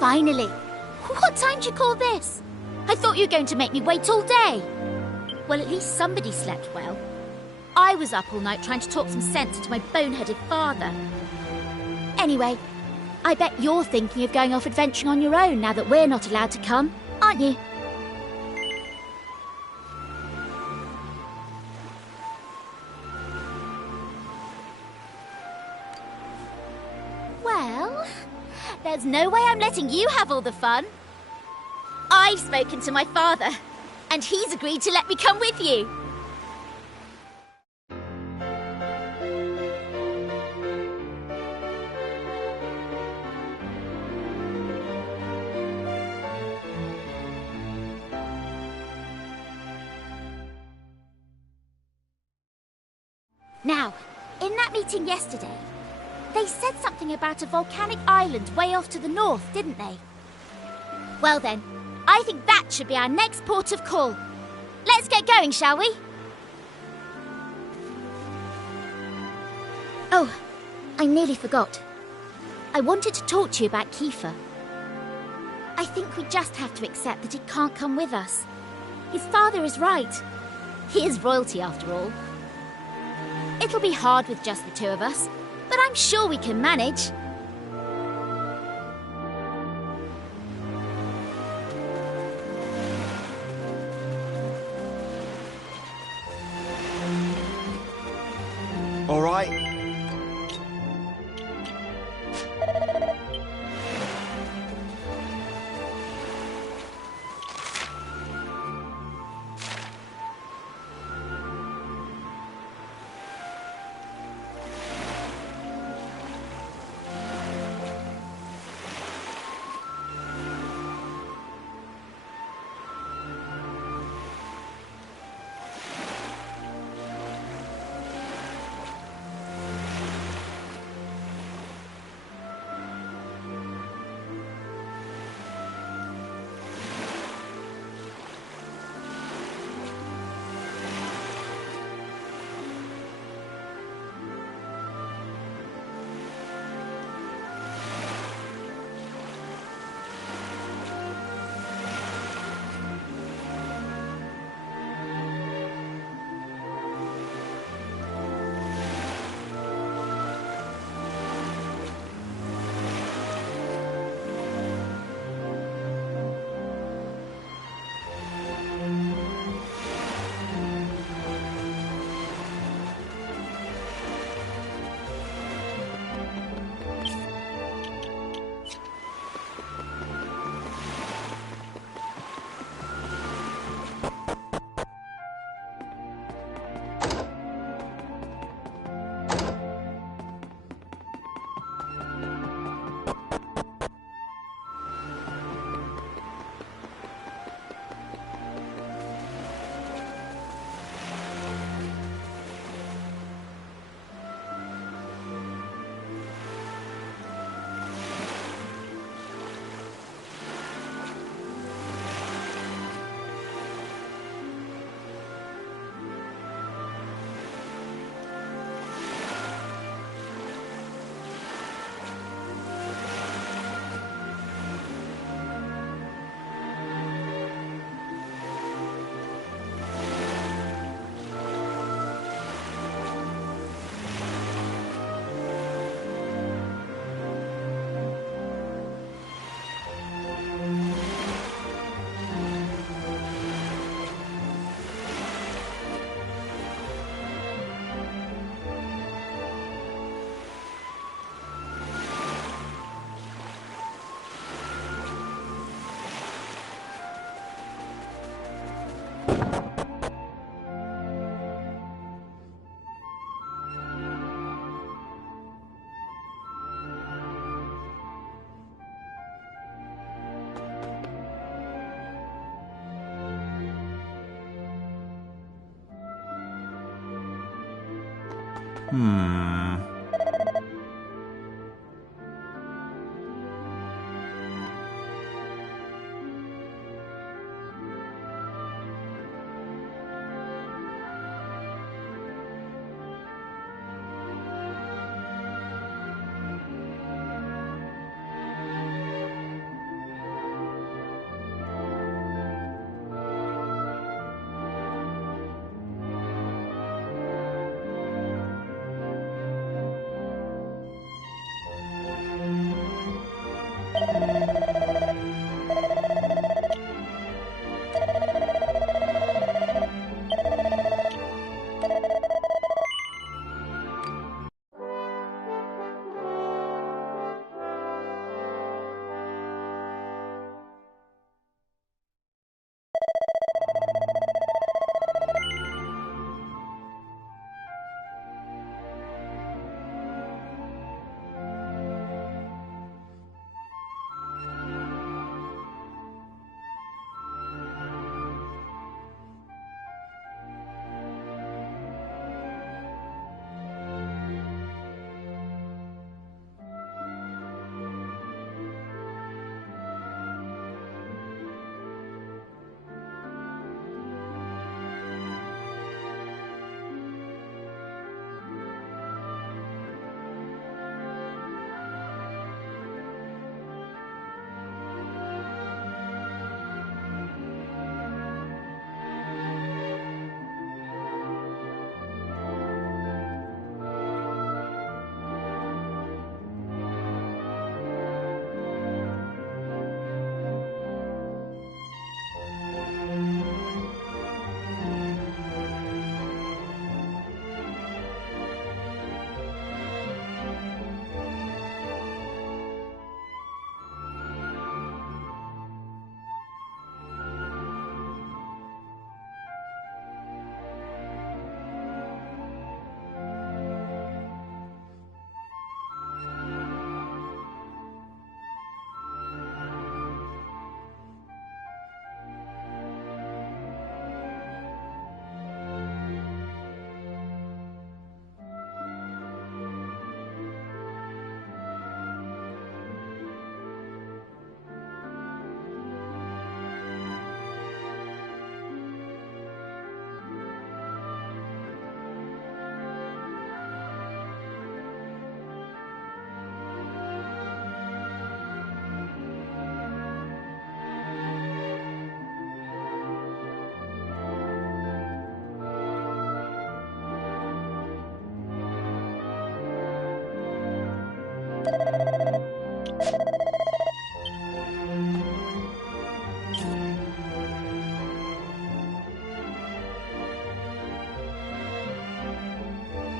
Finally. What time do you call this? I thought you were going to make me wait all day. Well, at least somebody slept well. I was up all night trying to talk some sense into my boneheaded father. Anyway, I bet you're thinking of going off adventuring on your own now that we're not allowed to come, aren't you? Well, there's no way I'm letting you have all the fun. I've spoken to my father, and he's agreed to let me come with you. Now, in that meeting yesterday, they said something about a volcanic island way off to the north, didn't they? Well then, I think that should be our next port of call. Let's get going, shall we? Oh, I nearly forgot. I wanted to talk to you about Kiefer. I think we just have to accept that he can't come with us. His father is right. He is royalty after all. It'll be hard with just the two of us, but I'm sure we can manage. All right.